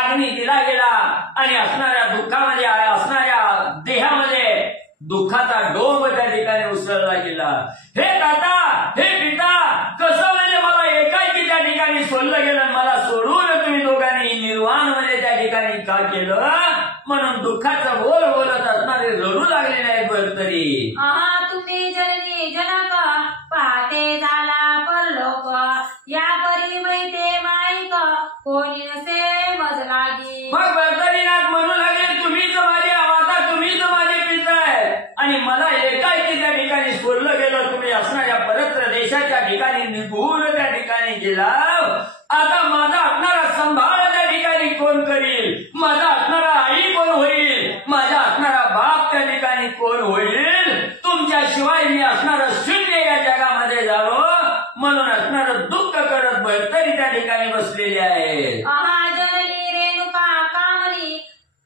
अग्नी दिला गेला आणि असणाऱ्या दुःखामध्ये असणाऱ्या देहामध्ये दुःखाचा डोंब त्या ठिकाणी उसळला गेला. हे दाता, हे पिता, कसं म्हणजे मला एकाएकी त्या ठिकाणी सोडलं गेलं, मला सोडून तुम्ही दोघांनी निर्वाण म्हणजे त्या ठिकाणी का केलं? म्हणून दुःखाचं बोल बोलत असणारे रडू लागले नाही तरी. तुम्ही जननी जनक पाहते झाला परलोक, या परी मैते माईक कोणी नसे मज लागी. मग भरतरीनाथ म्हणू लागले, तुम्हीच माझे माता, तुम्हीच माझे पिता आहे आणि मला एकाएकी त्या ठिकाणी सोडलं गेलं. तुम्ही असणाऱ्या परत्र देशाच्या ठिकाणी निघून त्या ठिकाणी गेला. आता माझा असणारा सांभाळ त्या ठिकाणी कोण करील? माझा असणारा आई कोण होईल? माझा असणारा बाप त्या ठिकाणी कोण होईल? तुमच्याशिवाय मी असणारं शून्य या जगामध्ये झालो. म्हणून असणारं दुःख करत भरतरी त्या ठिकाणी बसलेले आहे. जननी रेणुका कामनी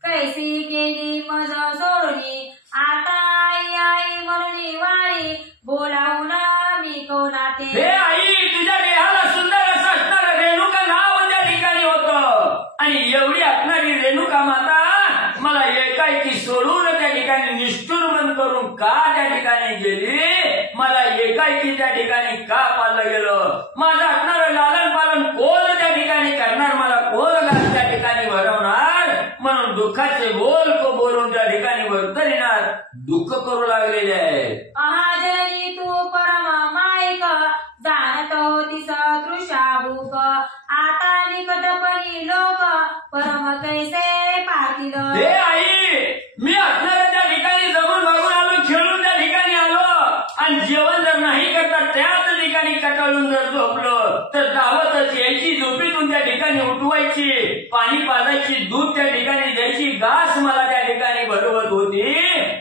कैसी गेली मज सोडूनी, आता आई आई म्हणून वारी बोलावून मी कोणाते. हे आई, तुझ्या देहाला सुंदर असं असणारं रेणुका नाव त्या ठिकाणी होतं आणि एवढी असणारी रेणुका माता मला एकाएकी सोडून त्या ठिकाणी निष्ठुरमन करून का त्या ठिकाणी गेली? मला एकाएकी त्या ठिकाणी का पाळलं गेलं? माझं असणारं लालन पालन कोण त्या ठिकाणी करणार? मला कोण त्या ठिकाणी भरवणार? म्हणून दुःखाचे बोल बोलून त्या ठिकाणी भरतरीनाथ दुःख करू लागलेले आहे. जननी तू परम माईक जाणत होतीस तृषाभूक, आता निकटपणी लोक परम कैसे पाहतील. हे आई, मी असणाऱ्या त्या ठिकाणी जमून भागून आलो, खेळून त्या ठिकाणी आलो आणि जेवण जर नाही करता त्याच ठिकाणी कटाळून जर झोपलो तर धावतच यायची, झोपेतून त्या ठिकाणी उठवायची, पाणी पाजायची, दूध त्या ठिकाणी द्यायची, घास मला त्या ठिकाणी भरवत होती.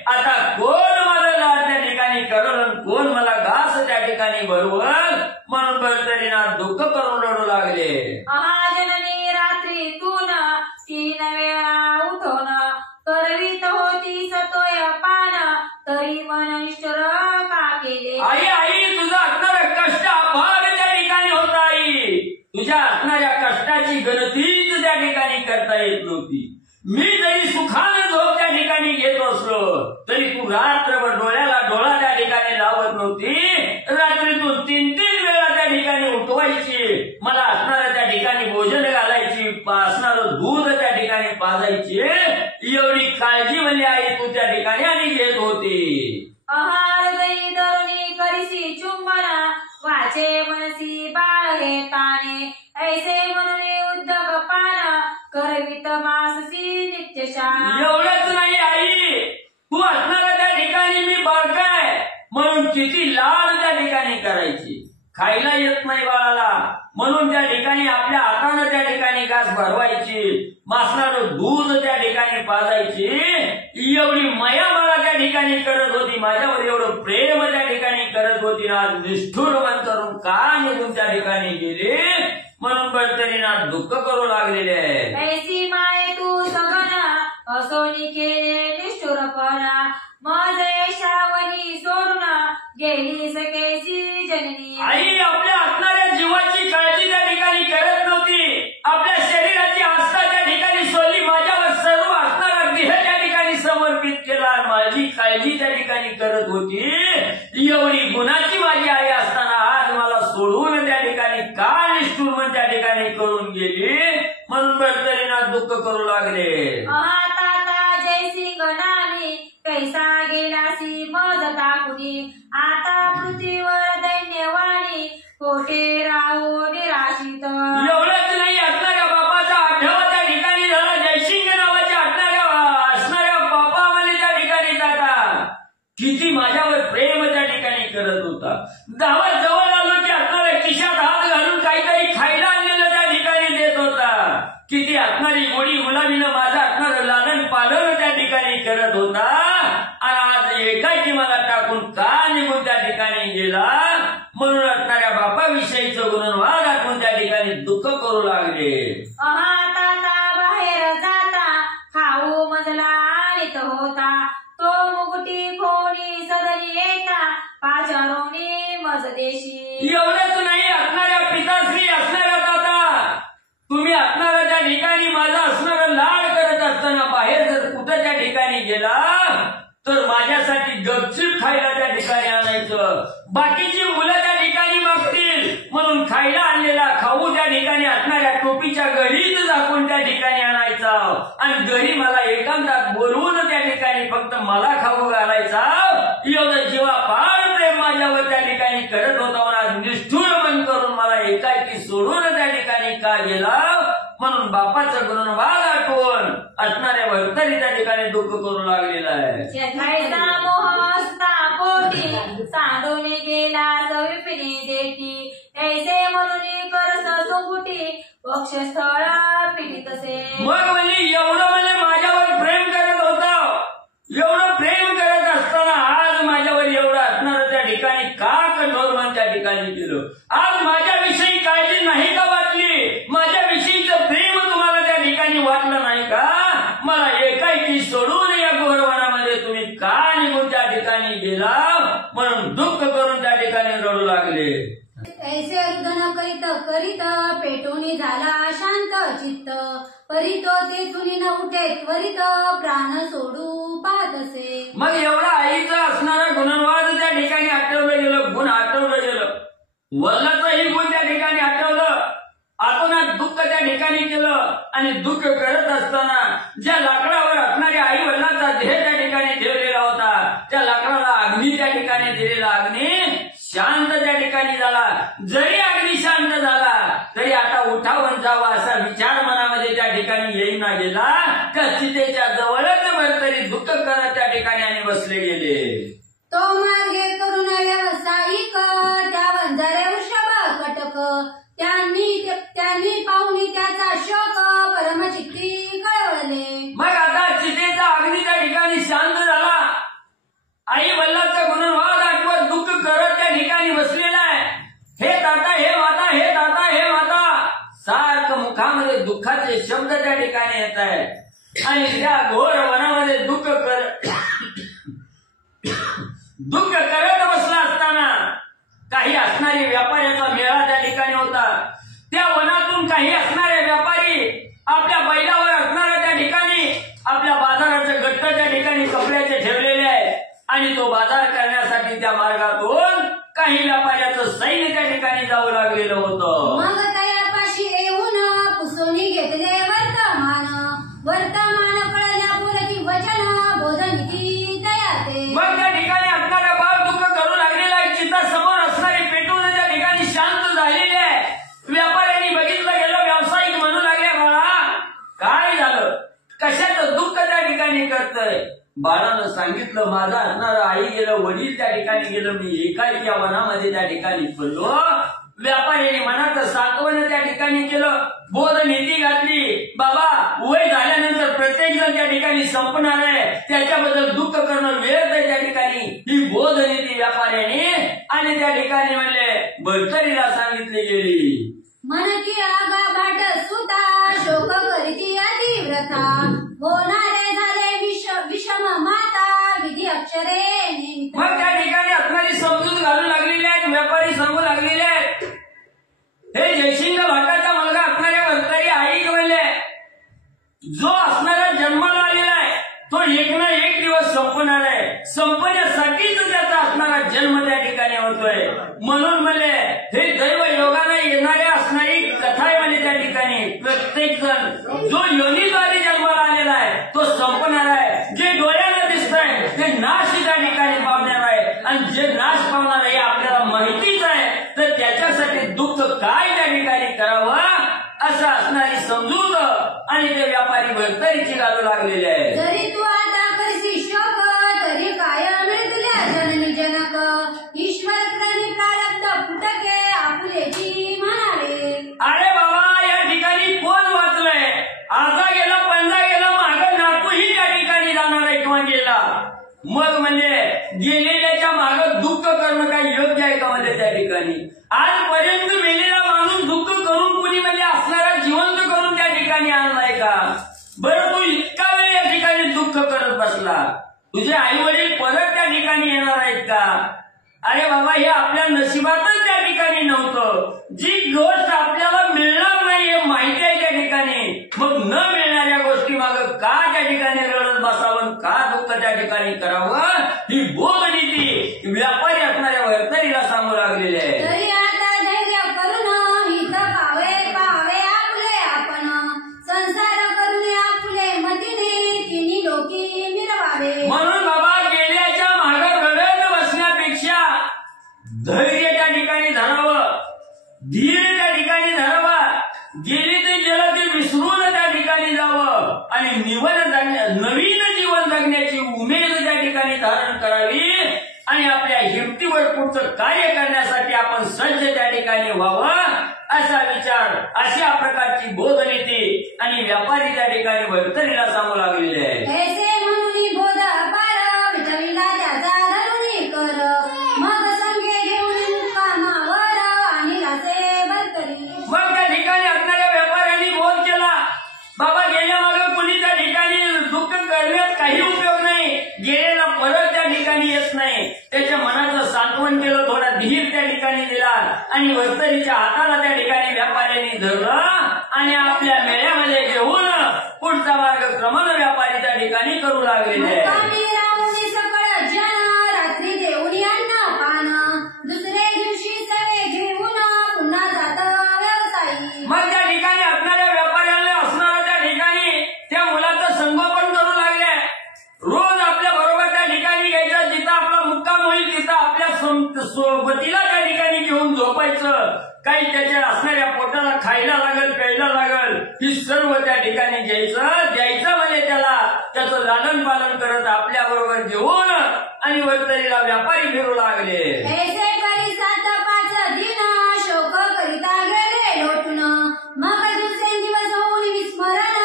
आता कोण मला लाड त्या ठिकाणी करल, कोण मला घास त्या ठिकाणी भरवल? म्हणून भरतरीनाथ दुःख करून रडू लागले. जननी रात्रीतून 3 वेळा उठून करवीत होती सतोय पान, तरी मनुष्यर का केले. आई आई, तुझा असणारा कष्ट अभाग त्या ठिकाणी होता. आई, तुझ्या असणाऱ्या कष्टाची गणतीच त्या ठिकाणी करता येत नव्हती. मी जरी सुखानं झोप त्या ठिकाणी घेत असलो तरी तू रात्रभर डोळ्याला डोळा त्या ठिकाणी लावत नव्हती. रात्रीतून 3-3 वेळा त्या ठिकाणी उठवायची, मला असणाऱ्या त्या ठिकाणी भोजन घालायची, असणारं दूध त्या ठिकाणी पाजायची. एवढी काळजी म्हणजे आई तू त्या ठिकाणी आणि घेत होती. हृदयी धरुणी करीसी चुंबन, वाचे मनसी बाळ हे ताने, ऐसे म्हणून उद्योग पान करवित माससी नित्यशान. एवढंच नाही आई, तू असणाऱ्या त्या ठिकाणी मी बारकाय म्हणून किती लाड त्या ठिकाणी करायची. खायला येत नाही बाळाला म्हणून त्या ठिकाणी आपल्या हातानं त्या ठिकाणी घास भरवायची, मासणारं दूध त्या ठिकाणी पाजायची. एवढी मया मला त्या ठिकाणी करत होती, माझ्यावर एवढं प्रेम त्या ठिकाणी करत होती ना. निष्ठुर मन करून का निघून त्या ठिकाणी गेली? म्हणून भरतरीनाथ दुःख करू लागलेले आहे. ऐसी माये तू सगन असोनी केले निष्ठुरपणा, मज यशावनी सोडून गेली सकेची जननी. आई आपल्या असणाऱ्या जीवाची काळजी त्या ठिकाणी करत नव्हती, आपल्या शरीराची आस्था त्या ठिकाणी सोडली, माझ्यावर सर्व असणारा देह त्या ठिकाणी समर्पित केला, माझी काळजी त्या ठिकाणी करत होती. एवढी गुणाची माझी आई असताना आज मला सोडून त्या ठिकाणी का निष्ठुर त्या ठिकाणी करून गेली? म्हणून भरतरीनाथ दुःख करू लागले. ताता जयसिंग नानी कैसा गेलासी मज दाखुनी, आता पृथ्वीवर दैन्यवाणी कोठे राहू निराशित. एवढंच नाही, असणाऱ्या बापाचा आठवा त्या ठिकाणी झाला. जयसिंग नावाच्या असणाऱ्या बापामध्ये त्या ठिकाणी टाका किती माझ्यावर प्रेम त्या ठिकाणी करत होता. धावत जवळ आलो की असणाऱ्या खिशात हात घालून काहीतरी खायला आणलेलं त्या ठिकाणी देत होता. किती असणारी गोडी गुलाबीनं माझं असणारं लालन पालन त्या ठिकाणी करत होता. आणि आज एकाची मला टाकून का निघून त्या ठिकाणी गेला? म्हणून असणाऱ्या बापाविषयीचं गुणवाद आठवून त्या ठिकाणी दुःख करू लागले. ताता बाहेर जाता खाऊ मजला आलीत होता, तो मुकुटी खोनी सदनी येता पाचारोनी मज देशी. एवढंच नाही, असणाऱ्या पिताश्री असणाऱ्या दादा तुम्ही असणारा त्या ठिकाणी माझा असणारा लाड करत असताना बाहेर जर कुठं त्या ठिकाणी गेला तर माझ्यासाठी गपचूप खायला त्या ठिकाणी आणायचं. बाकीची मुलं त्या ठिकाणी मागतील म्हणून खायला आणलेला खाऊ त्या ठिकाणी असणाऱ्या टोपीच्या घरीच झाकून त्या ठिकाणी आणायचा आणि घरी मला एकांतात बोलवून त्या ठिकाणी फक्त मला खाऊ घालायचा. एवढं जीवापाड प्रेम माझ्यावर त्या ठिकाणी करत होता. आज निष्ठुर मन करून मला एकाएकी सोडून त्या ठिकाणी का गेला म्हणून बापाचं गुणवाद आठवून असणाऱ्या भक्तांनी त्या ठिकाणी दुःख करू लागलेलं आहे. खायचा मोह असता पोटी सांडून गेला सविपिणी देती ऐसे म्हणून करस सुकुटी वक्षस्थळ पिढीतसे. मग म्हणजे एवढं म्हणजे माझ्यावर प्रेम करत होता. एवढं प्रेम करत असताना आज माझ्यावर एवढं असणारं त्या ठिकाणी का कठोर मन त्या ठिकाणी केलं. आज माझ्याविषयी काळजी नाही का वाटली. माझ्याविषयीचं प्रेम तुम्हाला त्या ठिकाणी वाटलं नाही का. मला एकाएकी सोडून या घोरवनामध्ये तुम्ही का निघून त्या ठिकाणी गेला म्हणून दुःख करून त्या ठिकाणी रडू लागले. ऐसे रुदन करीत करीत पेटून झाला शांत चित्त परितो तेथून न उठे त्वरित प्राण सोडू पाहत असे. मग एवढा आईचं असणारा गुणवाद त्या ठिकाणी आठवलं गेलं. गुण आठवलं गेलं. वडिलाचंही गुण त्या ठिकाणी आठवलं. आतोनात दुःख त्या ठिकाणी केलं आणि दुःख करत असताना ज्या लाकडावर असणाऱ्या आई वडिलांचा देह त्या ठिकाणी ठेवलेला होता त्या लाकडाला अग्नी त्या ठिकाणी दिलेला अग्नी शांत त्या ठिकाणी झाला. जरी अग्नी शांत झाला तरी आता उठावून जावा असा विचार मनामध्ये त्या ठिकाणी येईना गेला. त्या चितेच्या जवळच भरतरी दुःख करत त्या ठिकाणी आणि बसले गेले. तो मार्गे करून व्यावसायिक त्या वंजारे वृषभ कटक त्यांनी पाहुनी त्याचा शोक परमचित्ती कळवळले. मग आता चितेचा अग्नी त्या ठिकाणी शांत झाला. आई वडिलांचा गुणवाद आठवत दुःख करत त्या ठिकाणी बसलेला आहे. हे दाता हे माता हे दाता हे माता सारखं मुखामध्ये दुःखाचे शब्द त्या ठिकाणी येत आहेत आणि त्या घोर वनामध्ये दुःख करत बसला असताना काही असणारी व्यापाऱ्याचा मेळा त्या ठिकाणी होता. त्या वनातून काही असणारे व्यापारी आपल्या बैलावर असणाऱ्या त्या ठिकाणी आपल्या बाजाराचे गट्ट त्या ठिकाणी कपड्याचे ठेवलेले आहे आणि तो बाजार करण्यासाठी त्या मार्गातून काही व्यापाऱ्याचं सैन्य त्या ठिकाणी जाऊ लागलेलं होतं. मग तयापाशी येऊन पुसोनी घेतले वर्तमान कळल्या बोलती वचन बोधनिती तयाते. मग त्या ठिकाणी असणारा बाळ दुःख करू लागलेला आहे. चिता समोर असणारी पेटून त्या ठिकाणी शांत झालेली आहे. व्यापाऱ्यांनी बघितलं गेलं. व्यावसायिक म्हणू लागले बाळा काय झालं कशाचं दुःख त्या ठिकाणी करतंय. बाळानं सांगितलं माझा असणारं आई गेलं वडील त्या ठिकाणी गेलं मी एकाएकी या वनामध्ये त्या ठिकाणी पडलो. व्यापाऱ्यांनी मनाचं सांत्वन त्या ठिकाणी केलं. बोध नीती घातली. बाबा वय झाल्यानंतर प्रत्येक जण त्या ठिकाणी संपणार आहे त्याच्याबद्दल दुःख करणं वेळ आहे त्या ठिकाणी ही बोध नीती व्यापाऱ्याने आणि त्या ठिकाणी म्हणले भरतरीला सांगितली गेली. मन की आगा भाट सुता शोक करीती अतिव्रता होणारे झाले विषम माता विधी अक्षरे निमित्त. मग त्या ठिकाणी असणारी समजूत घालू लागलेली आहेत. व्यापारी सांगू लागलेले आहेत. हे जयसिंग भाटाचा मुलगा असणाऱ्या भरतरी आई म्हणले जो असणारा जन्माला आलेला आहे तो एक ना एक दिवस संपणार आहे. संपण्यासाठीच त्याचा असणारा जन्म त्या ठिकाणी होतोय. म्हणून म्हणले हे दैव योगाने येणाऱ्या असणारी कथा आहे म्हणजे त्या ठिकाणी प्रत्येक जण जो योनीद्वारे जन्माला आलेला आहे तो संपणार आहे. जे डोळ्याला दिसतंय ते नाश त्या ठिकाणी पावणार आहे आणि जे नाश पावणार आहे आपल्याला माहितीच आहे. तर त्याच्यासाठी दुःख काय त्या ठिकाणी करावं असं असणारी समजूत आणि ते व्यापारी भरतरीची घालू लागलेले आहे. जरी तू आता करशी शोक तरी काय मिळतल्या जननी जनक ईश्वर क्रणी प्रारब्ध फुटके आपुलेची म्हणावे. अरे बाबा या ठिकाणी कोण वाचलंय. आजा गेला पंजा गेला मागं नातूही त्या ठिकाणी जाणार आहे किंवा गेला. मग म्हणजे गेलेल्याच्या मागं दुःख करणं काही योग्य आहे का म्हणजे त्या ठिकाणी. आजपर्यंत मेलेला माणूस दुःख करून कुणी म्हणजे असणारा जिवंत करून त्या ठिकाणी आणलाय का. बरं तू इतका वेळ या ठिकाणी दुःख करत बसला. तुझे आई वडील परत त्या ठिकाणी येणार आहेत का. अरे बाबा हे आपल्या नशिबातच त्या ठिकाणी नव्हतं. जी गोष्ट आपल्याला मिळणार नाही हे माहिती आहे त्या ठिकाणी का त्या ठिकाणी रडत बसावं, का दुःख त्या ठिकाणी करावं, ही बोधनीती व्यापारी असणाऱ्या वर्तनीला सांगू लागलेली आहे. तरी आता धैर्य करून हित पावे आपले आपण, संसार करून आपुले मतीने तिन्ही लोकी मिरवावे. म्हणून बाबा गेल्याच्या मागे रडत बसण्यापेक्षा धैर्य त्या ठिकाणी धरावं, धीर त्या ठिकाणी धरावा, गेली ते गेलं ते विसरून त्या ठिकाणी जावं आणि नवीन जीवन जगण्याची उमेद त्या ठिकाणी धारण करावी आणि आपल्या हिमतीवर पुढचं कार्य करण्यासाठी आपण सज्ज त्या ठिकाणी व्हावं असा विचार, अशा प्रकारची बोधनीती आणि व्यापारी त्या ठिकाणी वर्तनीला सांगू लागलेले आहे. ऐसे म्हणून बोध अपार विठविला त्याचा धरुनी कर, मग संगे घेऊन कामावर आणि रासे बरकरी. मग त्या ठिकाणी असणाऱ्या व्यापाऱ्यांनी बोध केला, बाबा गेल्या मागे कुणी त्या ठिकाणी दुःख करण्यात काही उपयोग नाही, गेलेला परत त्या ठिकाणी येत नाही. त्याच्या मनाचं सांत्वन केलं, थोडा धीर त्या ठिकाणी दिला आणि वर्तनीच्या हाताला त्या ठिकाणी व्यापाऱ्यांनी धरलं आणि आपल्या मेळ्यामध्ये घेऊन पुढचा मार्गक्रमण व्यापारी त्या ठिकाणी करू लागलेले आहे. मुक्कामी राहून सकळ जन, रात्री देऊन अन्न पान, दुसरे दिवशी सगळे घेऊन पुन्हा जात व्यवसायी. मग त्या ठिकाणी असणाऱ्या व्यापाऱ्यांना असणारा त्या ठिकाणी त्या मुलाचं संगोपन करू लागले. रोज आपल्या बरोबर त्या ठिकाणी घ्यायचं, जिथं आपला मुक्काम होईल तिथं आपल्या सोबतीला त्या ठिकाणी घेऊन झोपायचं. काही त्याच्या असणाऱ्या पोटाला खायला लागल, प्यायला लागल, ही सर्व त्या ठिकाणी द्यायचं म्हणजे त्याला त्याचं लालन पालन करत आपल्या बरोबर घेऊन आणि वर्तनीला व्यापारी फिरू लागले. ऐसे करी 7-5 दिन शोक करिता गेले लोटून, मग दुसरे दिवस होऊन विस्मरण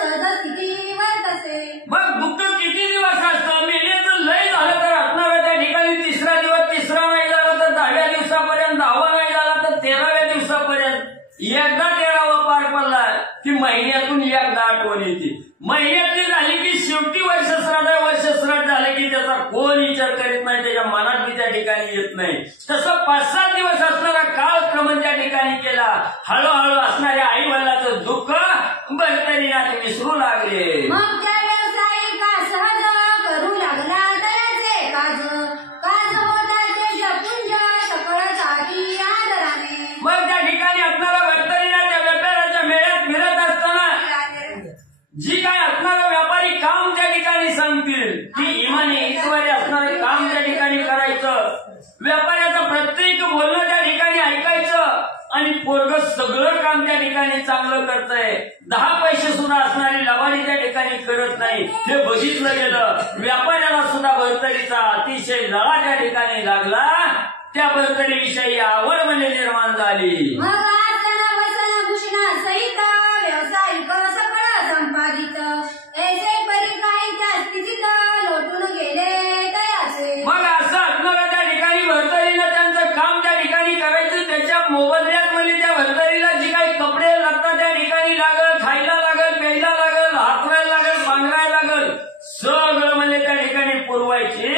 सहज स्थिती वर्तसे. मग दुःख किती दिवस असतं, मेलेचं लय झालं तर असणाऱ्या त्या ठिकाणी तिसरा दिवस, तिसरा नाही झाला तर 10व्या दिवसापर्यंत, 10वा नाही झाला तर 13व्या दिवसापर्यंत. एकदा 13वा पार पडला की महिन्यातून एकदा आठवण येते. महिन्यातली झाली की शेवटी वर्षश्राद्ध, वर्षश्राद्ध झालं की त्याचा कोण विचार करीत नाही, त्याच्या मनात बी त्या ठिकाणी येत नाही. तसं 5-7 दिवस असणारा कालक्रमण त्या ठिकाणी केला. हळूहळू असणाऱ्या आई वडिलाचं दुःख बरतरीनाथ विसरू लागले. मग त्या व्यावसायिका सहज करू लागला तयाचे काज, काज होता तेज पुंज सकळ साठी आदराने. मग त्या ठिकाणी असणारा बरतरीनाथ त्या व्यापाऱ्याच्या मेळ्यात फिरत असताना जी काय असणारा व्यापारी काम त्या ठिकाणी सांगतील ती इमानी ईश्वरी असणारे काम त्या ठिकाणी करायचं. व्यापाऱ्याचं प्रत्येक बोलणं त्या ठिकाणी ऐकायचं आणि पोरग सगळं काम त्या ठिकाणी चांगलं करतंय. 10 पैसे सुद्धा असणारी लवाडी त्या ठिकाणी करत नाही, हे बघितलं गेलं. व्यापाऱ्याला सुद्धा बर्तरीचा अतिशय लळा त्या ठिकाणी लागला. त्या बर्तरीविषयी आवड म्हणजे निर्माण झाली. मग आसन वसन भूषणा सहित व्यावसायिक सकळ संपादित, ऐसे परी काही त्या स्थितीत लोटून गेले तयाचे. मग असं असणारा त्या ठिकाणी भरतरीला त्यांचं काम त्या ठिकाणी करायचं. त्याच्या मोबदल्यात म्हणजे त्या भरतरीला जी काही कपडे लागतात त्या ठिकाणी लागल, खायला लागल, प्यायला लागल, हातवायला लागल, पांघरायला लागल, सगळं म्हणजे त्या ठिकाणी पुरवायचे.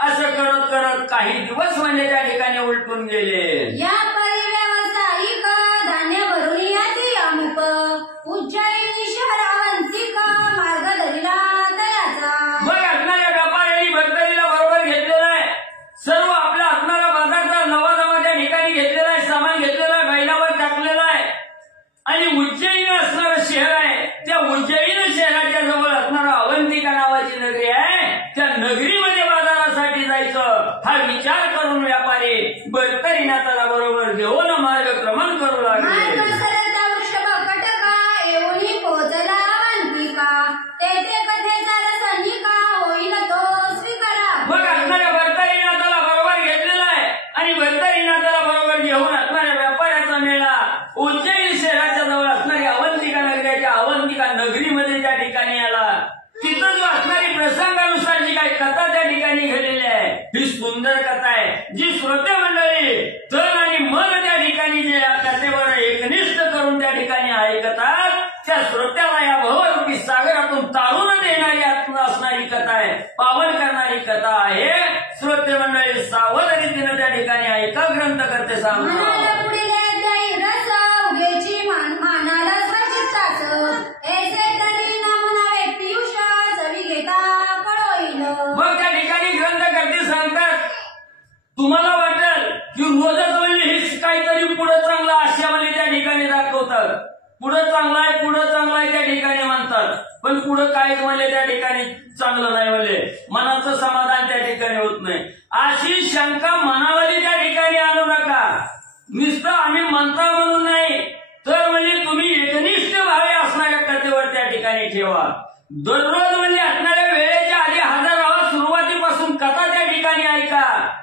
असं करत करत काही दिवस म्हणजे त्या ठिकाणी उलटून गेले. या परी व्यावसायिक धान्य भरून याची अमुक, उज्जैनी शहरावंतिक मार्ग धरिला तयाचा. मग असणाऱ्या व्यापाऱ्यांनी भरतरीला बरोबर घेतलेला आहे. सर्व आपला असणारा बाजारचा नवा त्या ठिकाणी घेतलेला आहे, सामान घेतलेला आहे, बैलावर टाकलेला आहे आणि उज्जैन असणारं शहर आहे. त्या उज्जैन शहराच्या जवळ असणारा अवंतिका नावाची नगरी आहे. त्या नगरीमध्ये बाजारासाठी जायचं हा विचार करून व्यापारी बरतरीनाथाला बरोबर घेऊन मार्गक्रमण करू लागले. मार्ग सरता वृषभ कटका येऊनी पोहोचला अवंतिका, तेथे कथेचा रसनिका होईल तो स्वीकारा. मग असणाऱ्या बरतरीनाथाला बरोबर घेतलेला आहे आणि बरतरीनाथाला बरोबर घेऊन असणाऱ्या व्यापाऱ्याचा मेळा उज्जैन शहराच्या जवळ असणारी अवंतिका नगरीच्या अवंतिका नगरीमध्ये त्या ठिकाणी आला. तिथं जो असणारी प्रसंगानुसार जी काही कथा त्या ठिकाणी घडलेली आहे ही सुंदर कथा आहे. जी श्रोते मंडळी तन आणि मन त्या ठिकाणी जे कथेवर एकनिष्ठ करून त्या ठिकाणी ऐकतात त्या श्रोत्याला या भवरूपी सागरातून तारून देणारी असणारी कथा आहे, पावन करणारी कथा आहे. श्रोते मंडळी सावध रीतीनं त्या ठिकाणी ऐका ग्रंथ करते सांगतात. पुढील अध्यायी रस उगेची मानाला स्वचित्ताच, ऐसे तरी न म्हणावे पियुष पण पुढं काहीच म्हणले त्या ठिकाणी चांगलं नाही म्हणले, मनाचं समाधान त्या ठिकाणी होत नाही. अशी शंका मनावरी त्या ठिकाणी आणू नका. नुसतं आम्ही म्हणता म्हणून नाही, तर म्हणजे तुम्ही एकनिष्ठ भावे असणाऱ्या कथेवर त्या ठिकाणी ठेवा. दररोज म्हणजे असणाऱ्या वेळेच्या आधी हजर राहा, सुरुवातीपासून कथा त्या ठिकाणी ऐका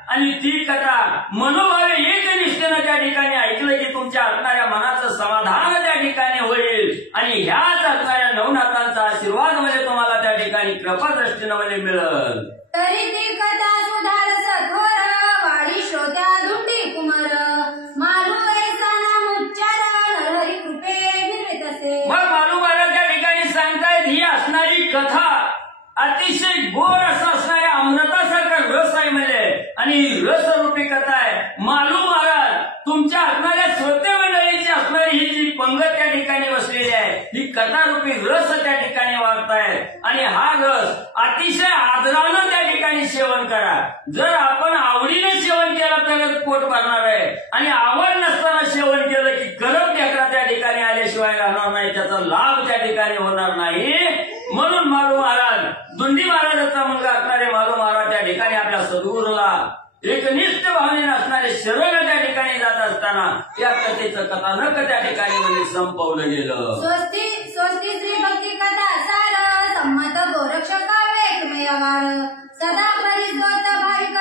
आणि ती कथा मनोभावे एकनिष्ठेनं त्या ठिकाणी ऐकलं की तुमच्या असणाऱ्या मनाचं समाधान त्या ठिकाणी होईल आणि ह्याच असणाऱ्या नवनाथांचा आशीर्वाद म्हणजे तुम्हाला त्या ठिकाणी कृपादृष्टीनं म्हणजे मिळेल. तरी ती कथा सुधार सत्वर वाढी श्रोत्या दुंडी कुमार मालू ऐसा नाम उच्चार नरहरी कृपे मिळवीत असे. मग मालूमाला त्या ठिकाणी सांगतायत ही असणारी कथा अतिशय गोड असं असणाऱ्या अमृतासारखा रस आहे म्हणजे, आणि ही रसरूपी कथा आहे. मालू महाराज तुमच्या असणाऱ्या श्रोते मंडळीची असणारी ही जी पंगत त्या ठिकाणी बसलेली आहे, ही कथारूपी रस त्या ठिकाणी वागतायत आणि हा रस अतिशय आदरानं त्या ठिकाणी सेवन करा. जर आपण आवडीनं सेवन केलं तरच पोट भरणार आहे आणि आवड नसताना सेवन केलं की गरम ढेकरा त्या ठिकाणी आल्याशिवाय राहणार नाही, त्याचा लाभ त्या ठिकाणी होणार नाही. म्हणून मालू महाराज, दुंडी महाराजाचा मुलगा असणारे मालू महाराज त्या ठिकाणी आपल्या सद्गुरूला एकनिष्ठ भावनेने असणारे शरण त्या ठिकाणी जात असताना या कथेचं कथानक त्या ठिकाणी म्हणजे संपवलं गेलं. स्वस्ती स्वस्ती श्री भक्ती कथा सार संमत गोरक्ष काव्य एकमेव वार सदा परिस्तोत भाविक